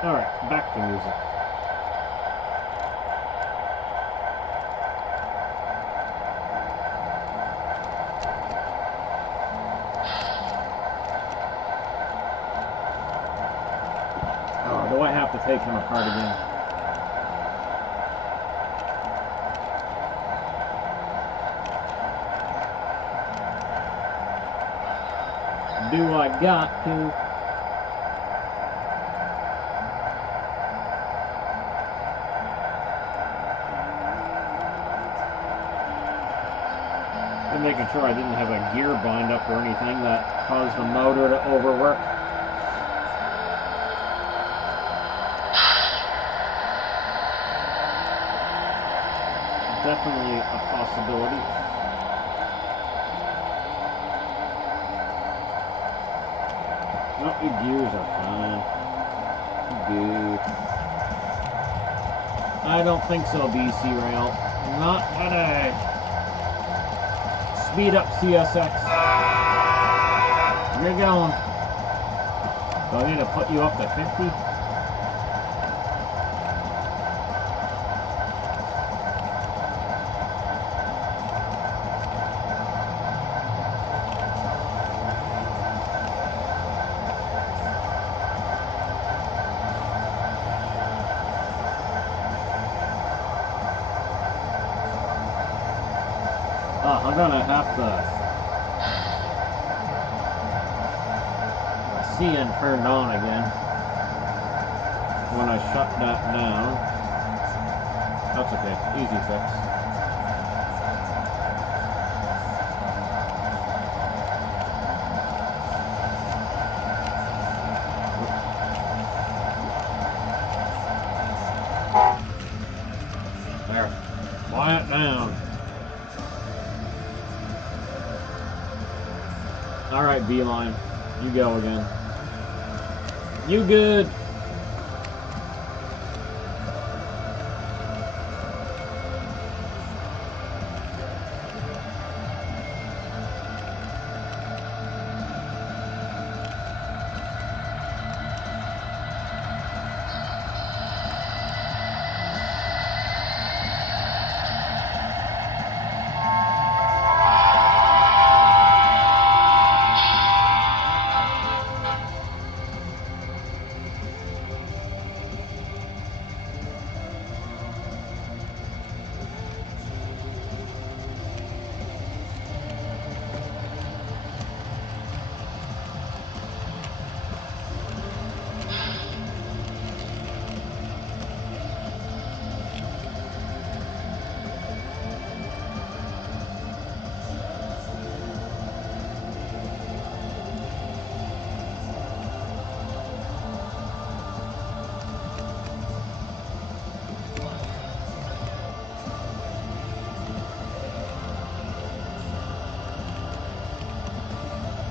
Alright, back to music. Oh, do I have to take him apart again? Do I got to? I'm making sure I didn't have a gear bind up or anything that caused the motor to overwork. Definitely a possibility. No, your gears are fine. Good. I don't think so, BC Rail. Not today. Speed up, CSX. You're going. Do I need to put you up to 50? gonna have to see and turned on again when I shut that down. That's okay, easy fix. There, quiet down. Alright, Beeline, you go again. You good?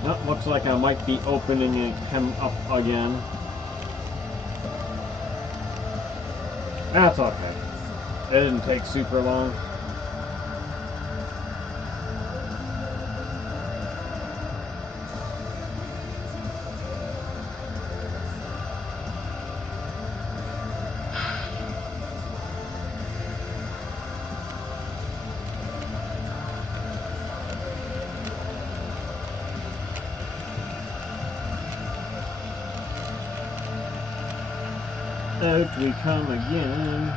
Oh, looks like I might be opening him up again. That's okay. It didn't take super long. Out we come again.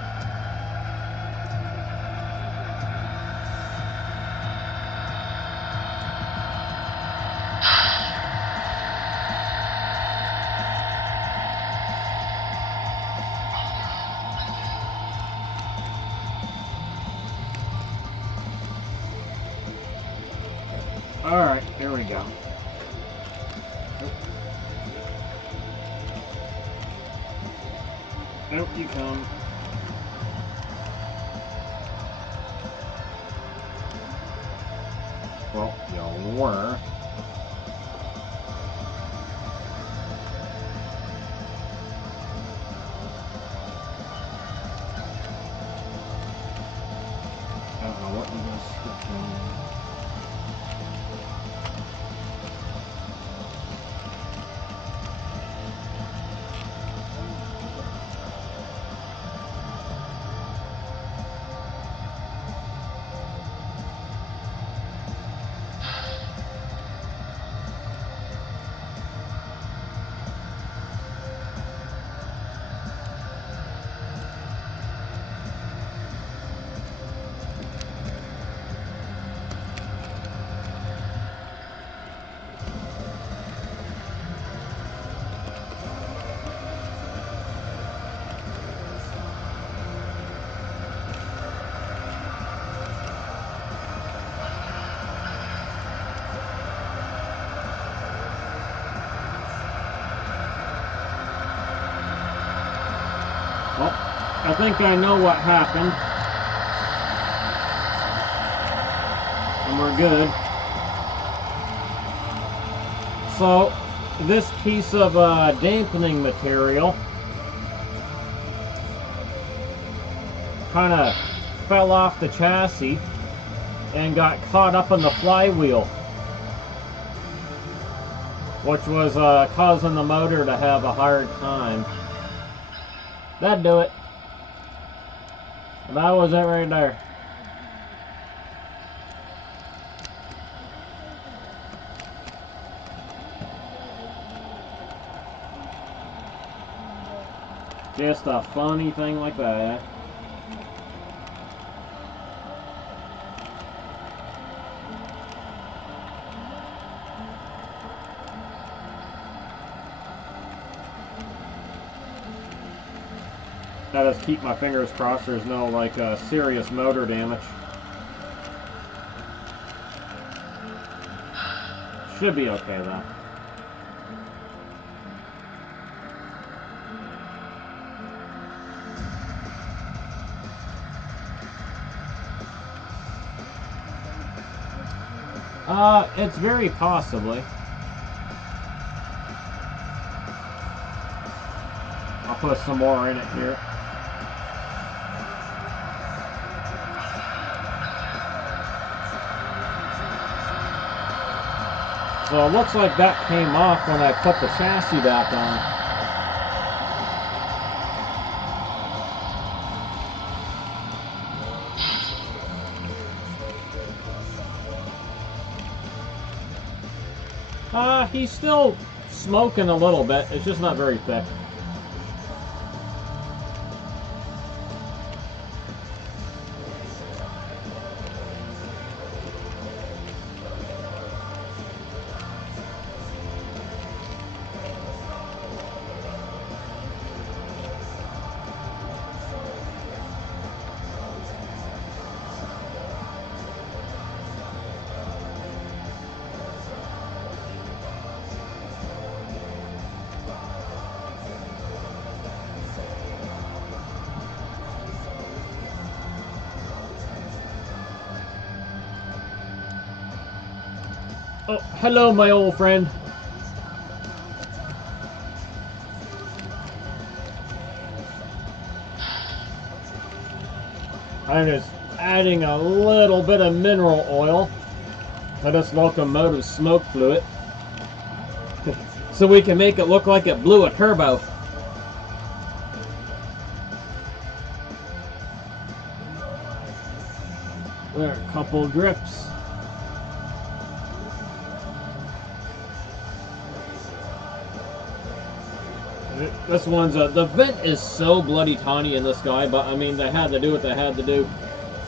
Alright, here we go. Out you come. Well, you were. I don't know what you guys skip on. Well, I think I know what happened. And we're good. So, this piece of dampening material kind of fell off the chassis and got caught up in the flywheel, which was causing the motor to have a hard time. That'd do it. That was it right there. Just a funny thing like that. I just keep my fingers crossed there's no, like, serious motor damage. Should be okay, though. It's very possibly. I'll put some more in it here. So it looks like that came off when I put the chassis back on. He's still smoking a little bit. It's just not very thick. Oh, hello, my old friend. I'm just adding a little bit of mineral oil to this locomotive smoke fluid so we can make it look like it blew a turbo. There are a couple drips. This one's the vent is so bloody tiny in this guy, but I mean they had to do what they had to do,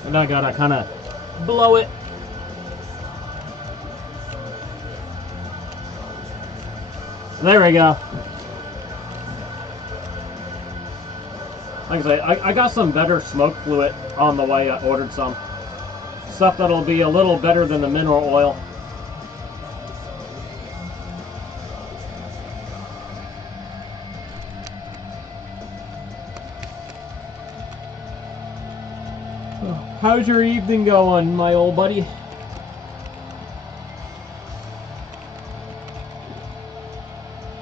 and I gotta kind of blow it. There we go. Like I say, I got some better smoke fluid on the way. I ordered some stuff that'll be a little better than the mineral oil. How's your evening going, my old buddy?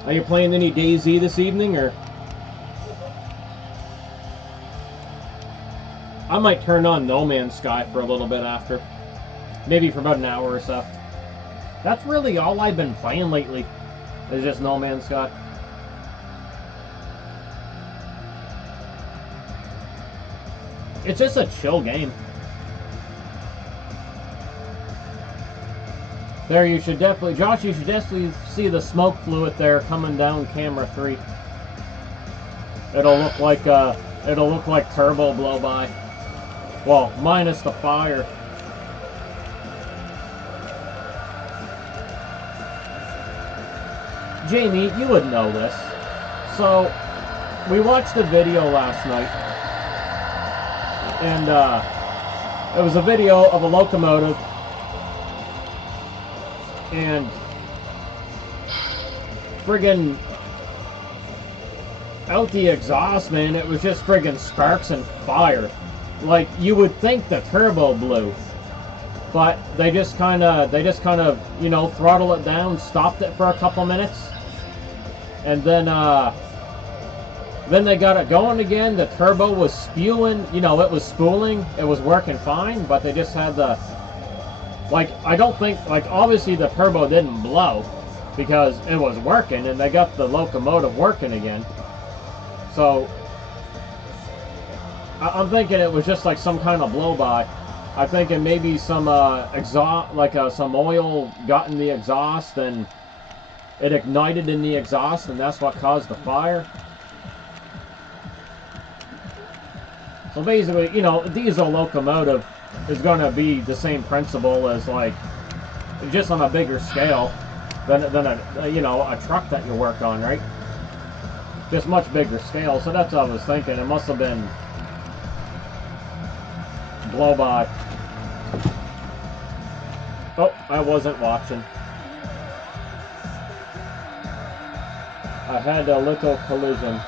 Are you playing any DayZ this evening, or? I might turn on No Man's Sky for a little bit after. Maybe for about an hour or so. That's really all I've been playing lately, is just No Man's Sky. It's just a chill game. There, you should definitely, Josh, you should definitely see the smoke fluid there coming down camera 3. It'll look like turbo blow by. Well, minus the fire. Jamie, you would know this. So, we watched a video last night, and it was a video of a locomotive, and friggin' out the exhaust, man, it was just friggin' sparks and fire. Like, you would think the turbo blew, but they just kind of, you know, throttle it down, stopped it for a couple minutes, and then they got it going again. The turbo was spewing, you know, it was spooling, it was working fine, but they just had the, like, I don't think, like, obviously the turbo didn't blow because it was working, and they got the locomotive working again. So I'm thinking it was just like some kind of blow-by. I'm thinking maybe some exhaust, like some oil got in the exhaust and it ignited in the exhaust, and that's what caused the fire. So basically, you know, a diesel locomotive is going to be the same principle as, like, just on a bigger scale than a, you know, a truck that you work on, right? Just much bigger scale, so that's what I was thinking. It must have been blow by. Oh, I wasn't watching. I had a little collision.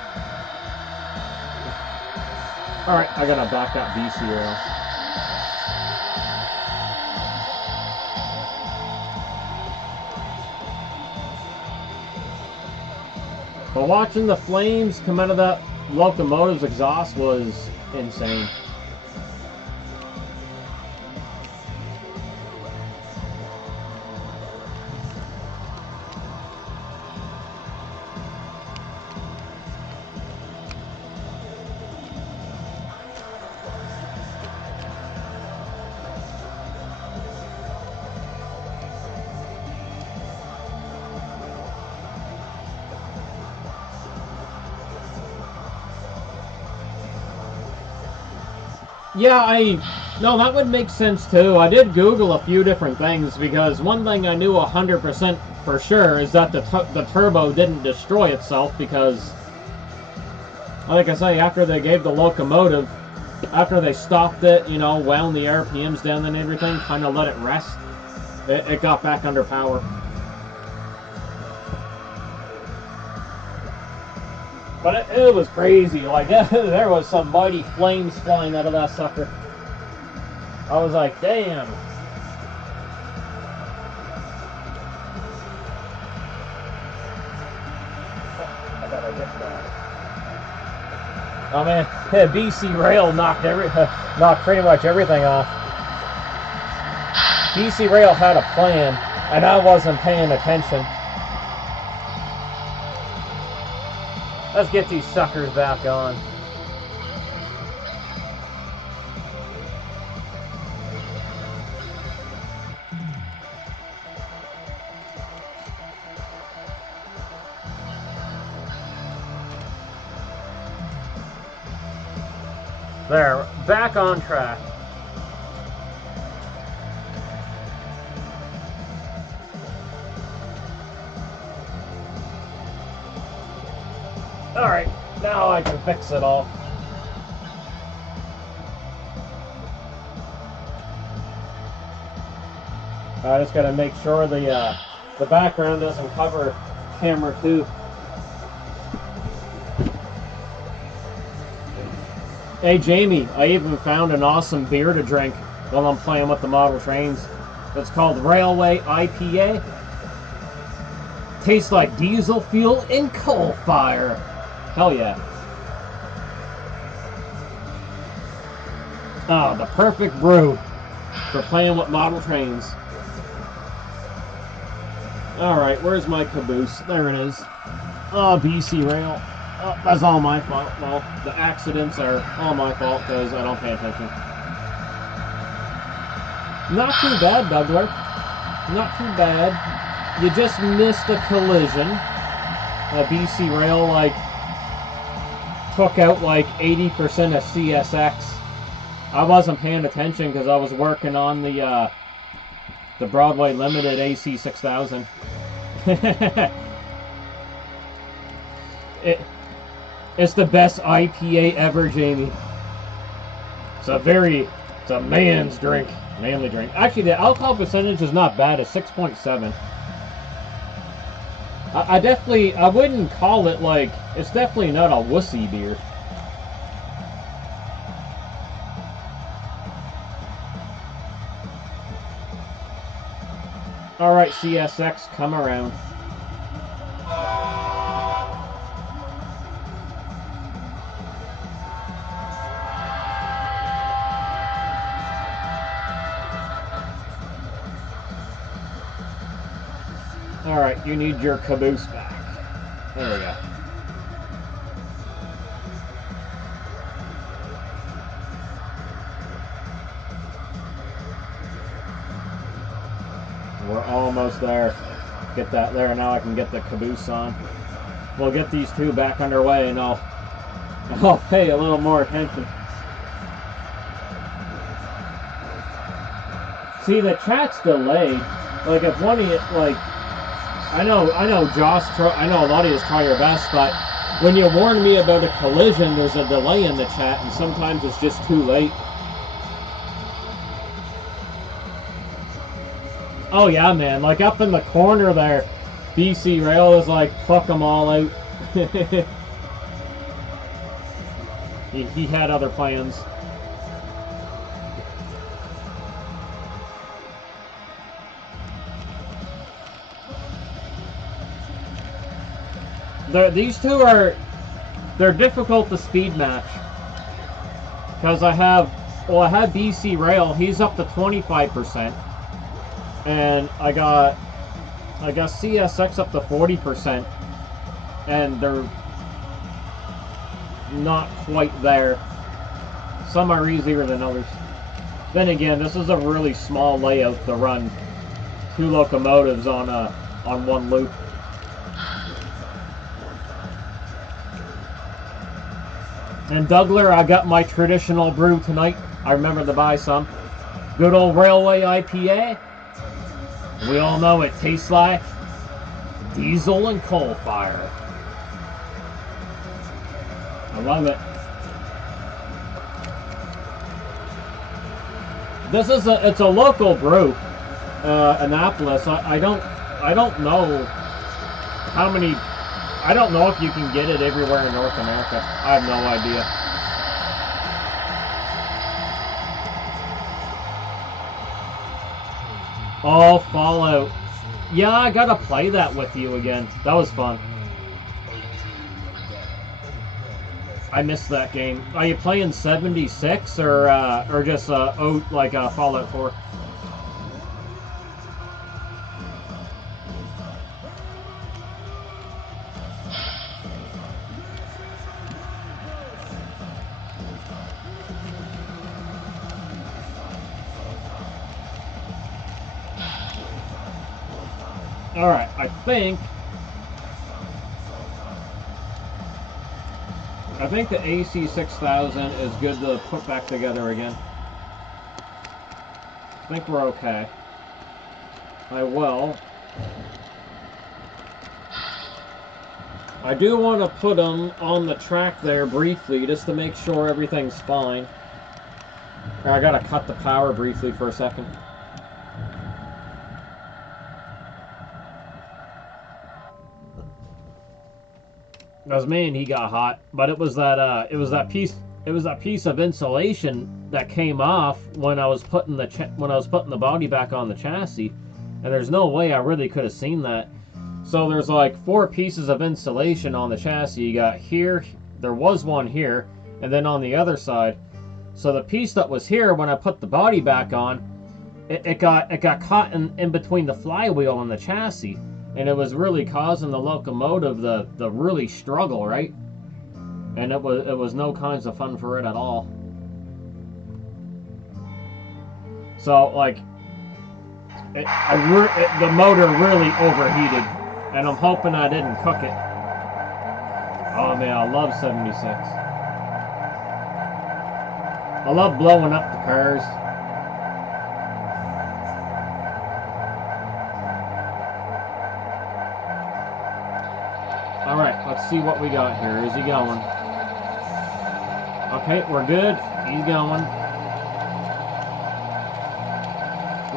Alright, I gotta back up BC rail. But watching the flames come out of that locomotive's exhaust was insane. Yeah, no, that would make sense too. I did Google a few different things because one thing I knew 100% for sure is that the turbo didn't destroy itself because, like I say, after they gave the locomotive, after they stopped it, you know, wound the RPMs down and everything, kind of let it rest, it got back under power. But it was crazy. Like, there was some mighty flames flying out of that sucker. I was like, damn. I gotta get that. Oh man, BC Rail knocked pretty much everything off. BC Rail had a plan, and I wasn't paying attention. Let's get these suckers back on. There, back on track. Alright, now I can fix it all. I just gotta make sure the background doesn't cover camera 2. Hey Jamie, I even found an awesome beer to drink while I'm playing with the model trains. It's called Railway IPA. Tastes like diesel fuel and coal fire. Hell yeah. Oh, the perfect brew for playing with model trains. Alright, where's my caboose? There it is. Oh, BC Rail. Oh, that's all my fault. Well, the accidents are all my fault because I don't pay attention. Not too bad, Douglas. Not too bad. You just missed a collision. BC Rail, like, took out like 80% of CSX. I wasn't paying attention because I was working on the Broadway Limited AC 6000. It's the best IPA ever, Jamie. It's a man's drink, manly drink. Actually, the alcohol percentage is not bad. It's 6.7. I wouldn't call it like, it's definitely not a wussy beer. Alright, CSX, come around. Alright, you need your caboose back. There we go. We're almost there. Get that there, now I can get the caboose on. We'll get these two back underway and I'll pay a little more attention. See, the chat's delayed. Like, if one of you, like, I know Josh, I know a lot of you try your best, but when you warn me about a collision, there's a delay in the chat, and sometimes it's just too late. Oh yeah, man, like up in the corner there, BC Rail is like, fuck them all out. he had other plans. These two they're difficult to speed match. Because I have BC Rail, he's up to 25%. And I got CSX up to 40%. And they're not quite there. Some are easier than others. Then again, this is a really small layout to run 2 locomotives on one loop. And Dougler, I got my traditional brew tonight. I remember to buy some. Good old Railway IPA. We all know it tastes like diesel and coal fire. I love it. It's a local brew, Annapolis. I don't know how many. I don't know if you can get it everywhere in North America. I have no idea. Oh, Fallout. Yeah, I gotta play that with you again. That was fun. I missed that game. Are you playing 76 or just Fallout 4? Alright, I think the AC 6000 is good to put back together again. I think we're okay. I do want to put them on the track there briefly just to make sure everything's fine. I gotta cut the power briefly for a second. Because man, he got hot. But it was that piece of insulation that came off when I was putting the body back on the chassis, and there's no way I really could have seen that. So there's like 4 pieces of insulation on the chassis. You got here, there was one here, and then on the other side. So the piece that was here when I put the body back on, it got caught in between the flywheel and the chassis. And it was really causing the locomotive the really struggle, right? And it was no kinds of fun for it at all. So like, the motor really overheated, and I'm hoping I didn't cook it. Oh man, I love 76. I love blowing up the cars. Alright, let's see what we got here. Is he going? Okay, we're good. He's going.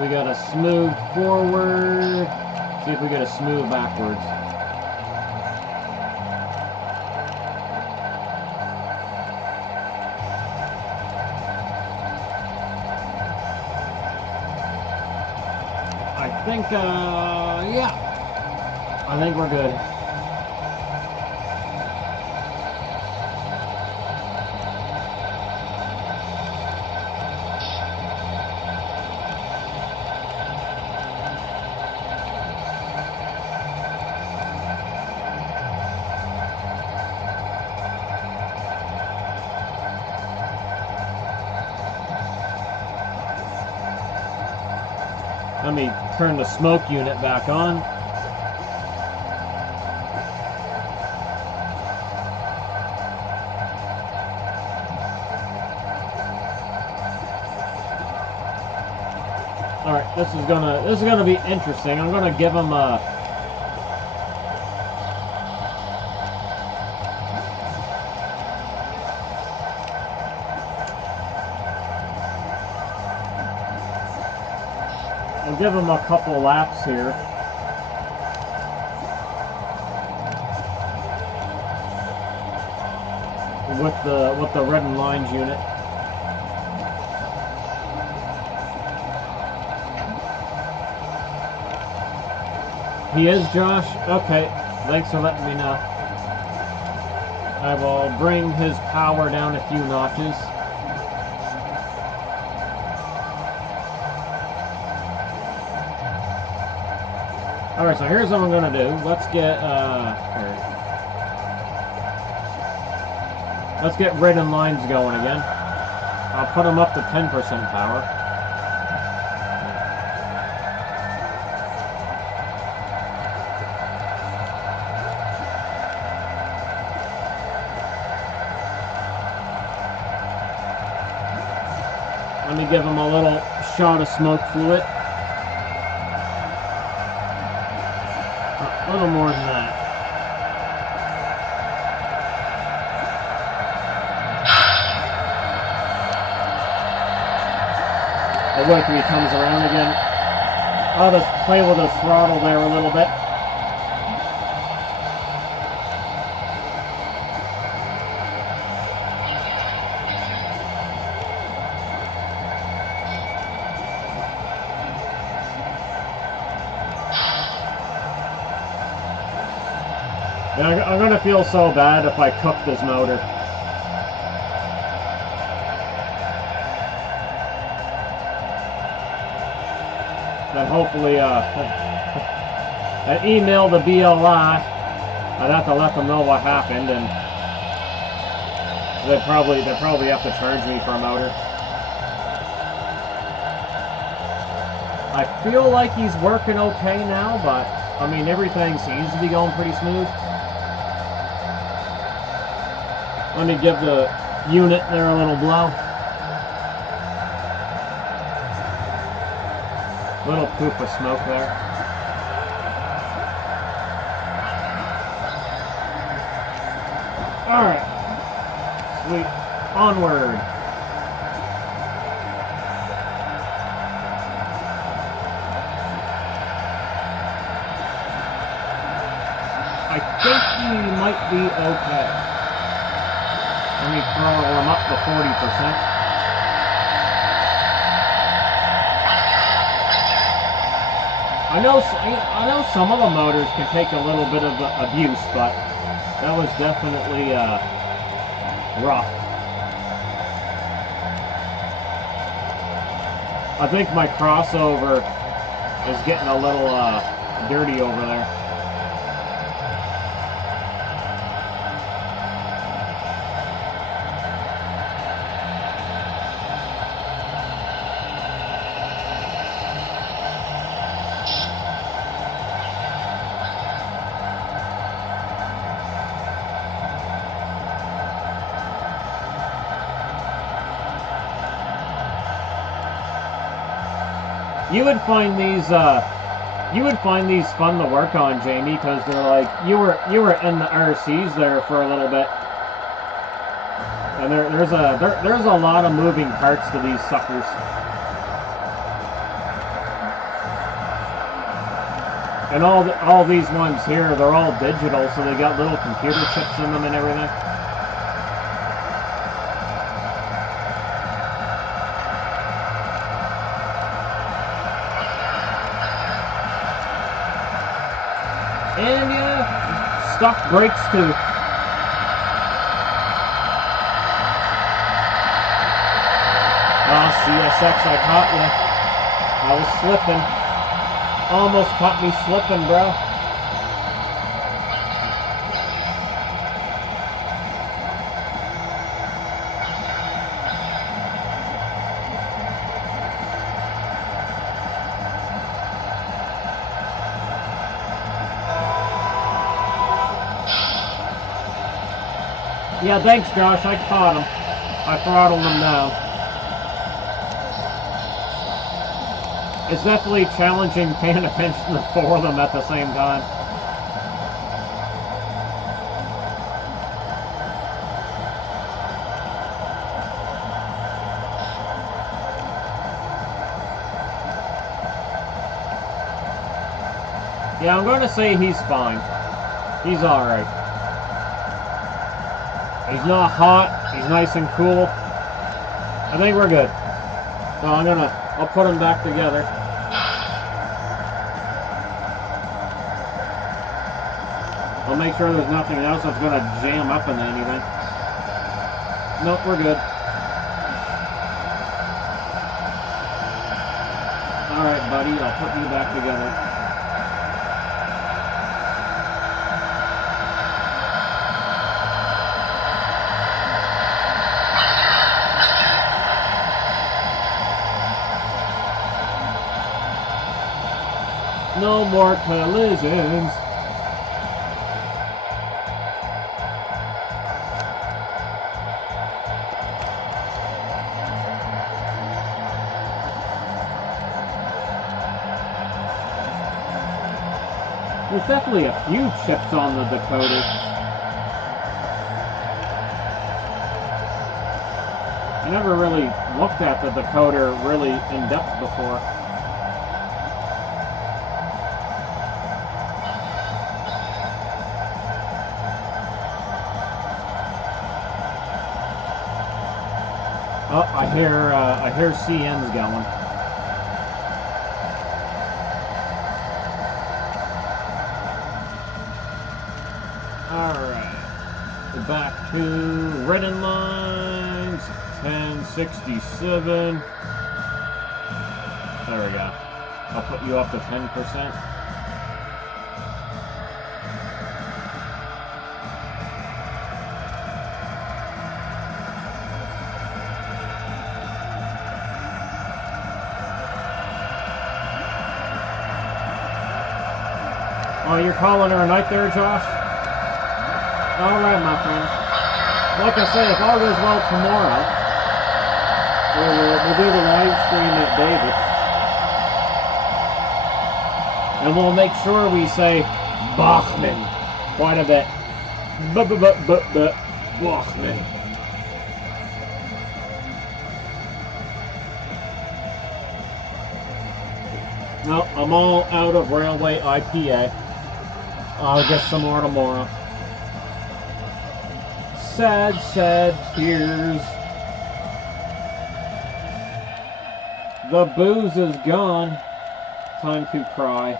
We got a smooth forward. See if we get a smooth backwards. I think, yeah. I think we're good. Let me turn the smoke unit back on. All right, this is gonna be interesting. I'm gonna give him a. I'll give him a couple laps here. With the red and lines unit. He is, Josh? Okay, thanks for letting me know. I will bring his power down a few notches. Alright, so here's what I'm gonna do. Let's get red and lines going again. I'll put them up to 10% power. Let me give them a little shot of smoke fluid. A little more than that. I'll wait till he comes around again. I'll just play with the throttle there a little bit. Yeah, I'm gonna feel so bad if I cook this motor. Then hopefully, an email to BLI. I'd have to let them know what happened, and they'd probably have to charge me for a motor. I feel like he's working okay now, but I mean everything seems to be going pretty smooth. Let me give the unit there a little blow. Little poop of smoke there. Alright. Sweet. Onward. I think he might be okay. Let me throttle him up to 40%. I know some of the motors can take a little bit of abuse, but that was definitely rough. I think my crossover is getting a little dirty over there. You would find these fun to work on, Jamie, because they're like you were in the RCs there for a little bit, and there's a lot of moving parts to these suckers. And all these ones here, they're all digital, so they got little computer chips in them and everything. And yeah, stock brakes too. Ah, CSX, I caught ya. I was slipping. Almost caught me slipping, bro. Yeah, thanks, Josh. I caught him. I throttled him down. It's definitely challenging paying attention to four of them at the same time. Yeah, I'm going to say he's fine. He's alright. He's not hot. He's nice and cool. I think we're good. So I'll put them back together. I'll make sure there's nothing else that's going to jam up into anything. Nope, we're good. Alright, buddy, I'll put you back together. No more collisions. There's definitely a few chips on the decoder. I never really looked at the decoder really in depth before. Oh, I hear CN's going. Alright. Back to written lines. 1067. There we go. I'll put you up to 10%. Oh, you're calling her a night there, Josh? Alright, my friend. Like I say, if all goes well tomorrow, we'll do the live stream at David's. And we'll make sure we say Bachman quite a bit. Bachman. Well, I'm all out of Railway IPA. I'll get some more tomorrow. Sad, sad tears. The booze is gone. Time to cry.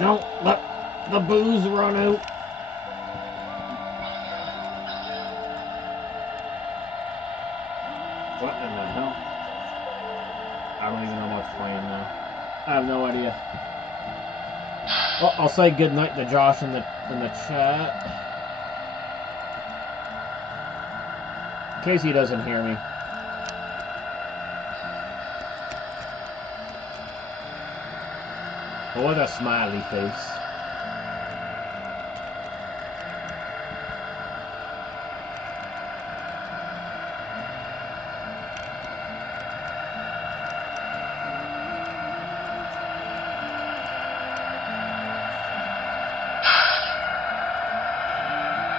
Don't let the booze run out. What in the hell? I don't even know what's playing now. I have no idea. Well, I'll say goodnight to Josh in the chat. In case he doesn't hear me. Oh, what a smiley face.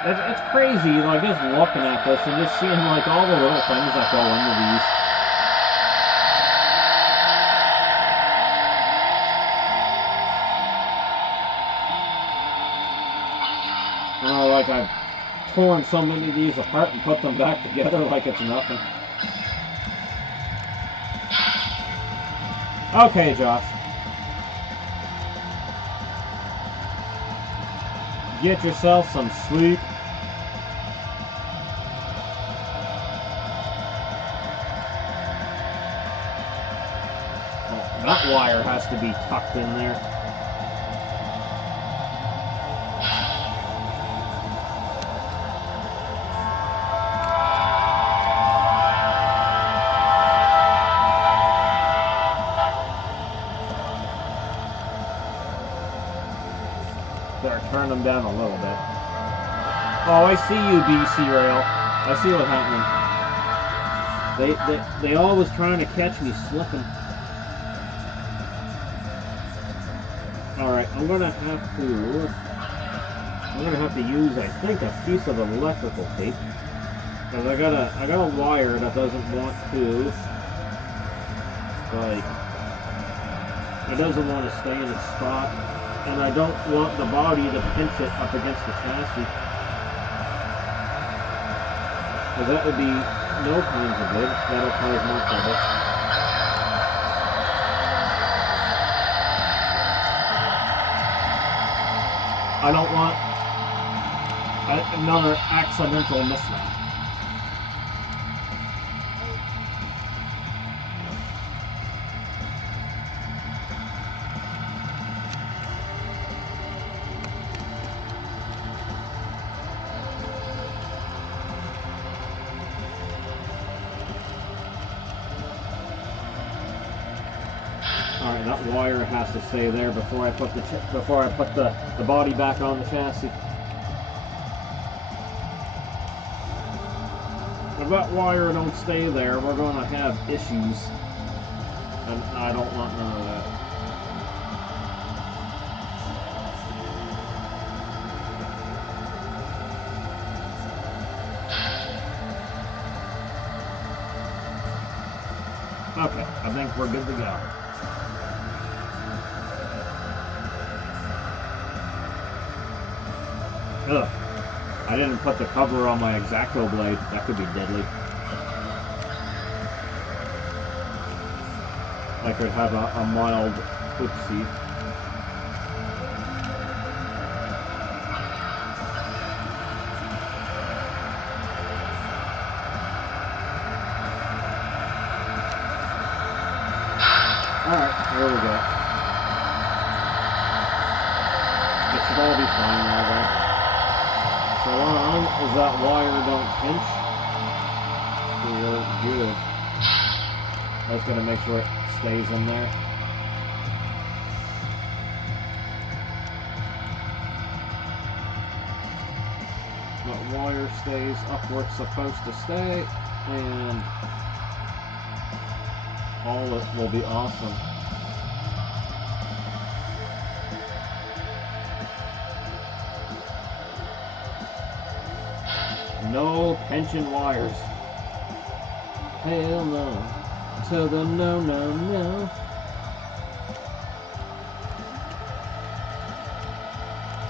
It's crazy, like, just looking at this and just seeing, like, all the little things that go into these. Like I've torn so many of these apart and put them back together like it's nothing. Okay, Josh. Get yourself some sleep. Oh, that wire has to be tucked in there. Turn them down a little bit. Oh, I see you, BC Rail. I see what's happening. They always trying to catch me slipping. Alright, I'm gonna have to use, I think, a piece of electrical tape. Because I got a wire that doesn't want to, like, It doesn't want to stay in its spot, and I don't want the body to pinch it up against the chassis. Because that would be no kinds of good. That'll cause more trouble. I don't want another accidental mishap. Alright, that wire has to stay there before I put the body back on the chassis. If that wire don't stay there, we're going to have issues. And I don't want none of that. Okay, I think we're good to go. Ugh. I didn't put the cover on my X-Acto blade. That could be deadly. I could have a mild oopsie. Alright, there we go. It should all be fine now, though. So long as that wire don't pinch, we're good. I just gotta make sure it stays in there. That wire stays up where it's supposed to stay, and all it will be awesome. No pinching wires. Hell no. To the no, no, no.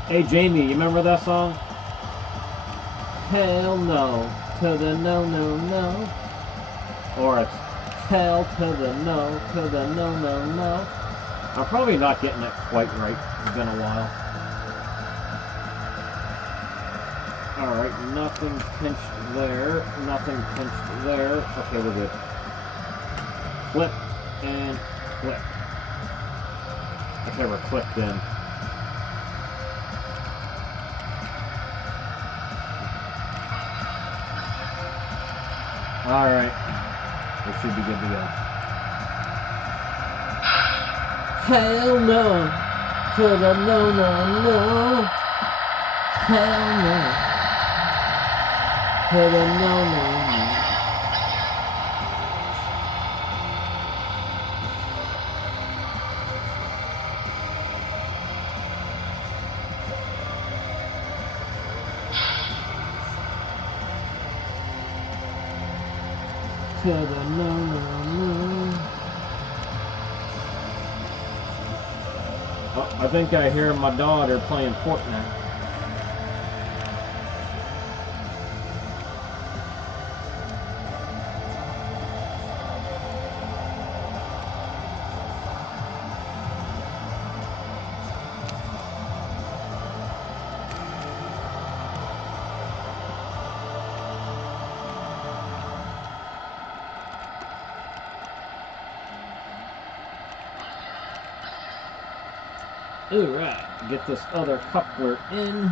Hey Jamie, you remember that song? Hell no. To the no, no, no. Or it's hell to the no, no, no. I'm probably not getting it quite right. It's been a while. Alright, nothing pinched there, nothing pinched there. Okay, we're good. Flip and flip. Okay, we're clipped in. Alright, we should be good to go. Hell no, to the no, no, no. Hell no. To the no, no, no. To the no, no, no. Oh, I think I hear my daughter playing Fortnite. Alright, get this other coupler in.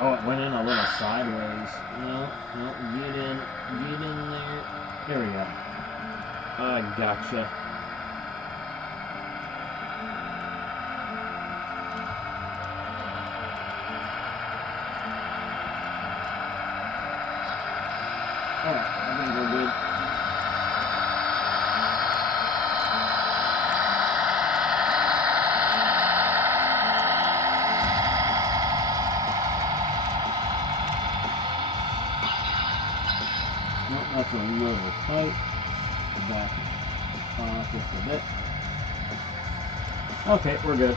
Oh, it went in a little sideways. No, no, get in there. There we go. I gotcha. Alright, I think we're good. Well, that's a little tight. Back off just a bit. Okay, we're good.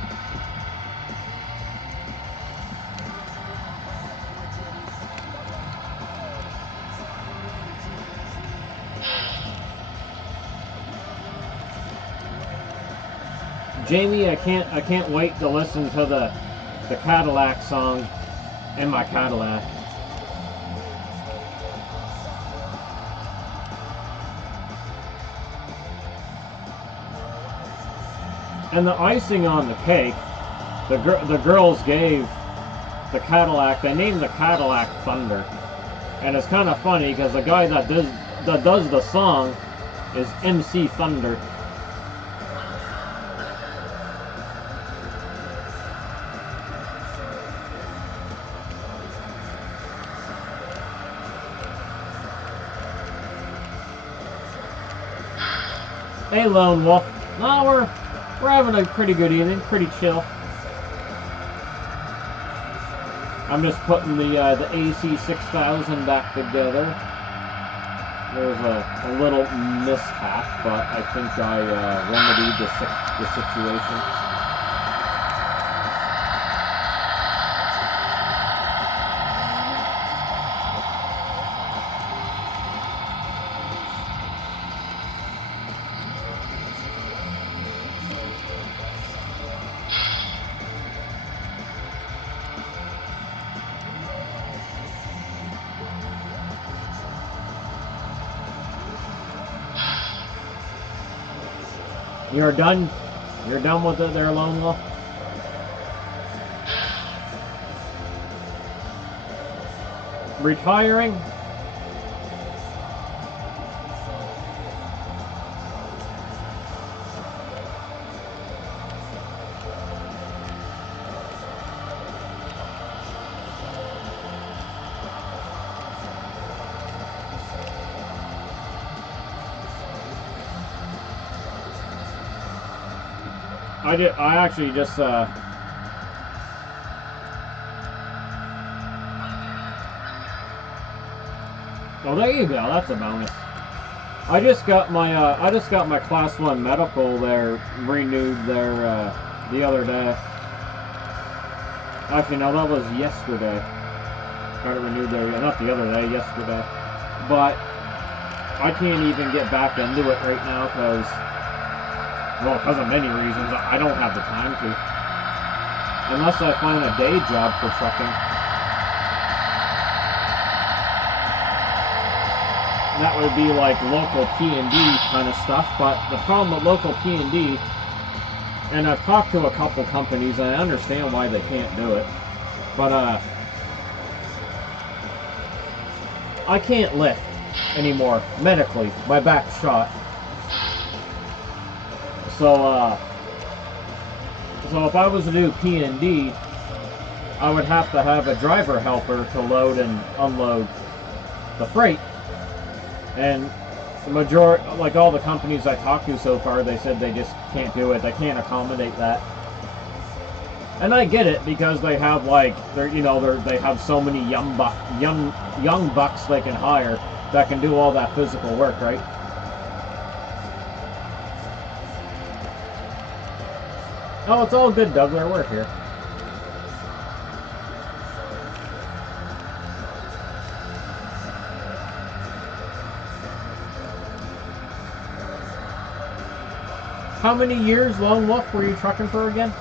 Jamie, I can't wait to listen to the Cadillac song in my Cadillac. And the icing on the cake, the girls gave the Cadillac, they named the Cadillac Thunder. And it's kind of funny because the guy that does the song is MC Thunder. Hey, Lone Wolf. No, we're having a pretty good evening, pretty chill. I'm just putting the AC 6000 back together. There's a little mishap, but I think I remedied the situation. You're done? You're done with it there, Lone Wolf? Retiring? I actually just oh, there you go. That's a bonus. I just got my Class 1 medical there renewed there the other day. Actually, no, that was yesterday. Got it renewed there, not the other day, yesterday. But I can't even get back into it right now because. Well, because of many reasons, I don't have the time to. Unless I find a day job for trucking. That would be like local P&D kind of stuff, but the problem with local P&D, and I've talked to a couple companies, and I understand why they can't do it, but I can't lift anymore, medically. My back's shot. So if I was to do P&D, I would have to have a driver helper to load and unload the freight. And the majority, like all the companies I talked to so far, they said they just can't do it. They can't accommodate that. And I get it because they have like they have so many young bucks they can hire that can do all that physical work, right? Oh, it's all good, Douglas. We're here. How many years, Lone Wolf, were you trucking for again?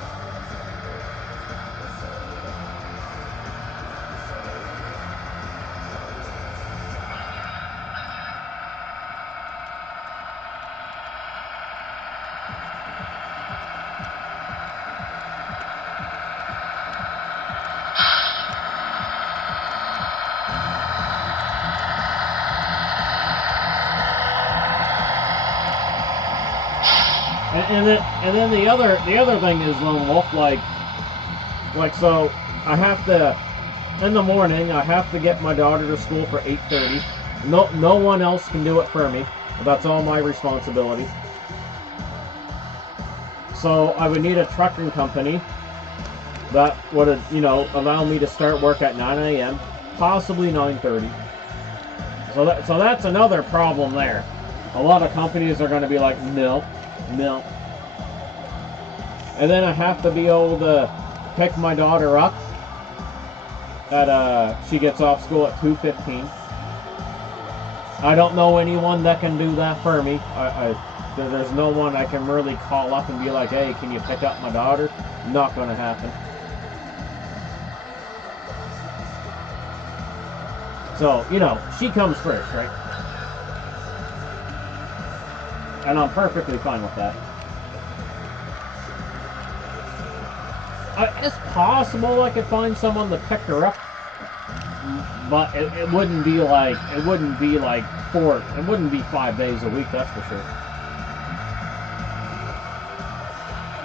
And then the other thing is, Lone Wolf, like so I have to, in the morning I have to get my daughter to school for 8:30. No one else can do it for me. That's all my responsibility. So I would need a trucking company that would allow me to start work at 9 a.m. possibly 9:30. So that's another problem there. A lot of companies are going to be like, no, no. And then I have to be able to pick my daughter up at she gets off school at 2:15. I don't know anyone that can do that for me. There's no one I can really call up and be like, hey, can you pick up my daughter? Not going to happen. So, you know, she comes first, right? And I'm perfectly fine with that. It's possible I could find someone to pick her up, but it wouldn't be like 5 days a week, that's for sure.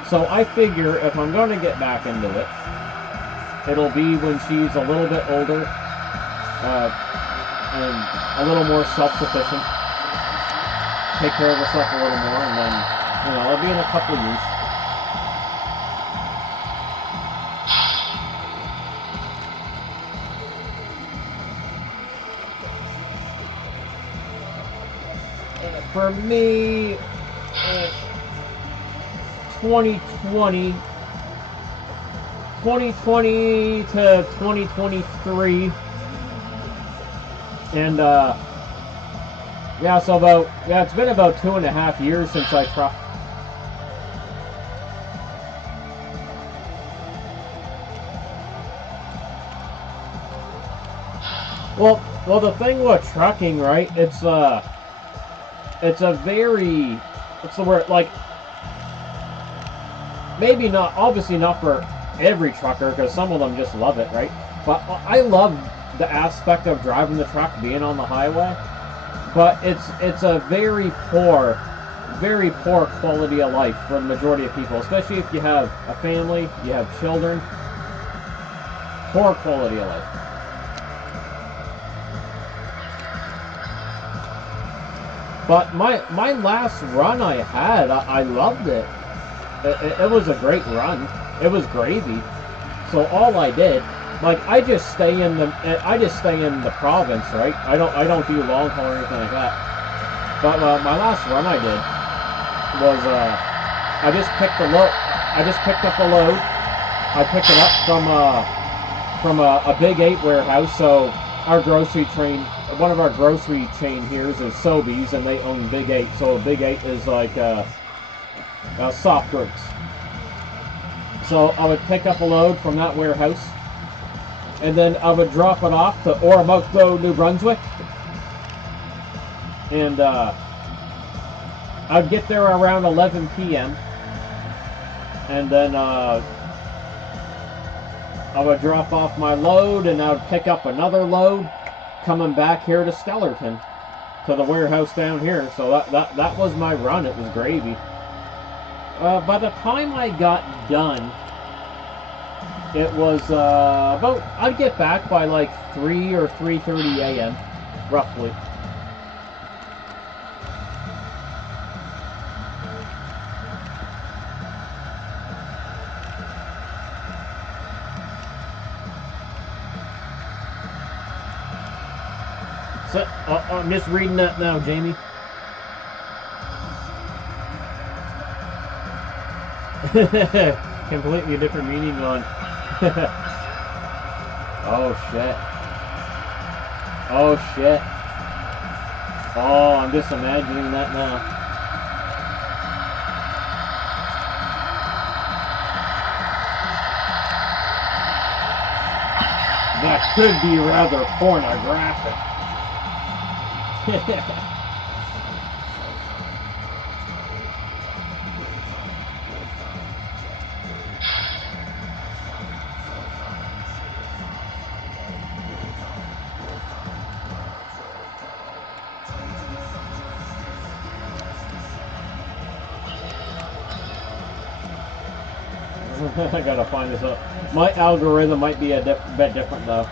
So I figure if I'm going to get back into it, it'll be when she's a little bit older and a little more self-sufficient, take care of herself a little more, and then, you know, it'll be in a couple of years. For me, 2020 to 2023, and yeah, so it's been about 2.5 years since I tried. Well, the thing with trucking, right? It's a very, what's the word, like, maybe not, obviously not for every trucker, because some of them just love it, right? But I love the aspect of driving the truck, being on the highway, but it's a very poor quality of life for the majority of people, especially if you have a family, you have children. Poor quality of life. But my last run I had, I loved it. It was a great run. It was gravy. So all I did, like, I just stay in the province, right? I don't do long haul or anything like that. But my last run I did was I just picked up a load. I picked it up from a Big 8 warehouse. So our grocery train, one of our grocery chain here is Sobeys, and they own Big 8. So Big 8 is like soft drinks. So I would pick up a load from that warehouse, and then I would drop it off to Oromocto, New Brunswick, and I'd get there around 11 p.m. and then I would drop off my load, and I would pick up another load coming back here to Stellarton, to the warehouse down here. So that was my run. It was gravy. By the time I got done, it was about, I'd get back by like 3 or 3:30 a.m. roughly. So I'm just reading that now, Jamie. Completely different meaning on. Oh shit. Oh shit. Oh, I'm just imagining that now. That could be rather pornographic. I gotta find this out. My algorithm might be a bit different though.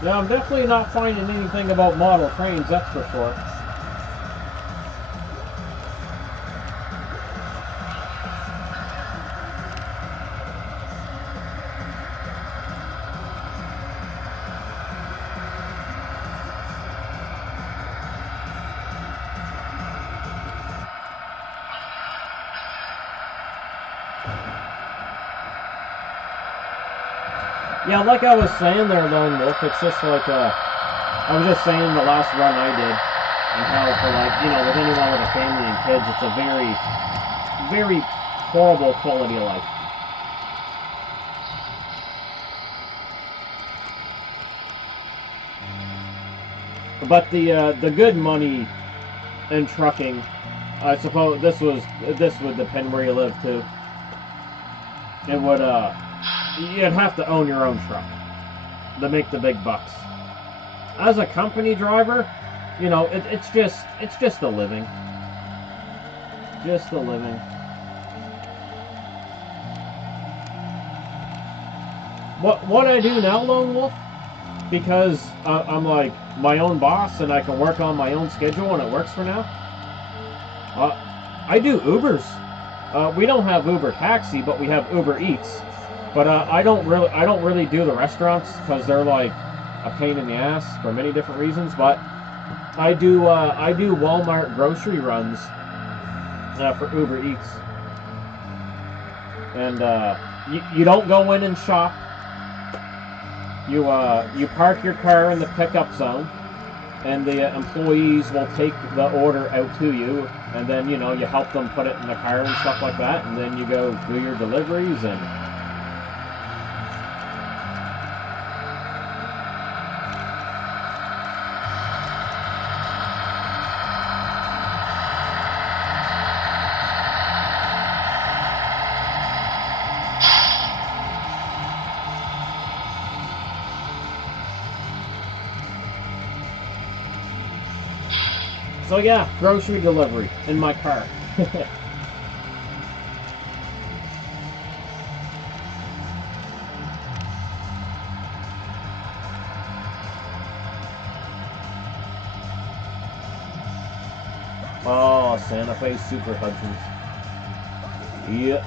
Now, I'm definitely not finding anything about model trains, that's for sure. Yeah, like I was saying there, Lone Wolf, it's just like, I was just saying the last run I did, and how for like, you know, with anyone with a family and kids, it's a very, very horrible quality of life. But the good money in trucking, I suppose this would depend where you live too. It would you'd have to own your own truck to make the big bucks. As a company driver, you know, it's just a living. Just a living. What I do now, Lone Wolf, because I'm like my own boss and I can work on my own schedule and it works for now. I do Ubers. We don't have Uber Taxi, but we have Uber Eats. But I don't really do the restaurants because they're like a pain in the ass for many different reasons. But I do Walmart grocery runs for Uber Eats, and you don't go in and shop. You park your car in the pickup zone, and the employees will take the order out to you, and then, you know, you help them put it in the car and stuff like that, and then you go do your deliveries. And so yeah, grocery delivery in my car. Oh, Santa Fe Super Hudsons. Yep.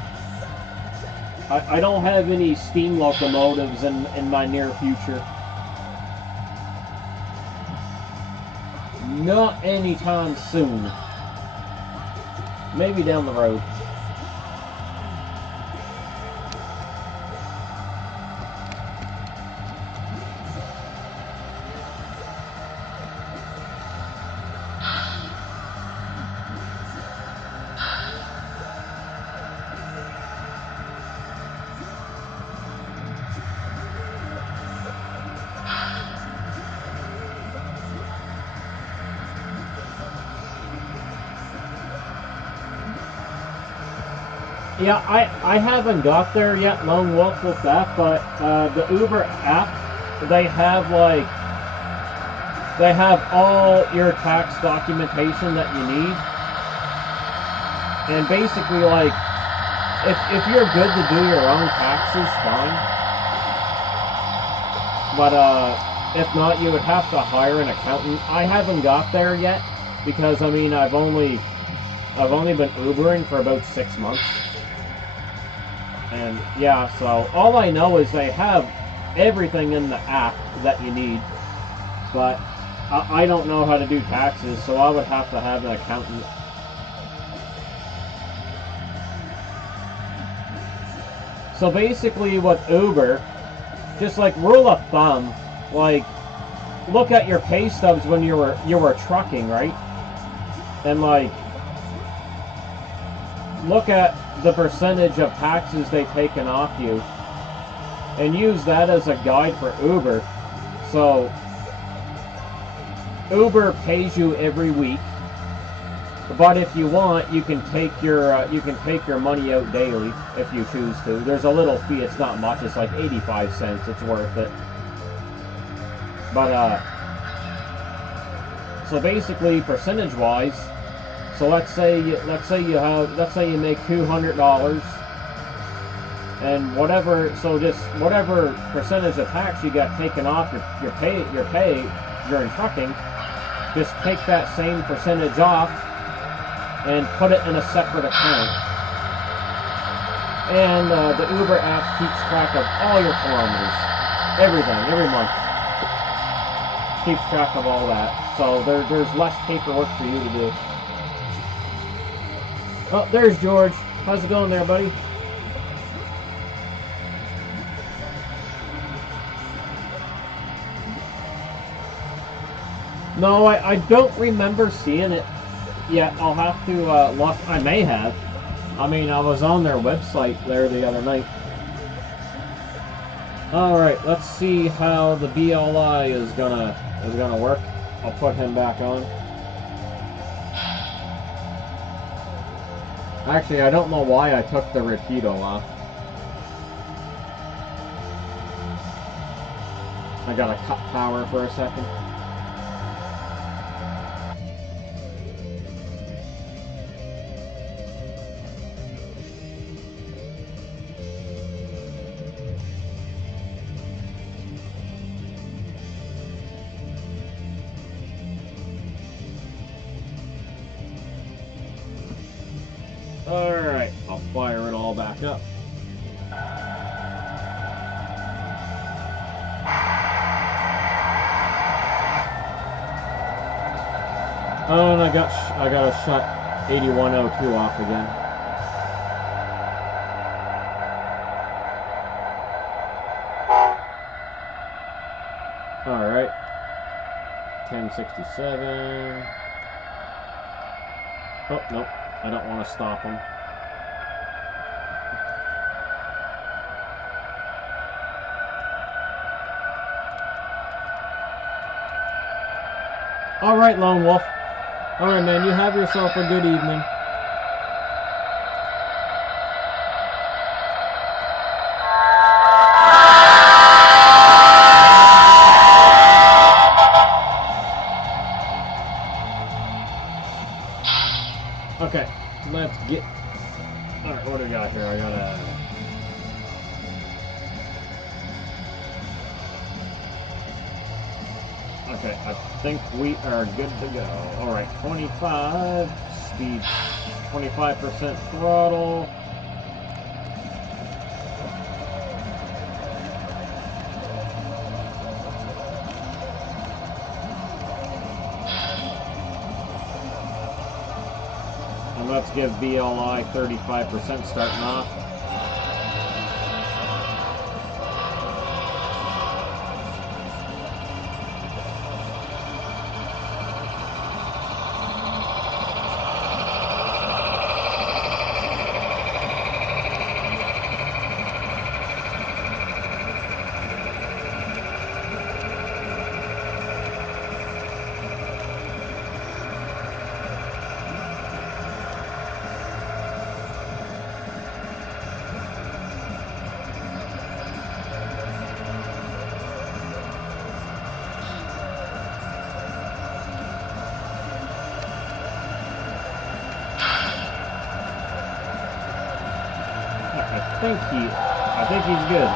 I don't have any steam locomotives in my near future. Not anytime soon. Maybe down the road. Yeah, I haven't got there yet, Lone Wolf, with that, but the Uber app, they have all your tax documentation that you need. And basically, like, if you're good to do your own taxes, fine. But if not, you would have to hire an accountant. I haven't got there yet because, I mean, I've only been Ubering for about 6 months. And yeah, so all I know is they have everything in the app that you need, but I don't know how to do taxes, so I would have to have an accountant. So basically with Uber, just like rule of thumb, like look at your pay stubs when you were trucking, right? And like look at the percentage of taxes they've taken off you and use that as a guide for Uber. So Uber pays you every week, but if you want, you can take your money out daily if you choose to. There's a little fee. It's not much. It's like 85 cents. It's worth it. But so basically, percentage-wise, so let's say you make $200, And whatever, so just whatever percentage of tax you got taken off your pay during trucking, just take that same percentage off and put it in a separate account. And the Uber app keeps track of all your kilometers, everything, every month. Keeps track of all that. So there's less paperwork for you to do. Oh, there's George. How's it going there, buddy? No, I don't remember seeing it yet. I'll have to look. I may have. I mean, I was on their website there the other night. All right, let's see how the BLI is gonna work. I'll put him back on. Actually, I don't know why I took the Rapido off. I gotta cut power for a second. Alright, I'll fire it all back up. Oh, and I got to shut 8102 off again. Alright. 1067. Oh, nope. I don't want to stop them. Alright, Lone Wolf. Alright, man, you have yourself a good evening. Okay, let's get... Alright, what do we got here? I got a... Okay, I think we are good to go. Alright, 25, speed 25% throttle. And let's give BLI 35% starting off. I think he's good.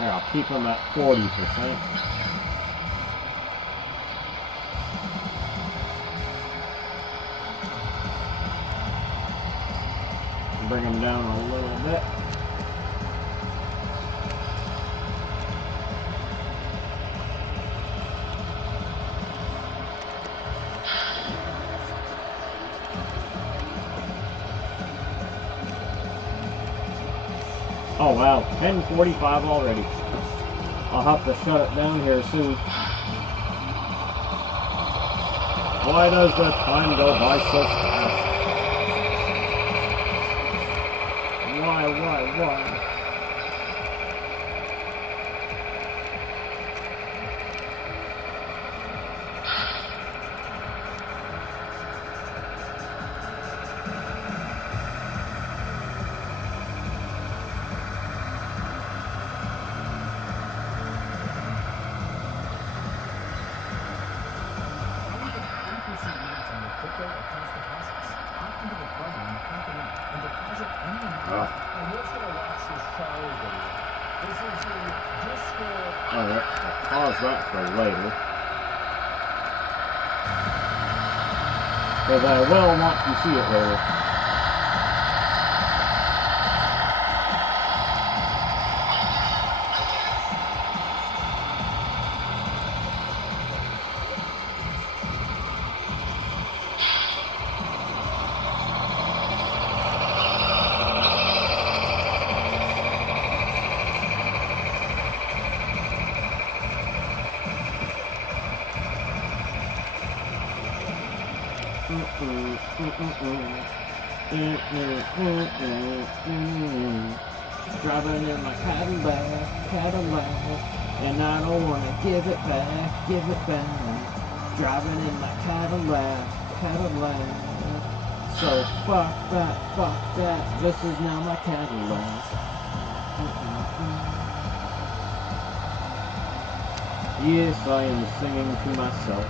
Here, I'll keep them at 40%. Bring them down a little bit. Oh wow, 10:45 already. I'll have to shut it down here soon. Why does the time go by so fast? Why? Alright, I'll pause that for later. Because I will want to see it later. Driving in my Cadillac, and I don't wanna give it back. Driving in my Cadillac. So fuck that, this is now my Cadillac. Yes, I am singing to myself.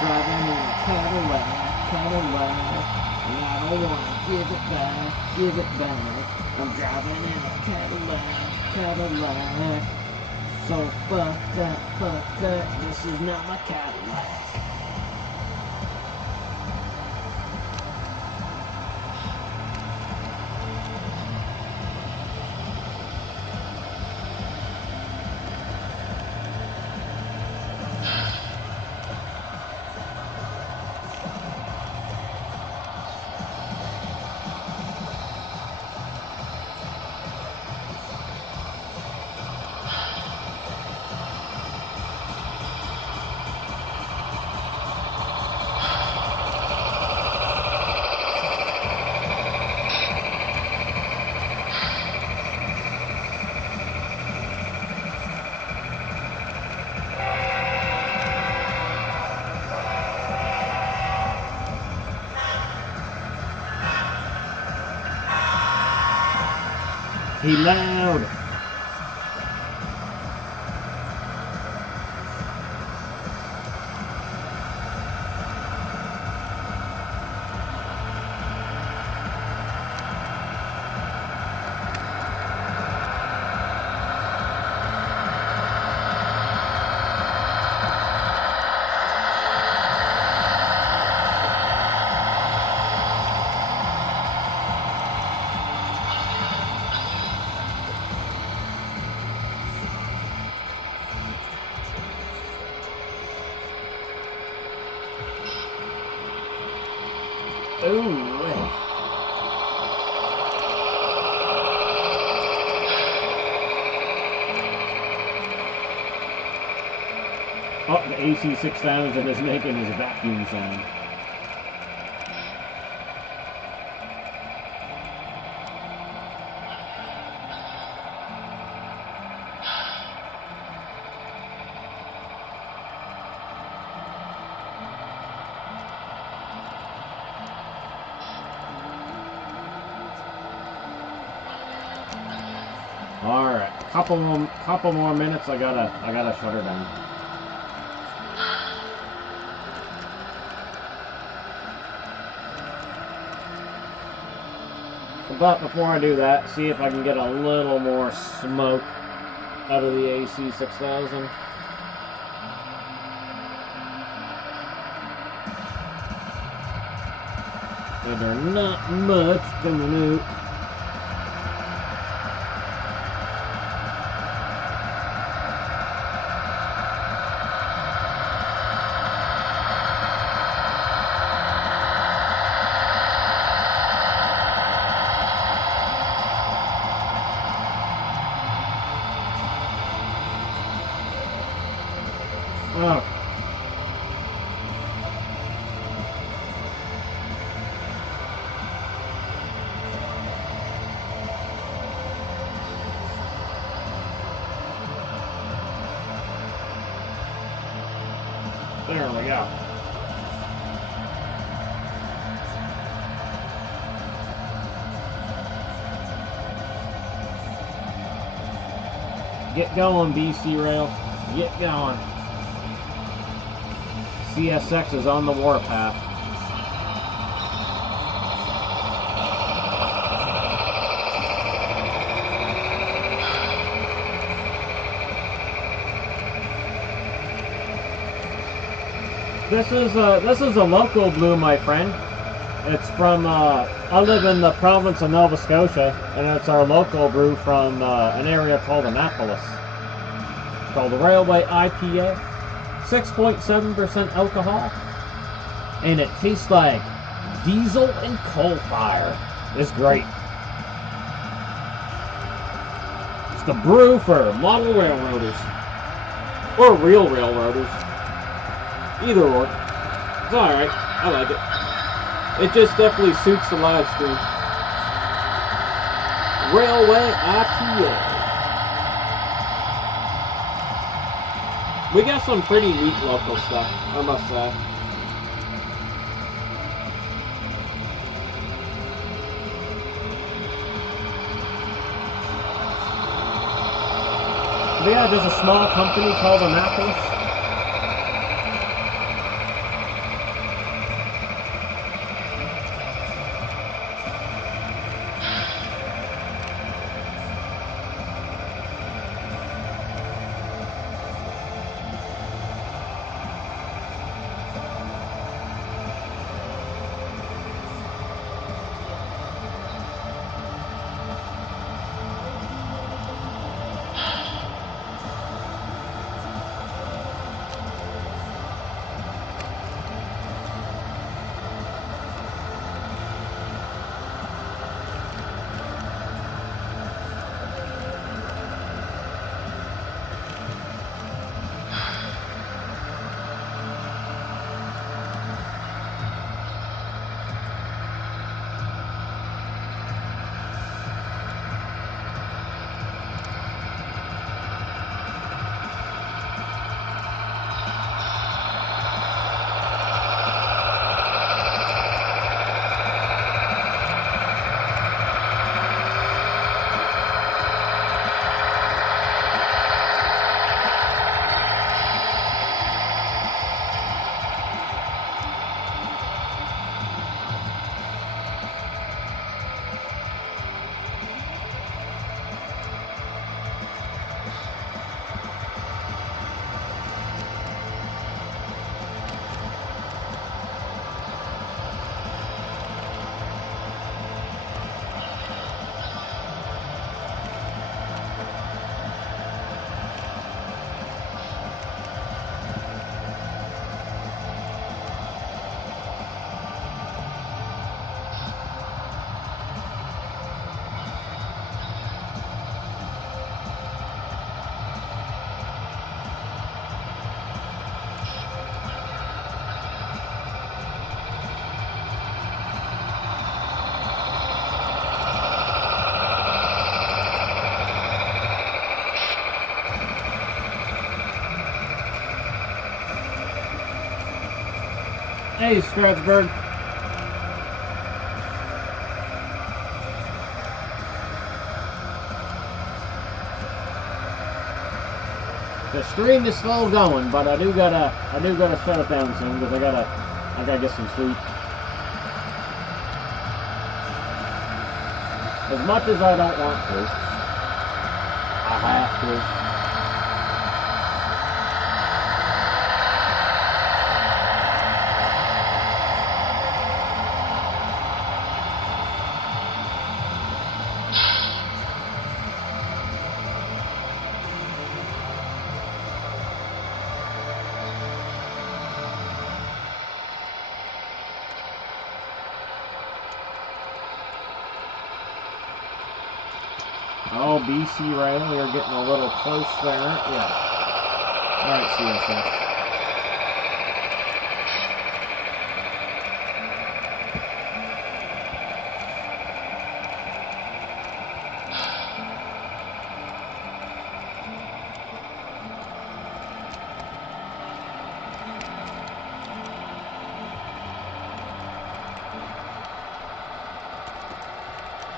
Driving in a Cadillac, and I don't wanna give it back. I'm driving in a Cadillac. So fuck that, this is not my Cadillac. He loud. Ooh, wait. Oh, the AC6000 is making his vacuum sound. All right, couple more minutes. I gotta shut her down. But before I do that, see if I can get a little more smoke out of the AC6000. And there's not much coming out. Oh. There we go. Get going, BC Rail. Get going. CSX is on the warpath. This is a local blue, my friend. It's from I live in the province of Nova Scotia, and it's our local brew from an area called Annapolis. It's called the Railway IPA. 6.7% alcohol, and it tastes like diesel and coal fire. It's great. It's the brew for model railroaders or real railroaders. Either or. It's alright. I like it. It just definitely suits the live stream. Railway IPA. We got some pretty neat local stuff, I must say. But yeah, there's a small company called Annapolis. Hey, Strasburg. The stream is still going, but I do gotta shut it down soon because I gotta get some sleep. As much as I don't want to, I have to. Oh, BC Rail, you're getting a little close there. Yeah. Alright, CSX.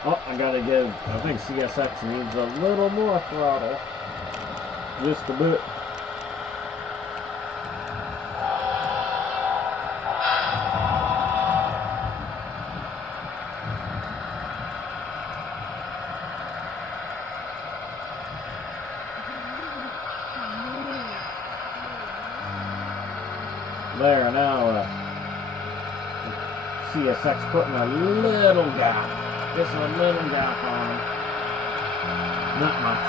Oh, I gotta give, I think CSX needs a little more throttle. Just a bit. There, now, CSX putting a little gap. Just a little gap on him. Not much.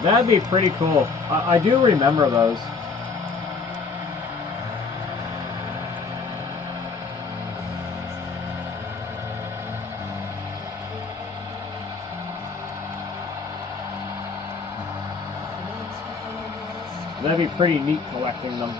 That'd be pretty cool. I do remember those. That'd be pretty neat collecting them.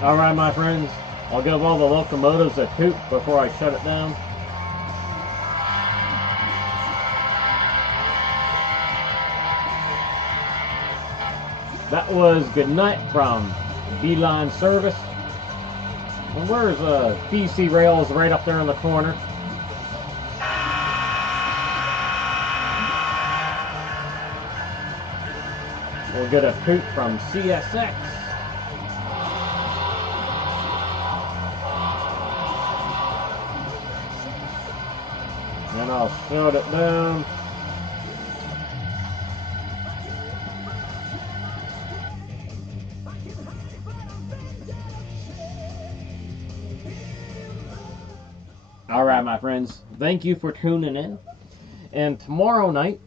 Alright, my friends, I'll give all the locomotives a toot before I shut it down. That was Good Night from Beeline Service. And where's BC Rails right up there in the corner? We'll get a toot from CSX. And I'll shut it down. Alright, my friends, thank you for tuning in. And tomorrow night,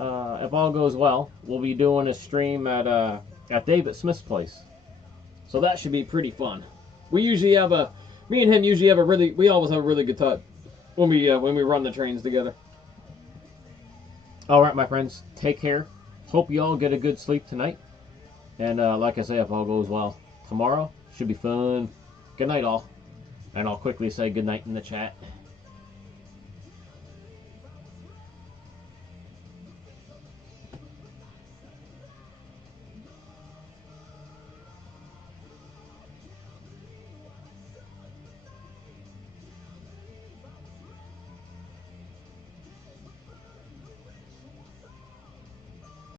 if all goes well, we'll be doing a stream at David Smith's place. So that should be pretty fun. We usually have me and him usually have we always have a really good time. when we run the trains together. All right, my friends, take care. Hope you all get a good sleep tonight. And like I say, if all goes well, tomorrow should be fun. Good night, all. And I'll quickly say good night in the chat.